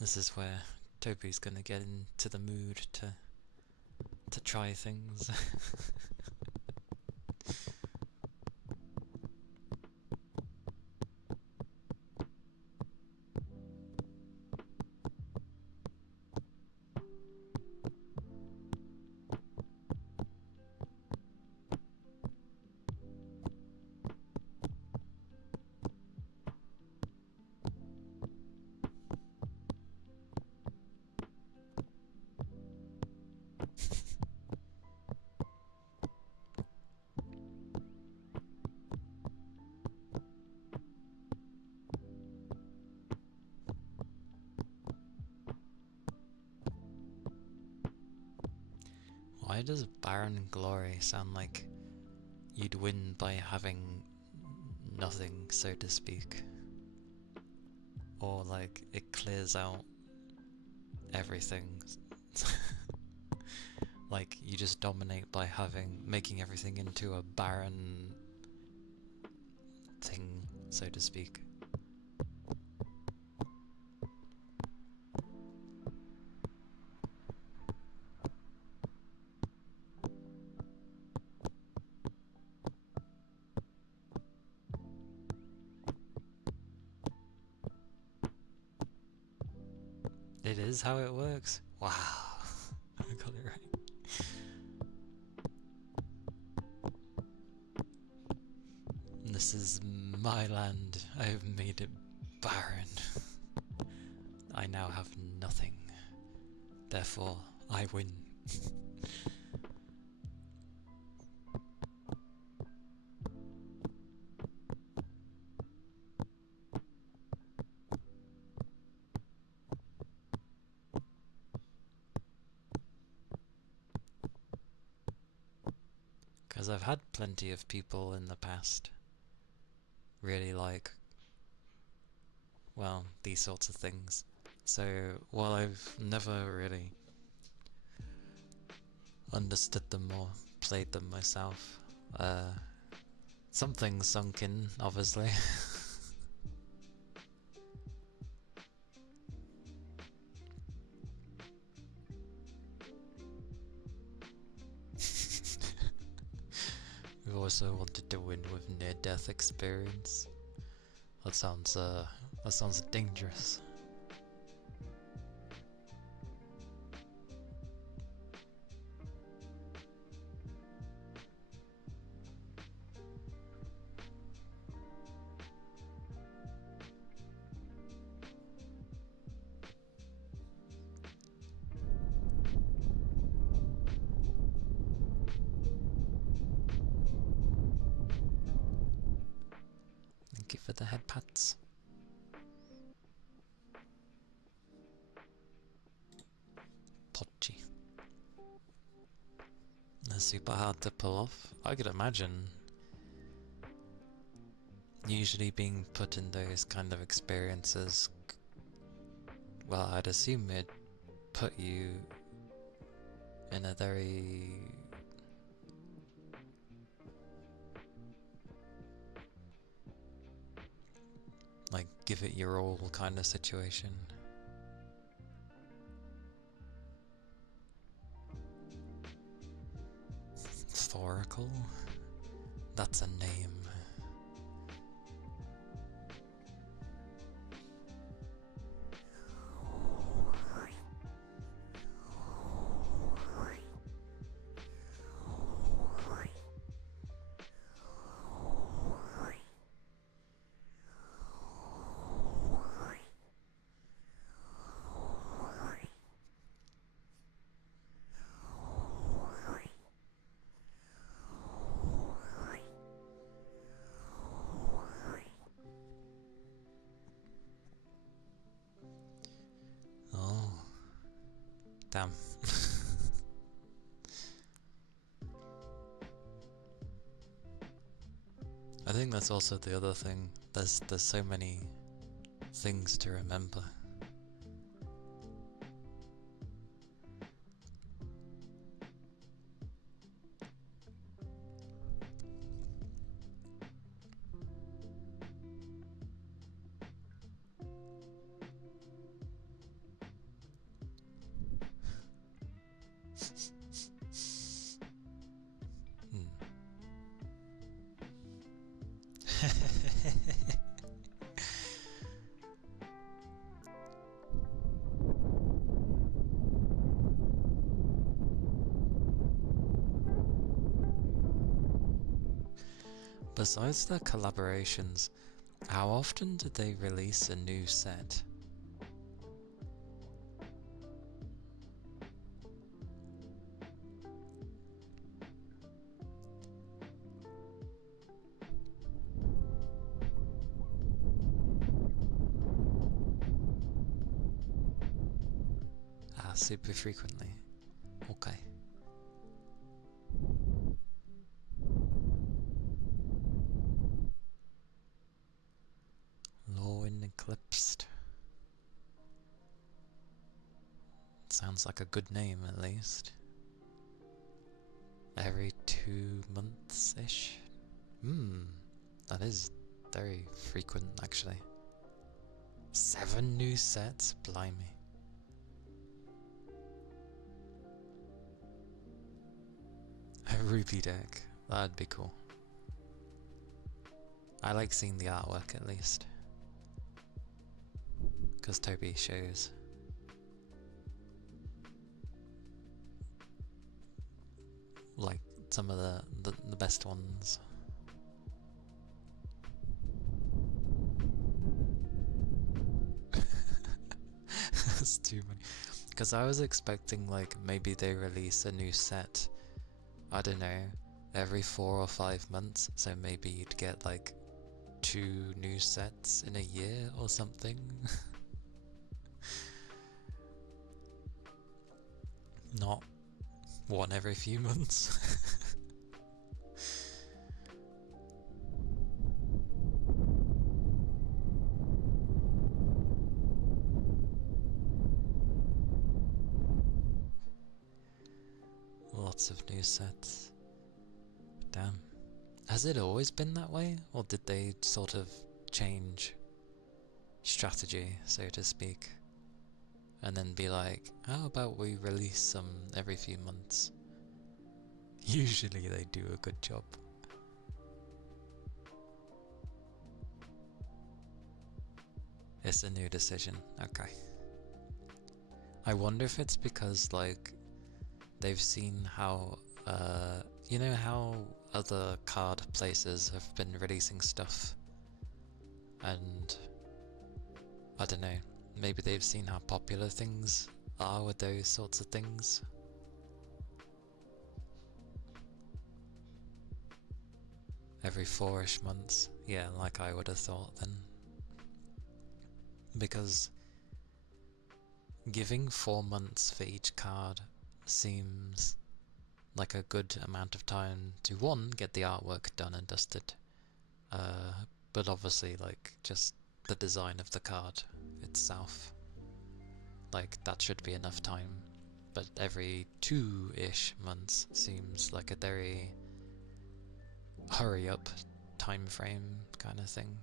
This is where Toby's gonna get into the mood to try things. Why does Barren Glory sound like you'd win by having nothing, so to speak. Or like it clears out everything. Like you just dominate by making everything into a barren thing, so to speak. It is how it works? Wow. I got it right. This is my land. I have made it barren. I now have nothing. Therefore, I win. Because I've had plenty of people in the past really like, well, these sorts of things. So, while I've never really understood them or played them myself, something's sunk in, obviously. We've also wanted to win with near-death experience. That sounds dangerous. Thank you for the head pats. Pochi. They're super hard to pull off. I could imagine usually being put in those kind of experiences. Well, I'd assume it'd put you in a very like give it your all kind of situation. Thoracle? That's a name. Oh. Damn. I think that's also the other thing. There's so many things to remember. Besides the collaborations, how often do they release a new set? Ah, super frequently. Okay. Eclipsed. Sounds like a good name, at least. Every 2 months-ish? That is very frequent, actually. 7 new sets? Blimey. A Ruby deck. That'd be cool. I like seeing the artwork, at least. Because Toby shows. Like, some of the best ones. That's too many. Because I was expecting, like, maybe they release a new set, I don't know, every 4 or 5 months, so maybe you'd get, like, 2 new sets in a year or something. Not one every few months. Lots of new sets. Damn. Has it always been that way, or did they sort of change strategy, so to speak, and then be like, how about we release some every few months? Usually they do a good job. It's a new decision, okay. I wonder if it's because, like, they've seen how, you know how other card places have been releasing stuff, and I don't know, maybe they've seen how popular things are with those sorts of things. Every 4-ish months, yeah, like I would have thought then. Because giving 4 months for each card seems like a good amount of time to, one, get the artwork done and dusted, but obviously, like, just the design of the card itself, like, that should be enough time, but every 2-ish months seems like a very hurry up time frame kind of thing.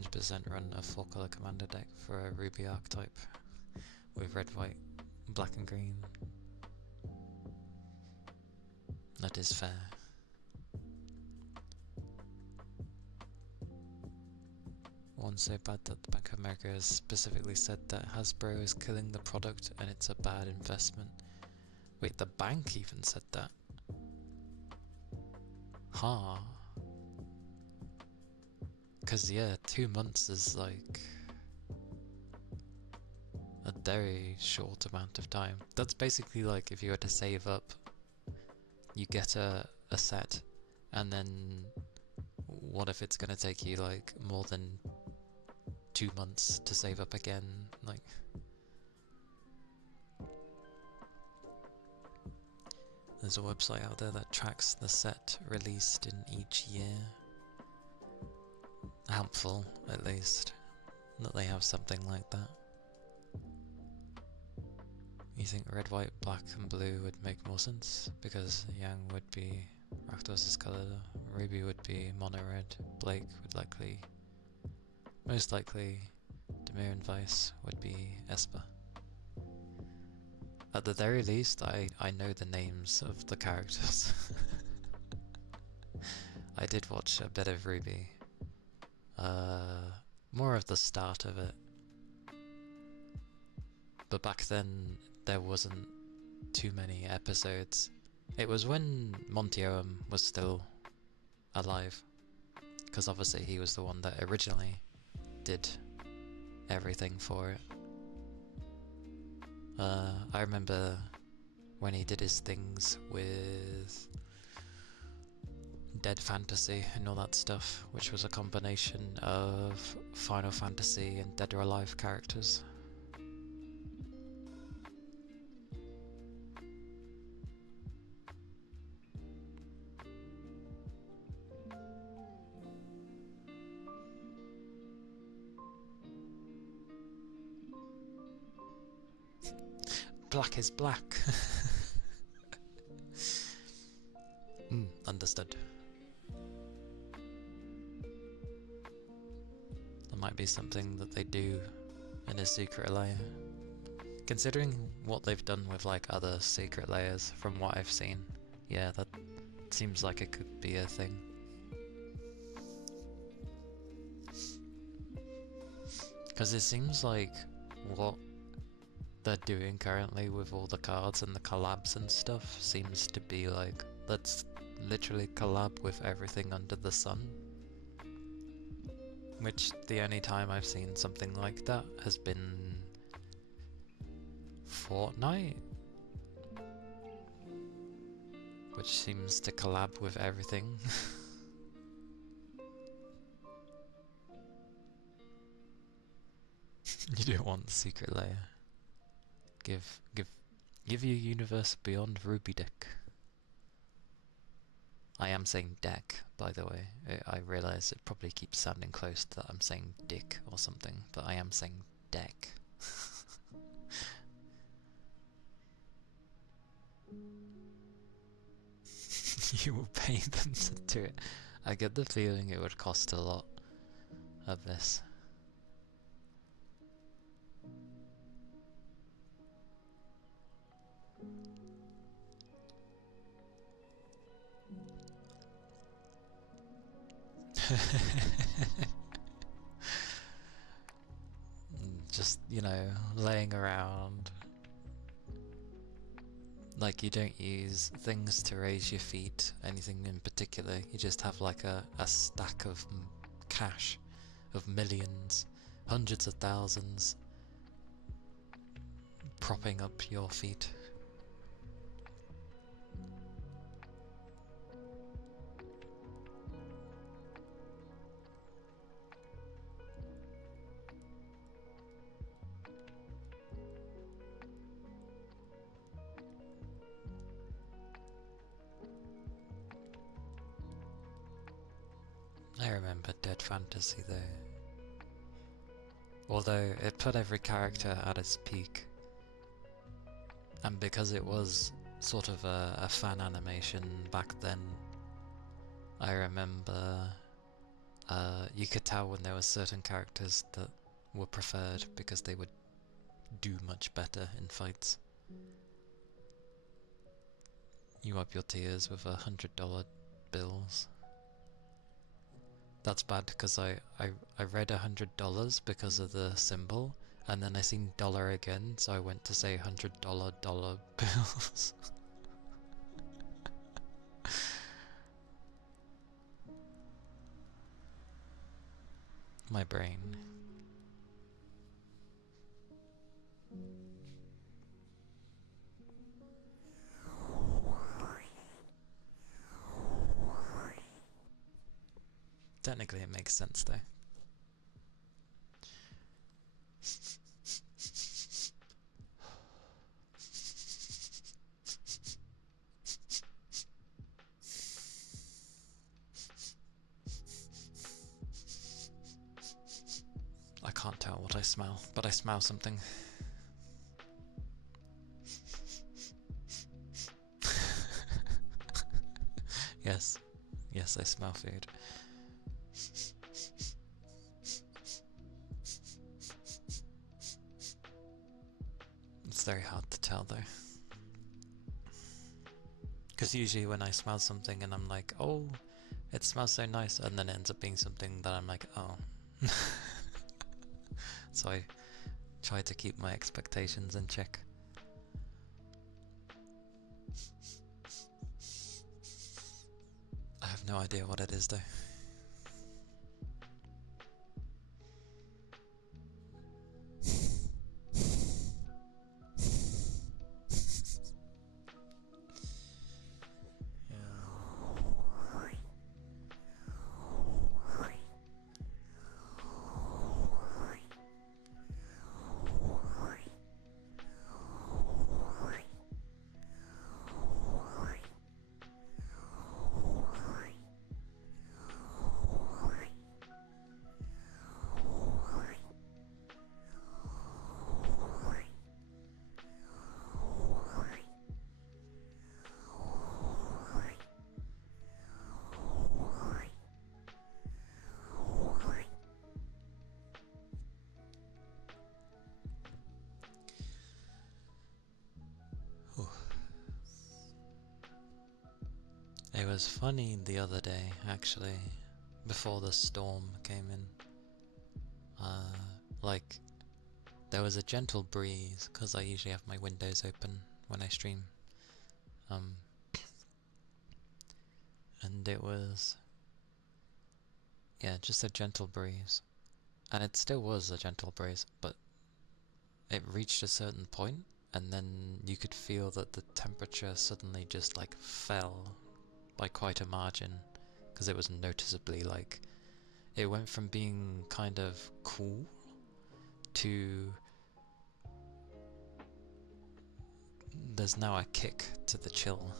100% run a 4-color commander deck for a Ruby archetype with red, white, black and green. That is fair. One so bad that the Bank of America has specifically said that Hasbro is killing the product and it's a bad investment. Wait, the bank even said that? Huh. Because, yeah, 2 months is like a very short amount of time. That's basically like if you were to save up, you get a set, and then what if it's going to take you like more than 2 months to save up again? Like, there's a website out there that tracks the set released in each year. Helpful, at least, that they have something like that. You think red, white, black and blue would make more sense? Because Yang would be Rakdos' colour, Ruby would be mono red, Blake would most likely, Demir and Vice would be Esper. At the very least, I know the names of the characters. I did watch a bit of Ruby. More of the start of it. But back then, there wasn't too many episodes. It was when Monty Oum was still alive. Because obviously he was the one that originally did everything for it. I remember when he did his things with Dead Fantasy and all that stuff, which was a combination of Final Fantasy and Dead or Alive characters. black is black. Understood. There might be something that they do in a secret layer. Considering what they've done with like other secret layers from what I've seen, yeah, that seems like it could be a thing. Because it seems like what they're doing currently with all the cards and the collabs and stuff seems to be like, let's literally collab with everything under the sun. Which the only time I've seen something like that has been Fortnite, which seems to collab with everything. You don't want the secret layer. Give your universe beyond Ruby Dick. I am saying deck, by the way. I realise it probably keeps sounding close that I'm saying dick or something, but I am saying deck. You will pay them to do it. I get the feeling it would cost a lot of this. Just, you know, laying around. Like, you don't use things to raise your feet, anything in particular. You just have like a stack of cash, of millions, hundreds of thousands, propping up your feet. I remember Dead Fantasy though. Although it put every character at its peak. And because it was sort of a fan animation back then, I remember you could tell when there were certain characters that were preferred because they would do much better in fights. You wipe your tears with $100 bills. That's bad because I read $100 because of the symbol, and then I seen dollar again, so I went to say $100 dollar bills. My brain. Technically it makes sense though. I can't tell what I smell, but I smell something. Yes. Yes, I smell food. It's very hard to tell though. Because usually when I smell something and I'm like, oh, it smells so nice, and then it ends up being something that I'm like, oh. So I try to keep my expectations in check. I have no idea what it is though. It was funny the other day, actually, before the storm came in. Like, there was a gentle breeze, because I usually have my windows open when I stream. And it was, yeah, just a gentle breeze. And it still was a gentle breeze, but it reached a certain point, and then you could feel that the temperature suddenly just like fell by quite a margin, because it was noticeably like, it went from being kind of cool to there's now a kick to the chill.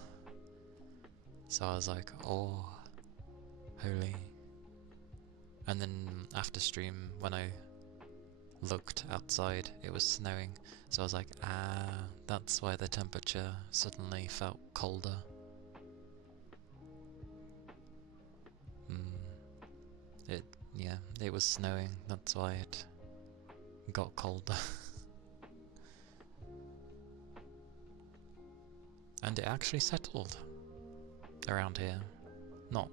So I was like, oh, holy. And then after stream, when I looked outside, it was snowing. So I was like, that's why the temperature suddenly felt colder. It was snowing, that's why it got colder. And it actually settled around here. Not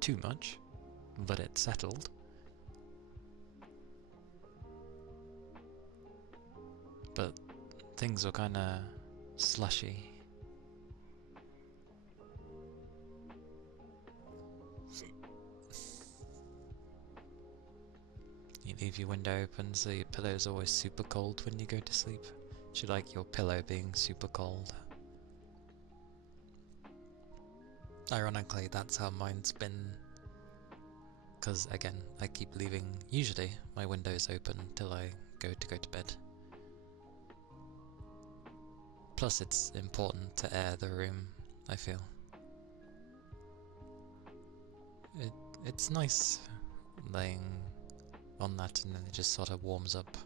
too much, but it settled. But things were kinda slushy. You leave your window open so your pillow's always super cold when you go to sleep. Do you like your pillow being super cold? Ironically, that's how mine's been. Because again, I keep leaving, usually, my windows open till I go to bed. Plus it's important to air the room, I feel. It's nice laying on that and then it just sort of warms up.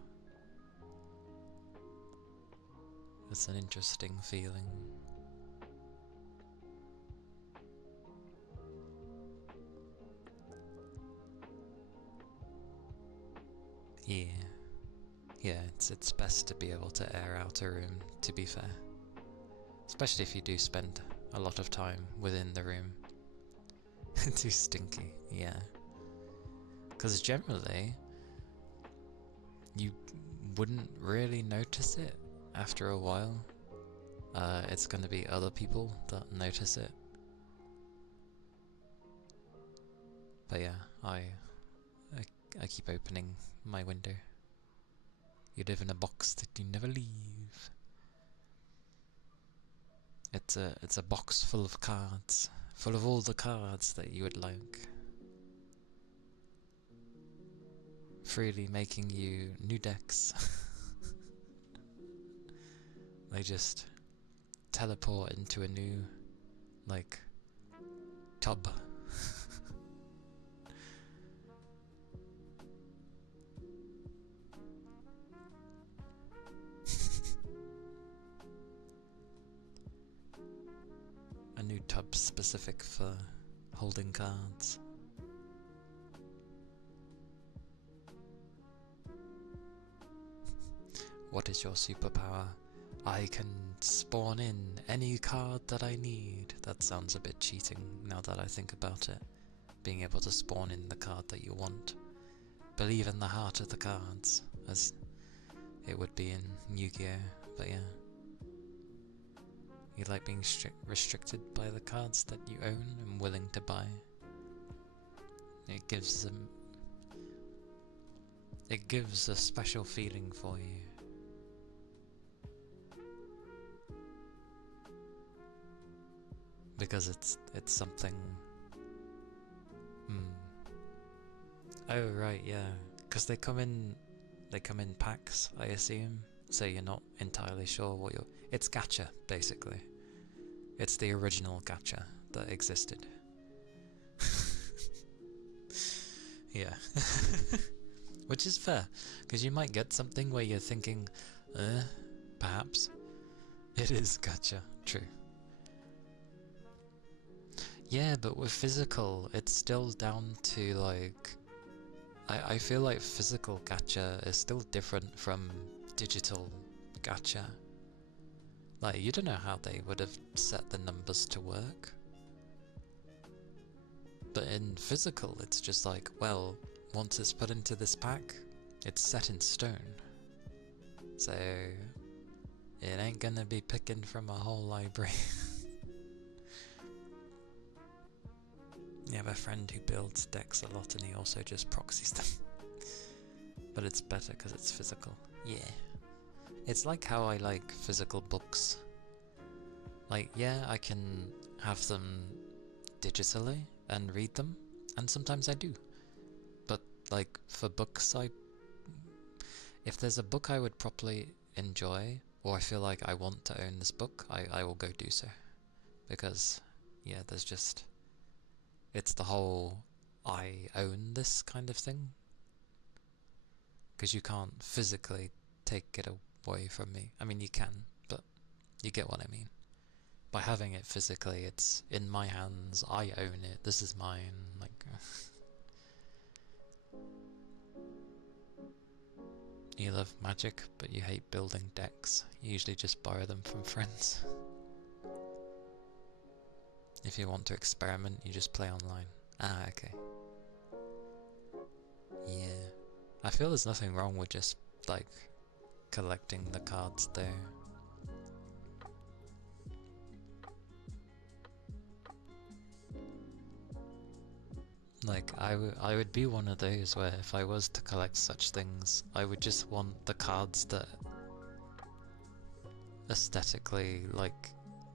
It's an interesting feeling. Yeah, it's best to be able to air out a room, to be fair. Especially if you do spend a lot of time within the room. Too stinky, yeah. Because generally, you wouldn't really notice it after a while. It's going to be other people that notice it. But yeah, I keep opening my window. You live in a box that you never leave. It's a box full of cards, full of all the cards that you would like. Freely making you new decks. They just teleport into a new, like, tub. A new tub specific for holding cards. What is your superpower? I can spawn in any card that I need. That sounds a bit cheating now that I think about it. Being able to spawn in the card that you want. Believe in the heart of the cards, as it would be in Yu-Gi-Oh! But yeah. You like being restricted by the cards that you own and willing to buy. It gives a special feeling for you. Because it's something. Oh right, yeah. Because they come in packs, I assume. So you're not entirely sure what you're. It's gacha, basically. It's the original gacha that existed. Yeah. Which is fair, because you might get something where you're thinking, perhaps. It is gacha, true. Yeah, but with physical, it's still down to like... I feel like physical gacha is still different from digital gacha. Like, you don't know how they would have set the numbers to work. But in physical, it's just like, well, once it's put into this pack, it's set in stone. So it ain't gonna be picking from a whole library. You have a friend who builds decks a lot and he also just proxies them. But it's better because it's physical. Yeah. It's like how I like physical books. Like, yeah, I can have them digitally and read them, and sometimes I do. But, like, for books, if there's a book I would properly enjoy, or I feel like I want to own this book, I will go do so. Because, yeah, there's just... It's the whole I own this kind of thing. Because you can't physically take it away from me. I mean, you can, but you get what I mean. By having it physically, it's in my hands, I own it, this is mine, like... You love Magic, but you hate building decks. You usually just borrow them from friends. If you want to experiment, you just play online. Ah, okay. Yeah. I feel there's nothing wrong with just, like, collecting the cards there. Like, I would be one of those where if I was to collect such things, I would just want the cards that aesthetically, like,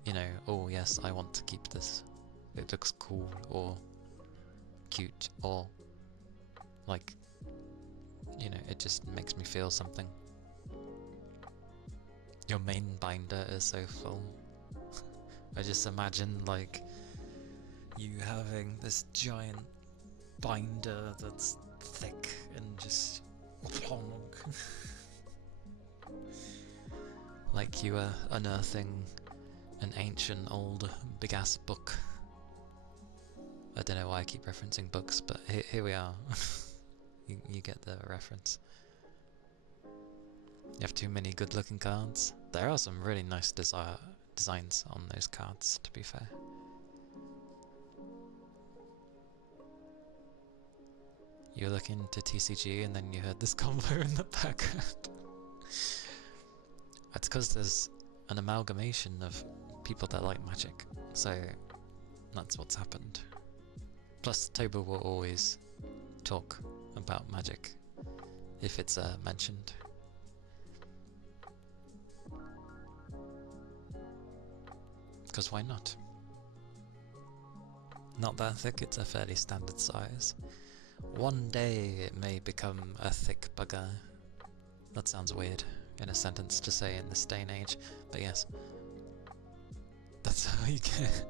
you know, oh yes, I want to keep this. It looks cool, or cute, or, like, you know, it just makes me feel something. Your main binder is so full. I just imagine, like, you having this giant binder that's thick and just like you were unearthing an ancient old big ass book. I don't know why I keep referencing books, but here we are. you get the reference. You have too many good looking cards. There are some really nice designs on those cards, to be fair. You were looking to TCG and then you heard this convo in the background. That's because there's an amalgamation of people that like Magic, so that's what's happened. Plus, Toba will always talk about Magic if it's mentioned. Because why not? Not that thick, it's a fairly standard size. One day it may become a thick bugger. That sounds weird in a sentence to say in this day and age, but yes. That's how you get...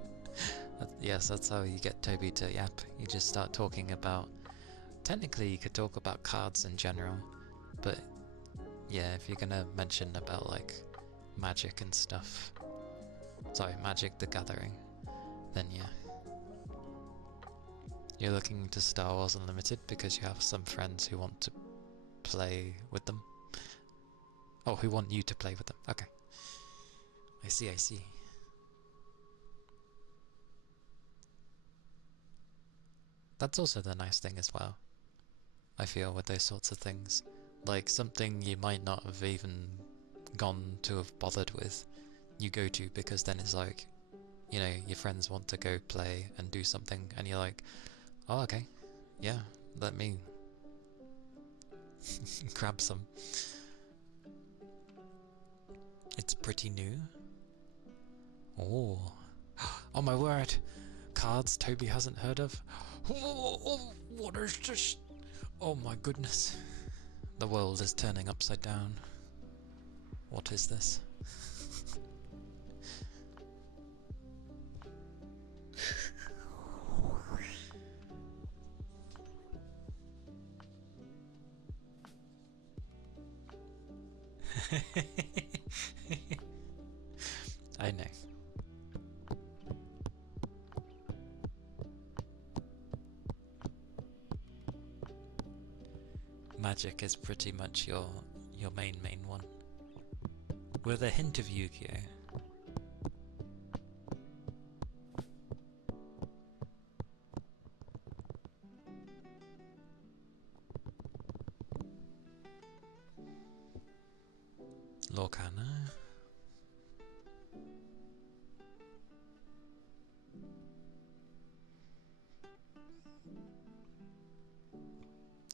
yes, that's how you get Toby to yap. You just start talking about... Technically you could talk about cards in general, but yeah, if you're gonna mention about like Magic and stuff... Sorry, Magic the Gathering, then yeah. You're looking to Star Wars Unlimited because you have some friends who want to play with them. Oh, who want you to play with them. Okay. I see, I see. That's also the nice thing as well, I feel, with those sorts of things. Like, something you might not have even gone to have bothered with, you go to because then it's like, you know, your friends want to go play and do something, and you're like, oh, okay, yeah, let me grab some. It's pretty new. Oh, oh my word! Cards Toby hasn't heard of. Oh, what is this? Oh my goodness! The world is turning upside down. What is this? I know. Magic is pretty much your main one. With a hint of Yu-Gi-Oh!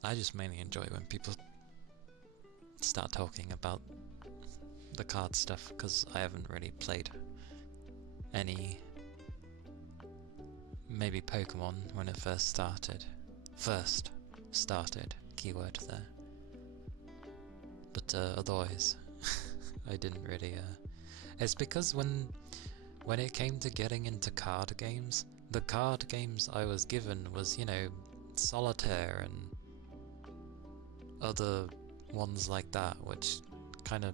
I just mainly enjoy when people start talking about the card stuff, because I haven't really played any. Maybe Pokemon when it first started. Keyword there. But otherwise, I didn't really. It's because when it came to getting into card games, the card games I was given was, you know, Solitaire and other ones like that, which kind of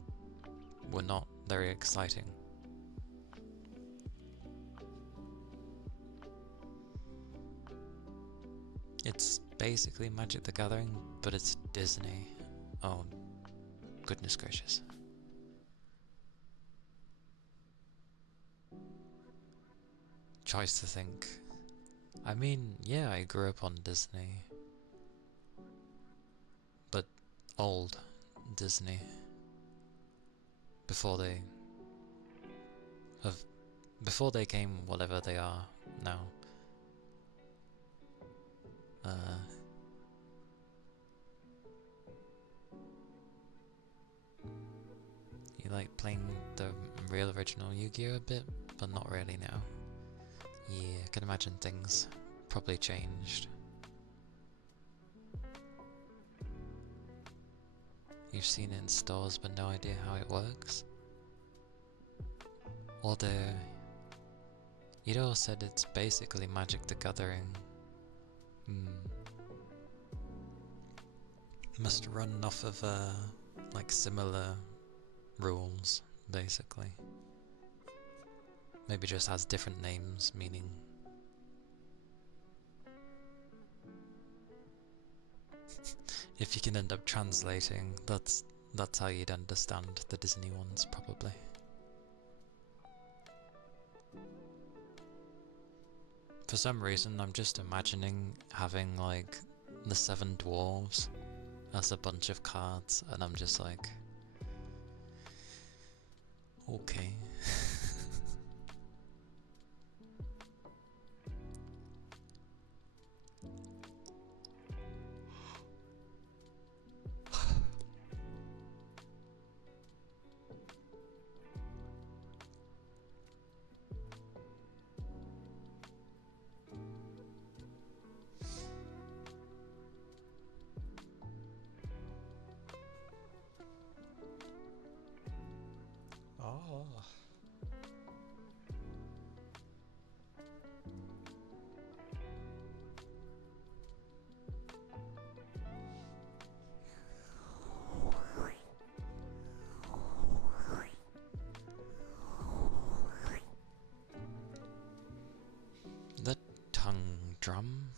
were not very exciting. It's basically Magic the Gathering, but it's Disney. Oh, goodness gracious. Tries to think. I mean, yeah, I grew up on Disney. But old Disney. Before they came whatever they are now. You like playing the real original Yu-Gi-Oh! A bit, but not really now. Yeah, I can imagine things probably changed. You've seen it in stores but no idea how it works? Although, Ito said it's basically Magic the Gathering. Must run off of like similar rules, basically. Maybe just has different names, meaning. If you can end up translating, that's how you'd understand the Disney ones, probably. For some reason, I'm just imagining having, like, the 7 Dwarves as a bunch of cards, and I'm just like, okay. The tongue drum.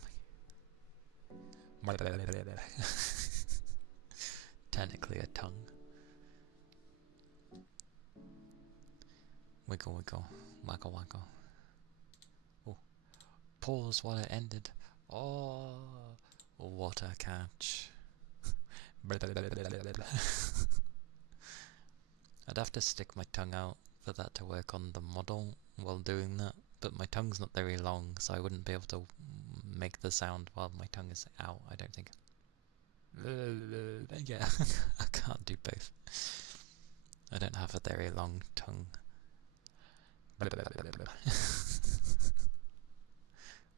Technically a tongue. Wiggle, wiggle, waggle, waggle. Oh, pause while it ended. Oh, what a catch. I'd have to stick my tongue out for that to work on the model while doing that, but my tongue's not very long, so I wouldn't be able to make the sound while my tongue is out, I don't think. Yeah, I can't do both. I don't have a very long tongue.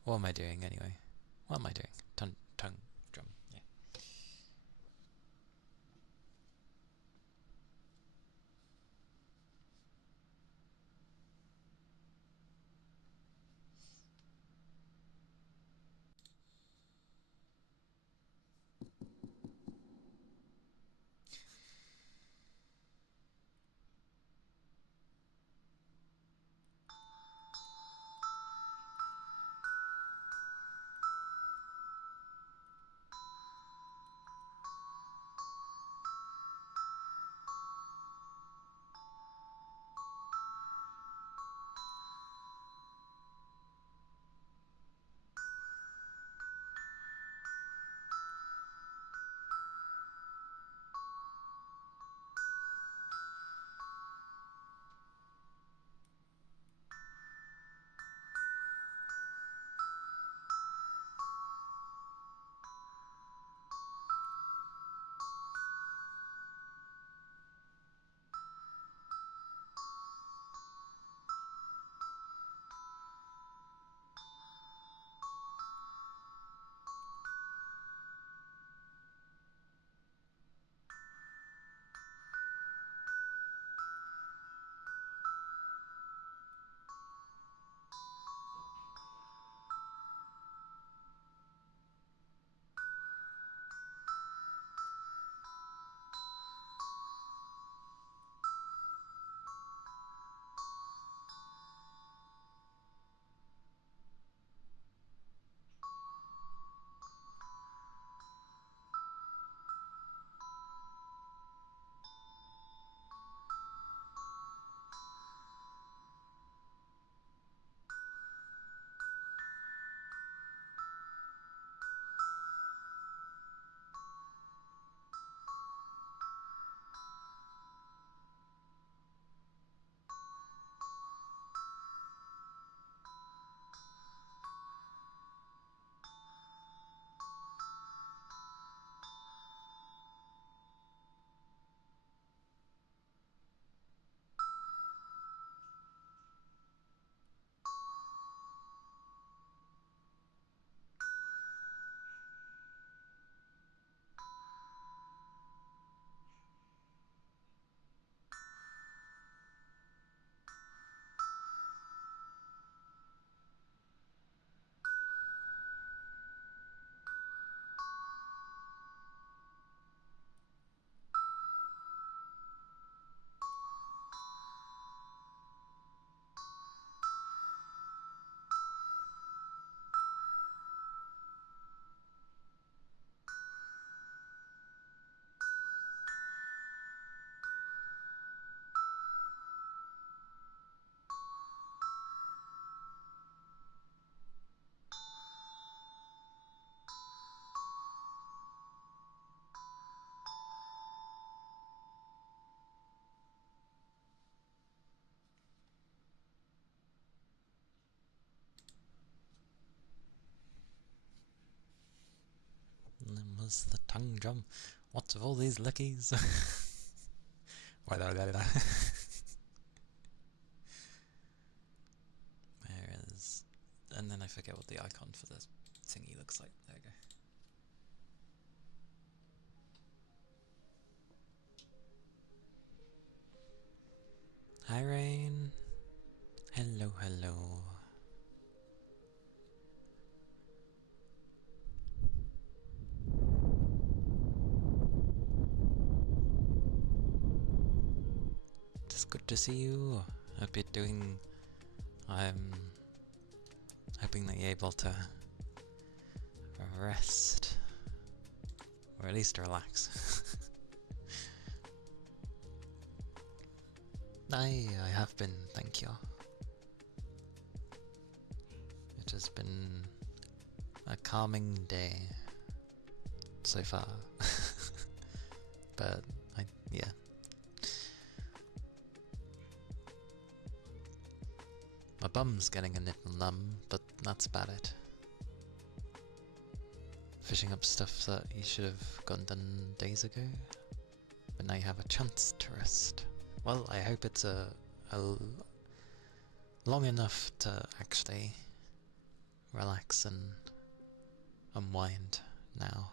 What am I doing anyway? What am I doing? Tongue drum, yeah. was the tongue drum. What's with all these lickies? Where is... And then I forget what the icon for this thingy looks like. There we go. Hi Rain. Hello, hello. It's good to see you. Hope you're doing... I'm hoping that you're able to rest. Or at least relax. I have been, thank you. It has been a calming day so far. But, yeah. My bum's getting a little numb, but that's about it. Fishing up stuff that you should have gotten done days ago, but now you have a chance to rest. Well, I hope it's a long enough to actually relax and unwind now.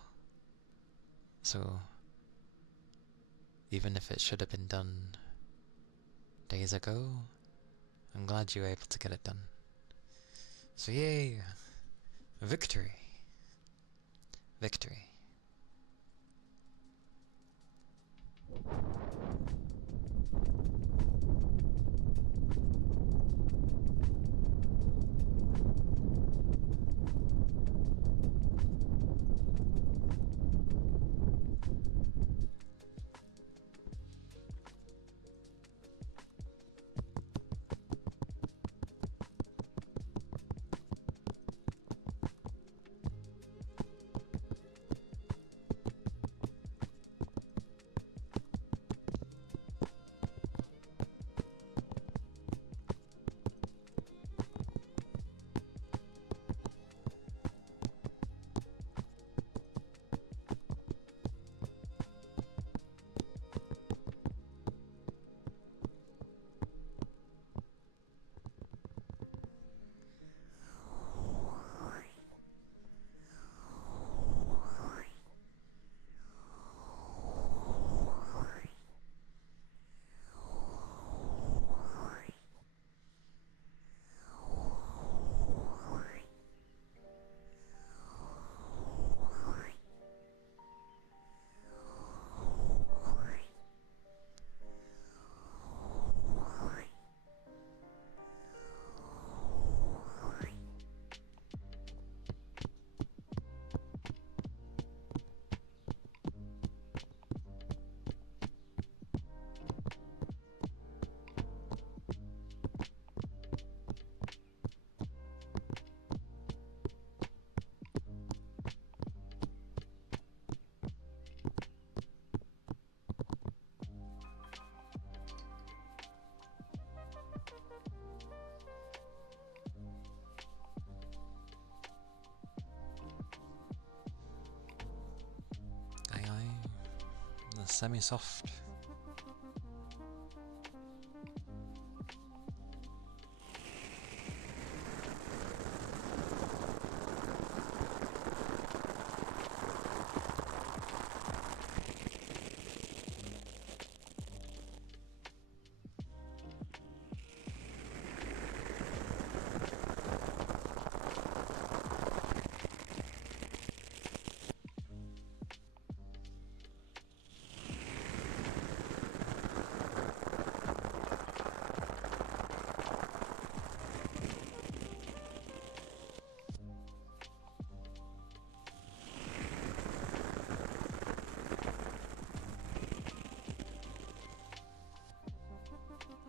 So, even if it should have been done days ago, I'm glad you were able to get it done. So yay! Victory! Victory. The semi-soft.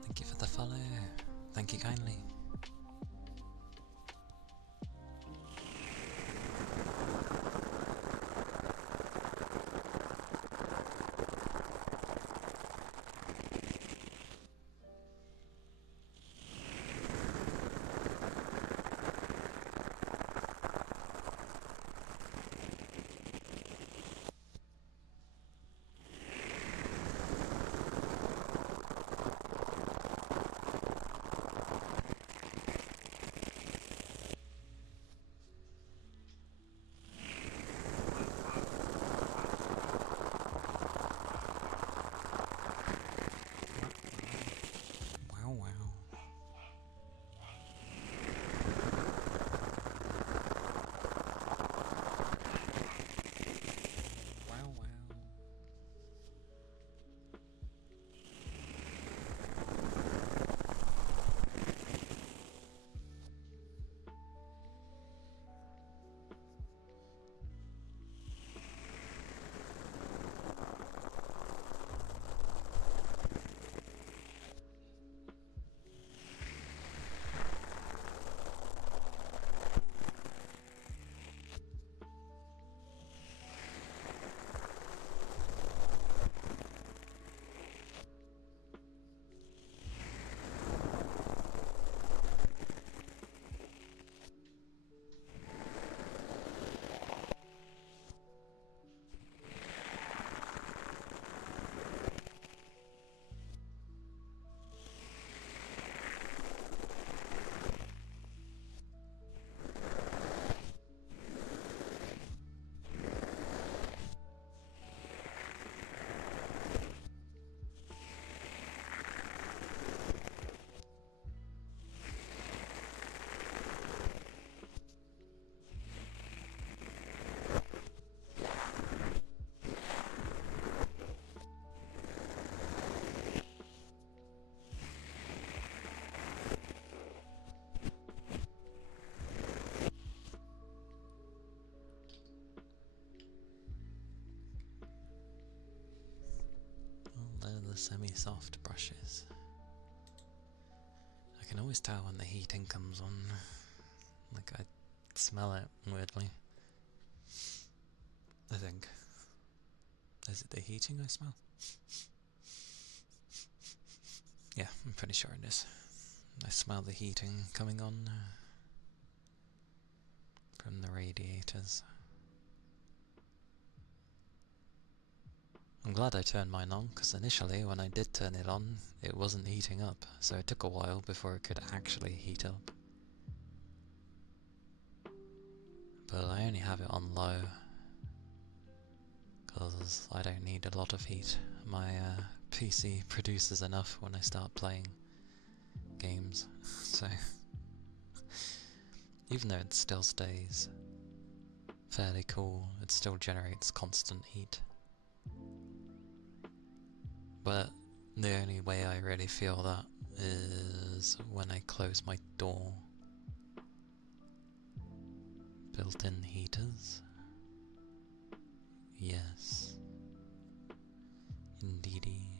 Thank you for the follow. Thank you kindly. the semi-soft brushes. I can always tell when the heating comes on. Like, I smell it weirdly. I think. Is it the heating I smell? Yeah, I'm pretty sure it is. I smell the heating coming on from the radiators. I'm glad I turned mine on, because initially when I did turn it on, it wasn't heating up, so it took a while before it could actually heat up. But I only have it on low, because I don't need a lot of heat. My PC produces enough when I start playing games, so even though it still stays fairly cool, it still generates constant heat. But the only way I really feel that is when I close my door. Built-in heaters? Yes. Indeedy.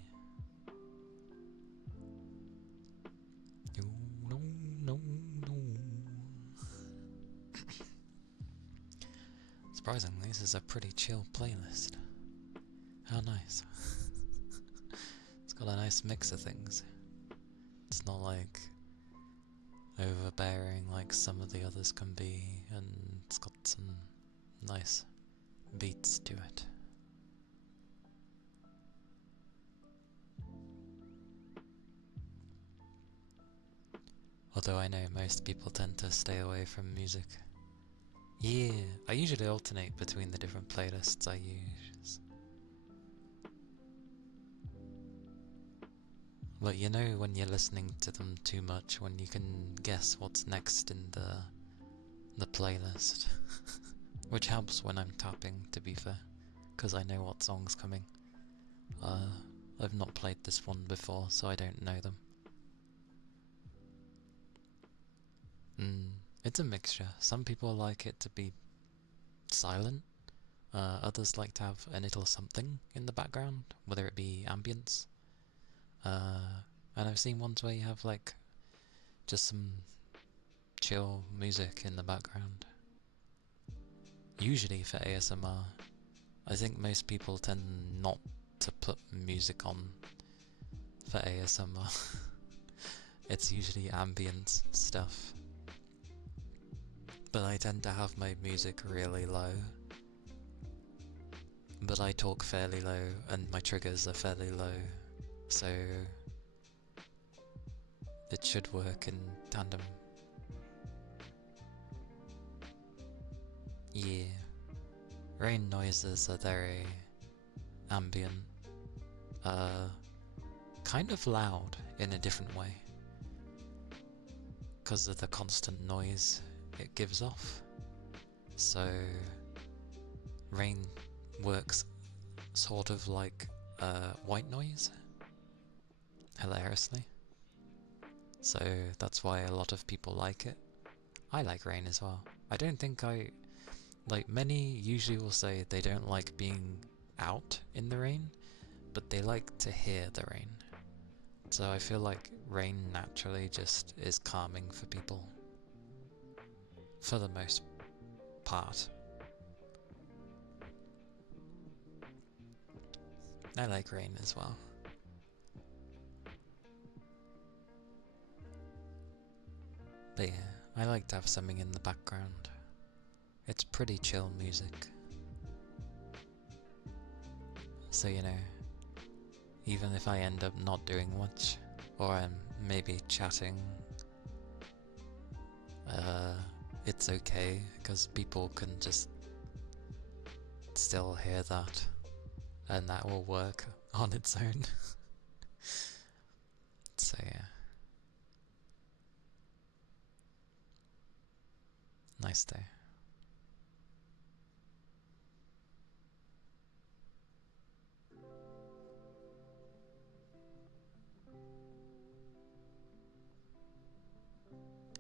No, no, no. Surprisingly, this is a pretty chill playlist. How nice. It's got a nice mix of things. It's not like overbearing like some of the others can be, and it's got some nice beats to it. Although I know most people tend to stay away from music. Yeah, I usually alternate between the different playlists I use. But you know when you're listening to them too much, when you can guess what's next in the playlist. Which helps when I'm tapping, to be fair, because I know what song's coming. I've not played this one before, so I don't know them. It's a mixture. Some people like it to be silent, others like to have a little something in the background, whether it be ambience. And I've seen ones where you have like just some chill music in the background. Usually for ASMR, I think most people tend not to put music on for ASMR. It's usually ambient stuff. But I tend to have my music really low. But I talk fairly low, and my triggers are fairly low, so it should work in tandem. Yeah. Rain noises are very ambient, kind of loud in a different way, because of the constant noise it gives off. So rain works sort of like white noise, hilariously. So that's why a lot of people like it. I like rain as well. I don't think like, many usually will say they don't like being out in the rain, but they like to hear the rain. So I feel like rain naturally just is calming for people. For the most part. I like rain as well. But yeah, I like to have something in the background. It's pretty chill music. So you know, even if I end up not doing much, or I'm maybe chatting, it's okay, because people can just still hear that, and that will work on its own. So yeah. Nice day.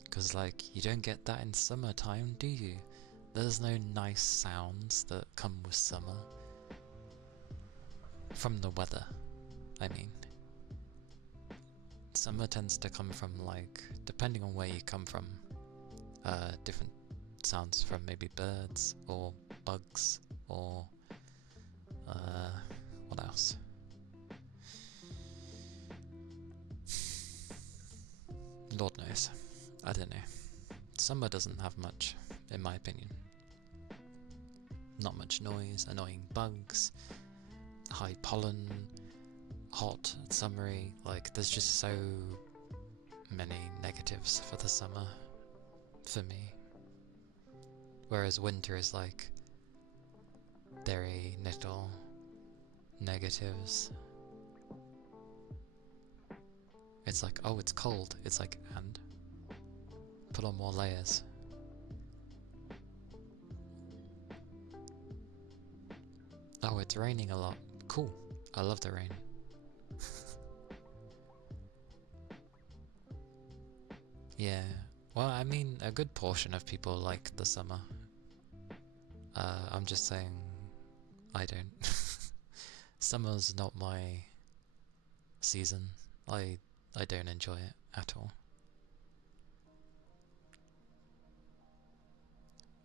Because, like, you don't get that in summertime, do you? There's no nice sounds that come with summer. From the weather, I mean. summer tends to come from, like, depending on where you come from, different sounds from maybe birds or bugs or what else? Lord knows. I don't know. Summer doesn't have much, in my opinion. Not much noise, annoying bugs, high pollen, hot, summery. Like, there's just so many negatives for the summer, for me. Whereas winter is like, very little negatives. It's like, oh, it's cold. It's like, and? Put on more layers. Oh, it's raining a lot. Cool. I love the rain. Yeah. Well, I mean, a good portion of people like the summer. I'm just saying, I don't. Summer's not my season. I don't enjoy it at all.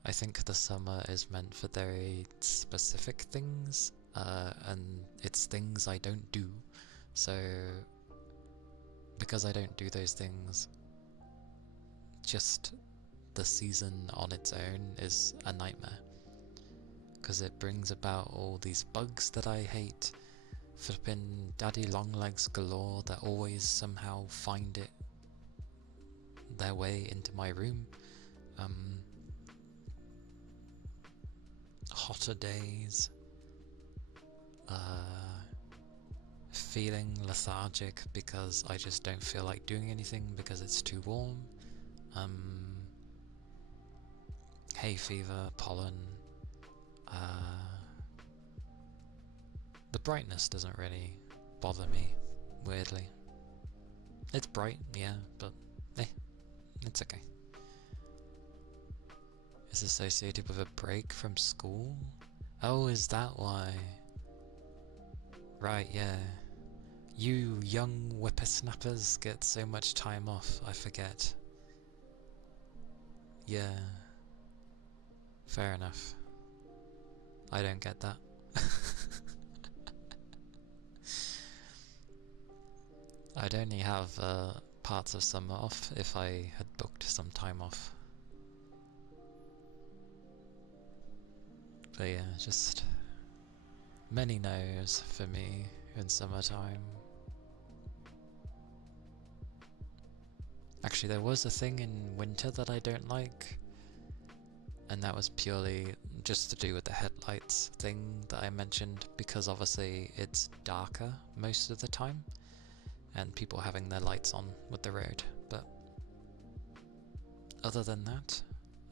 I think the summer is meant for very specific things, and it's things I don't do. So, because I don't do those things, just the season on its own is a nightmare. Because it brings about all these bugs that I hate, flippin' daddy longlegs galore that always somehow find their way into my room. Hotter days, feeling lethargic because I just don't feel like doing anything because it's too warm, hay fever, pollen, the brightness doesn't really bother me, weirdly. It's bright, yeah, but it's okay. Is associated with a break from school? Oh, is that why? Right, yeah. You young whippersnappers get so much time off, I forget. Yeah. Fair enough. I don't get that. I'd only have parts of summer off if I had booked some time off. But yeah, just many no's for me in summertime. Actually, there was a thing in winter that I don't like, and that was purely just to do with the headlights thing that I mentioned, because obviously it's darker most of the time, and people having their lights on with the road. But other than that,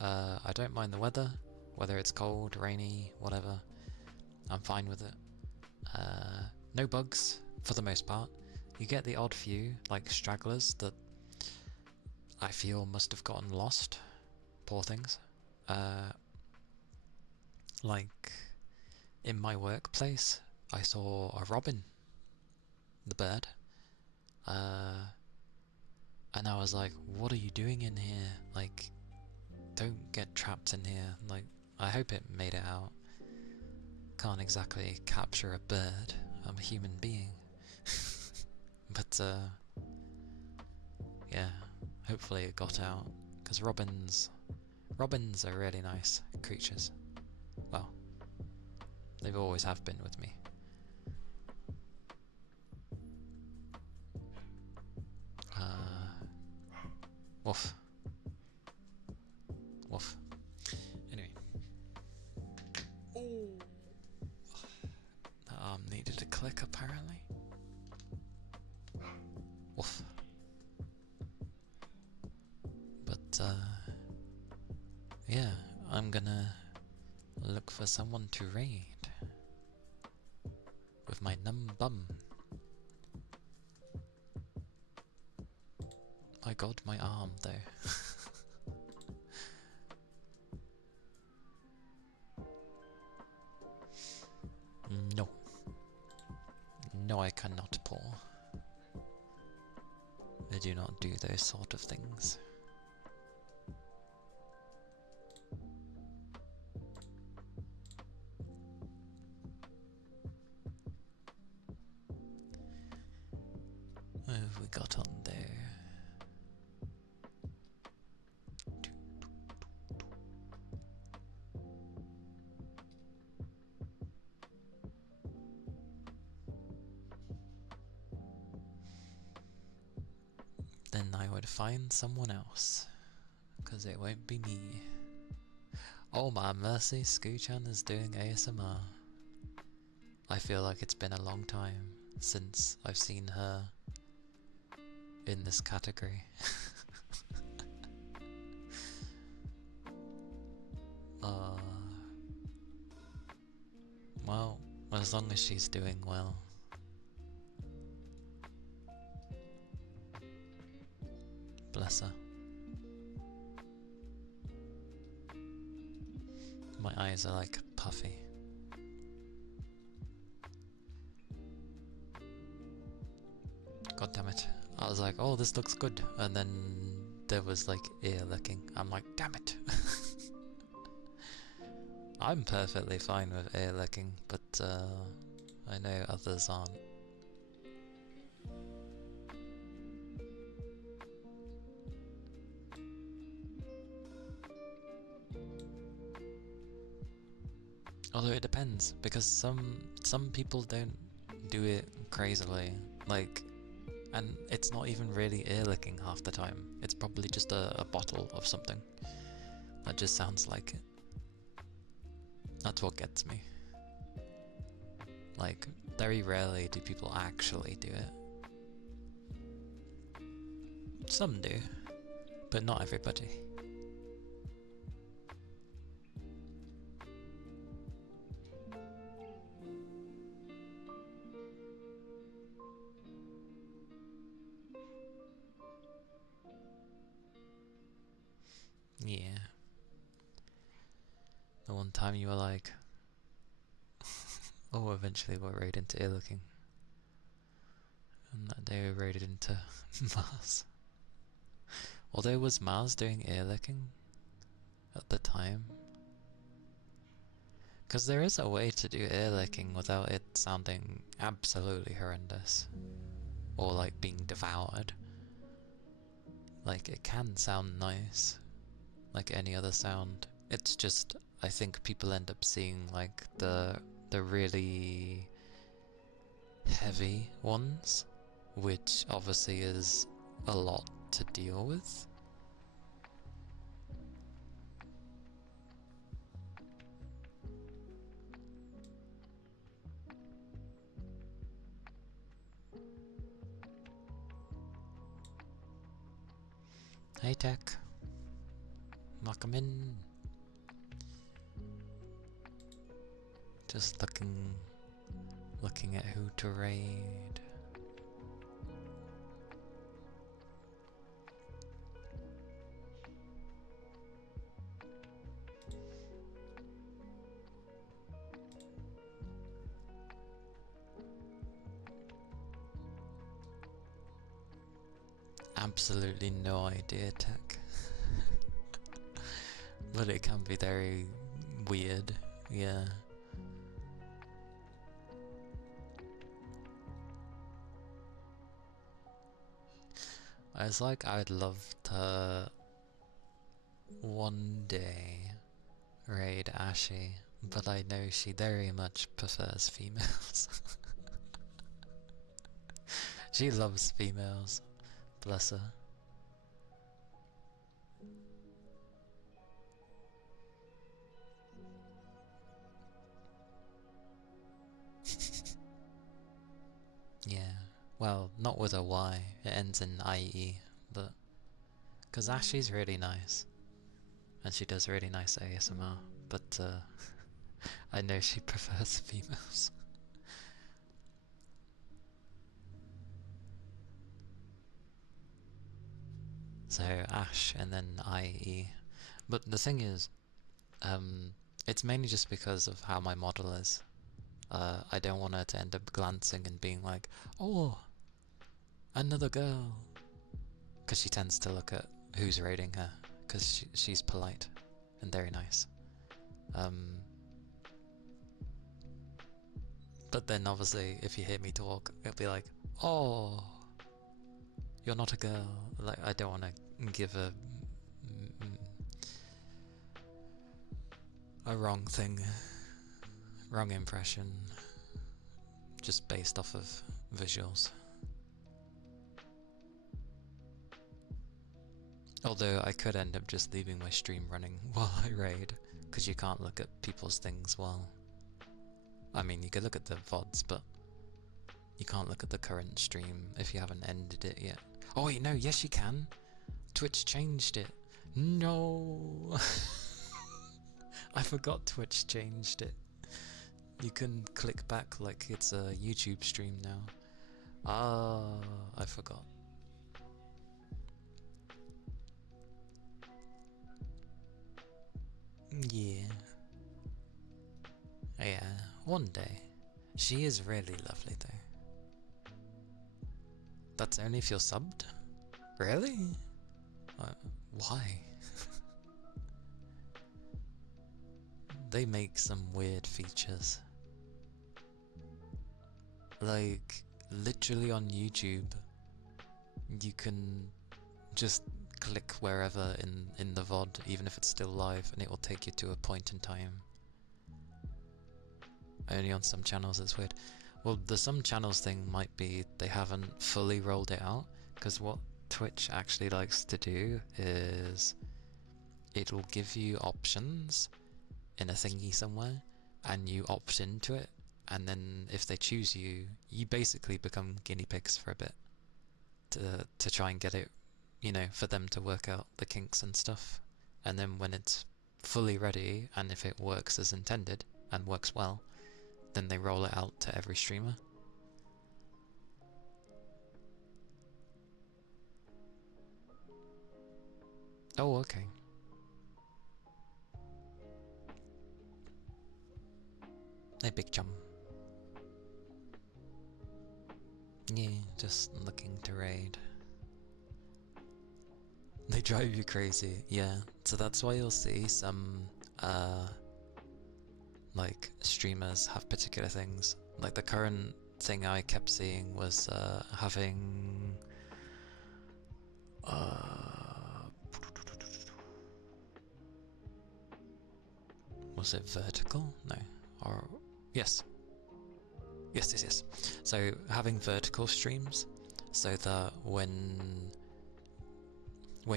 I don't mind the weather, whether it's cold, rainy, whatever. I'm fine with it. No bugs, for the most part. You get the odd few, like stragglers, that I feel must have gotten lost. Poor things. Like, in my workplace, I saw a robin, the bird, and I was like, what are you doing in here? Like, don't get trapped in here. Like, I hope it made it out. Can't exactly capture a bird. I'm a human being. But, yeah, hopefully it got out. Because robins are really nice creatures. Well, they've always have been with me. Woof. Woof. Anyway. Ooh. That arm needed a click, apparently. Woof. But, yeah, I'm gonna look for someone to raid with my numb bum. My god, my arm, though. No. No, I cannot pour. I do not do those sort of things. What have we got on there? Then I would find someone else, because it won't be me. Oh my mercy, Scoo-chan is doing ASMR. I feel like it's been a long time since I've seen her in this category. Well, as long as she's doing well. Bless her. My eyes are like puffy. God damn it. I was like, oh, this looks good. And then there was like ear licking. I'm like, damn it. I'm perfectly fine with ear licking, but I know others aren't. Although it depends, because some people don't do it crazily, like, and it's not even really ear licking half the time. It's probably just a bottle of something that just sounds like it. That's what gets me. Like, very rarely do people actually do it. Some do, but not everybody. Yeah. The one time you were like, oh, eventually we'll raid into ear licking. And that day we raided into Mars. Although, was Mars doing ear licking at the time? Because there is a way to do ear licking without it sounding absolutely horrendous. Or like being devoured. Like, it can sound nice, like any other sound. It's just, I think people end up seeing like the really heavy ones, which obviously is a lot to deal with. Hey Tech, welcome in. Just looking at who to raid. Absolutely no idea, Tech. But it can be very weird, yeah. I was like, I'd love to one day raid Ashy, but I know she very much prefers females. She loves females, bless her. Yeah, well, not with a Y, it ends in IE, but because Ashley's really nice, and she does really nice ASMR, but I know she prefers females. So Ash and then IE, but the thing is, it's mainly just because of how my model is. I don't want her to end up glancing and being like, oh, another girl. because she tends to look at who's raiding her, because she's polite and very nice. But then obviously if you hear me talk, it'll be like, oh, you're not a girl. Like, I don't want to give a wrong thing, wrong impression, just based off of visuals. Although I could end up just leaving my stream running while I raid, because you can't look at people's things while... I mean, you could look at the VODs, but you can't look at the current stream if you haven't ended it yet. Oh wait, no, yes you can! Twitch changed it! No! I forgot Twitch changed it. You can click back like it's a YouTube stream now. Ah, I forgot. Yeah. Yeah, one day. She is really lovely though. That's only if you're subbed? Really? Why? They make some weird features. Like, literally on YouTube, you can just click wherever in the VOD, even if it's still live, and it will take you to a point in time. Only on some channels it's weird. Well, the some channels thing might be they haven't fully rolled it out, because what Twitch actually likes to do is it'll give you options in a thingy somewhere, and you opt into it, and then if they choose you, you basically become guinea pigs for a bit to try and get it, you know, for them to work out the kinks and stuff. And then when it's fully ready, and if it works as intended and works well, then they roll it out to every streamer. Oh, okay. Hey, Big Chum. Yeah, just looking to raid. They drive you crazy, yeah. So that's why you'll see some, like, streamers have particular things. Like, the current thing I kept seeing was, having... was it vertical? No. Or... yes. Yes. So, having vertical streams, so that when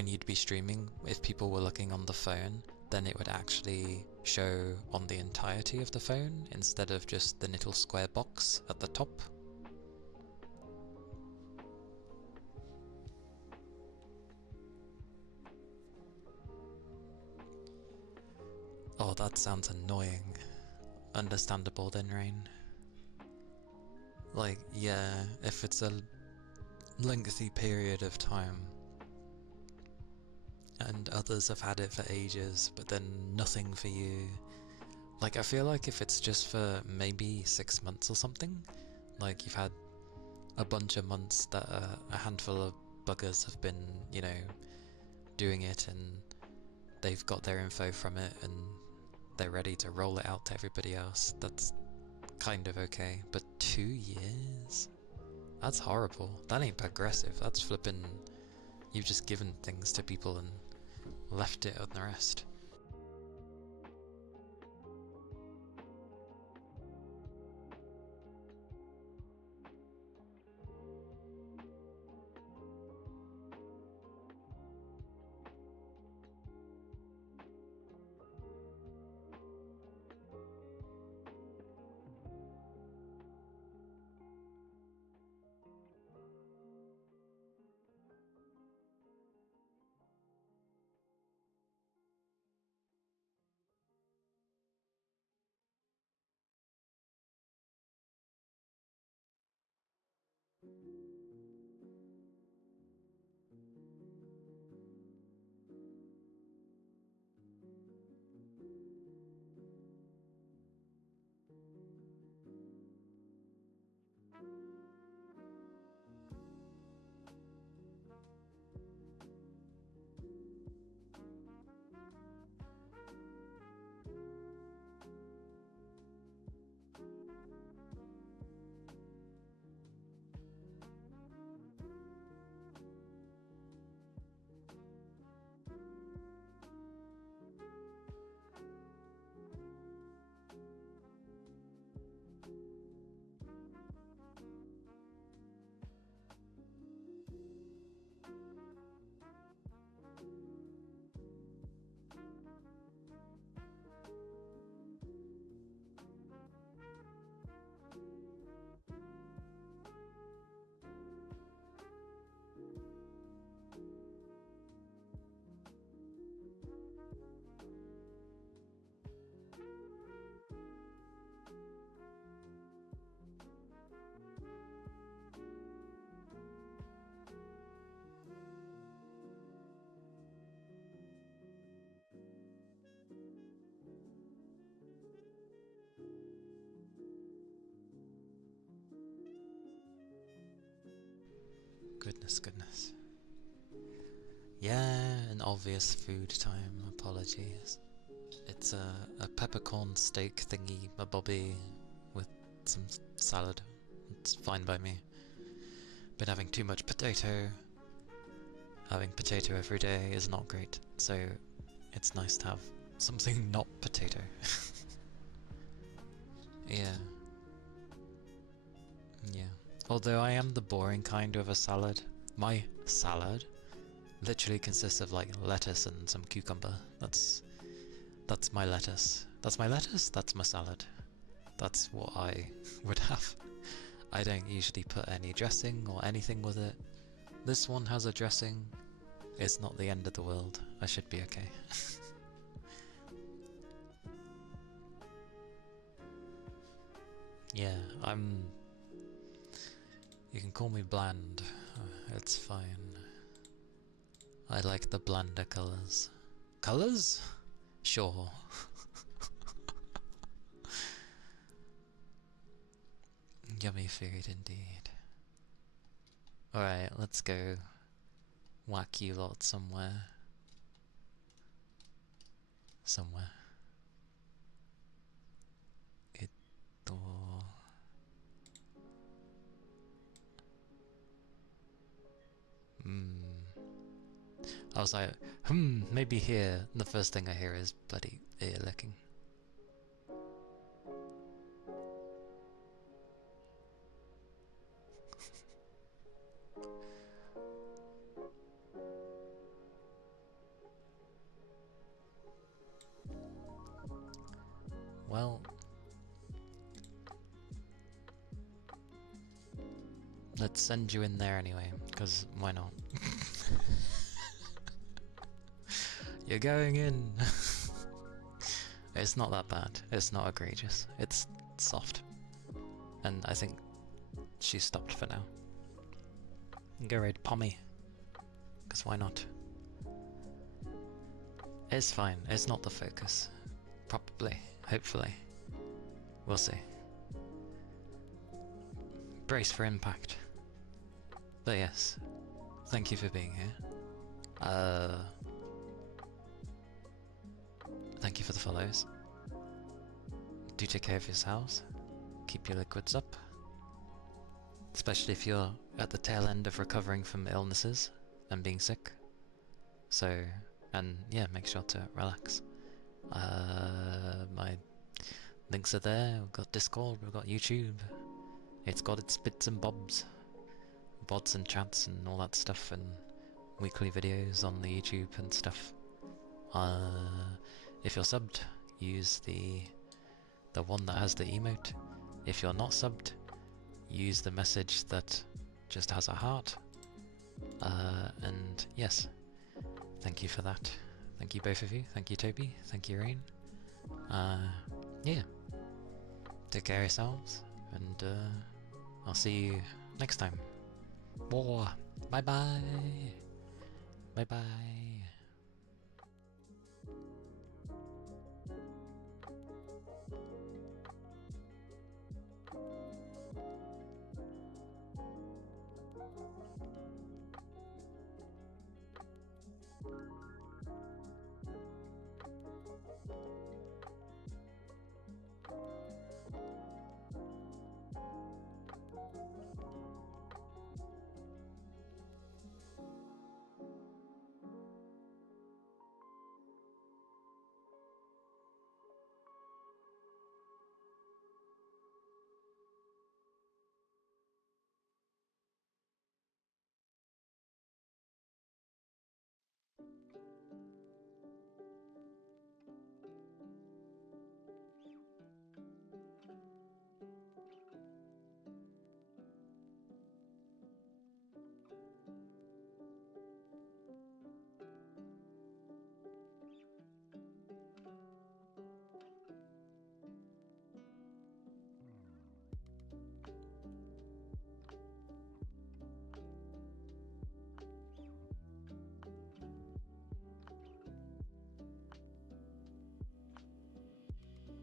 you'd be streaming, if people were looking on the phone, then it would actually show on the entirety of the phone instead of just the little square box at the top. Oh, that sounds annoying. Understandable then, Rain. Like, yeah, if it's a lengthy period of time and others have had it for ages, but then nothing for you. Like, I feel like if it's just for maybe 6 months or something, like you've had a bunch of months that a handful of buggers have been, you know, doing it, and they've got their info from it and they're ready to roll it out to everybody else, that's kind of okay. But 2 years? That's horrible. That ain't progressive. That's flipping... you've just given things to people and left it on the rest. Goodness, goodness. Yeah, an obvious food time, apologies. It's a peppercorn steak thingy, a bobby with some salad. It's fine by me. Been having too much potato. Having potato every day is not great, so it's nice to have something not potato. Yeah. Yeah. Although I am the boring kind of a salad. My salad literally consists of like lettuce and some cucumber. That's my lettuce. That's my lettuce, that's my salad. That's what I would have. I don't usually put any dressing or anything with it. This one has a dressing. It's not the end of the world. I should be okay. Yeah, you can call me bland. It's fine. I like the blander colours. Colours? Sure. Yummy food indeed. Alright, let's go whack you lot somewhere. Somewhere. I was like, maybe here. And the first thing I hear is bloody ear licking. Well, let's send you in there anyway, because why not? You're going in! It's not that bad. It's not egregious. It's soft. And I think she's stopped for now. Go raid Pommy. Because why not? It's fine. It's not the focus. Probably. Hopefully. We'll see. Brace for impact. But yes. Thank you for being here. Thank you for the follows. Do take care of yourselves. Keep your liquids up. Especially if you're at the tail end of recovering from illnesses and being sick. So, and yeah, make sure to relax. My links are there. We've got Discord, we've got YouTube. It's got its bits and bobs. Bots and chats and all that stuff, and weekly videos on the YouTube and stuff. If you're subbed, use the one that has the emote. If you're not subbed, use the message that just has a heart. And yes, thank you for that. Thank you both of you. Thank you Toby. Thank you Rain. Yeah. Take care of yourselves, and I'll see you next time. Bye bye. Bye bye.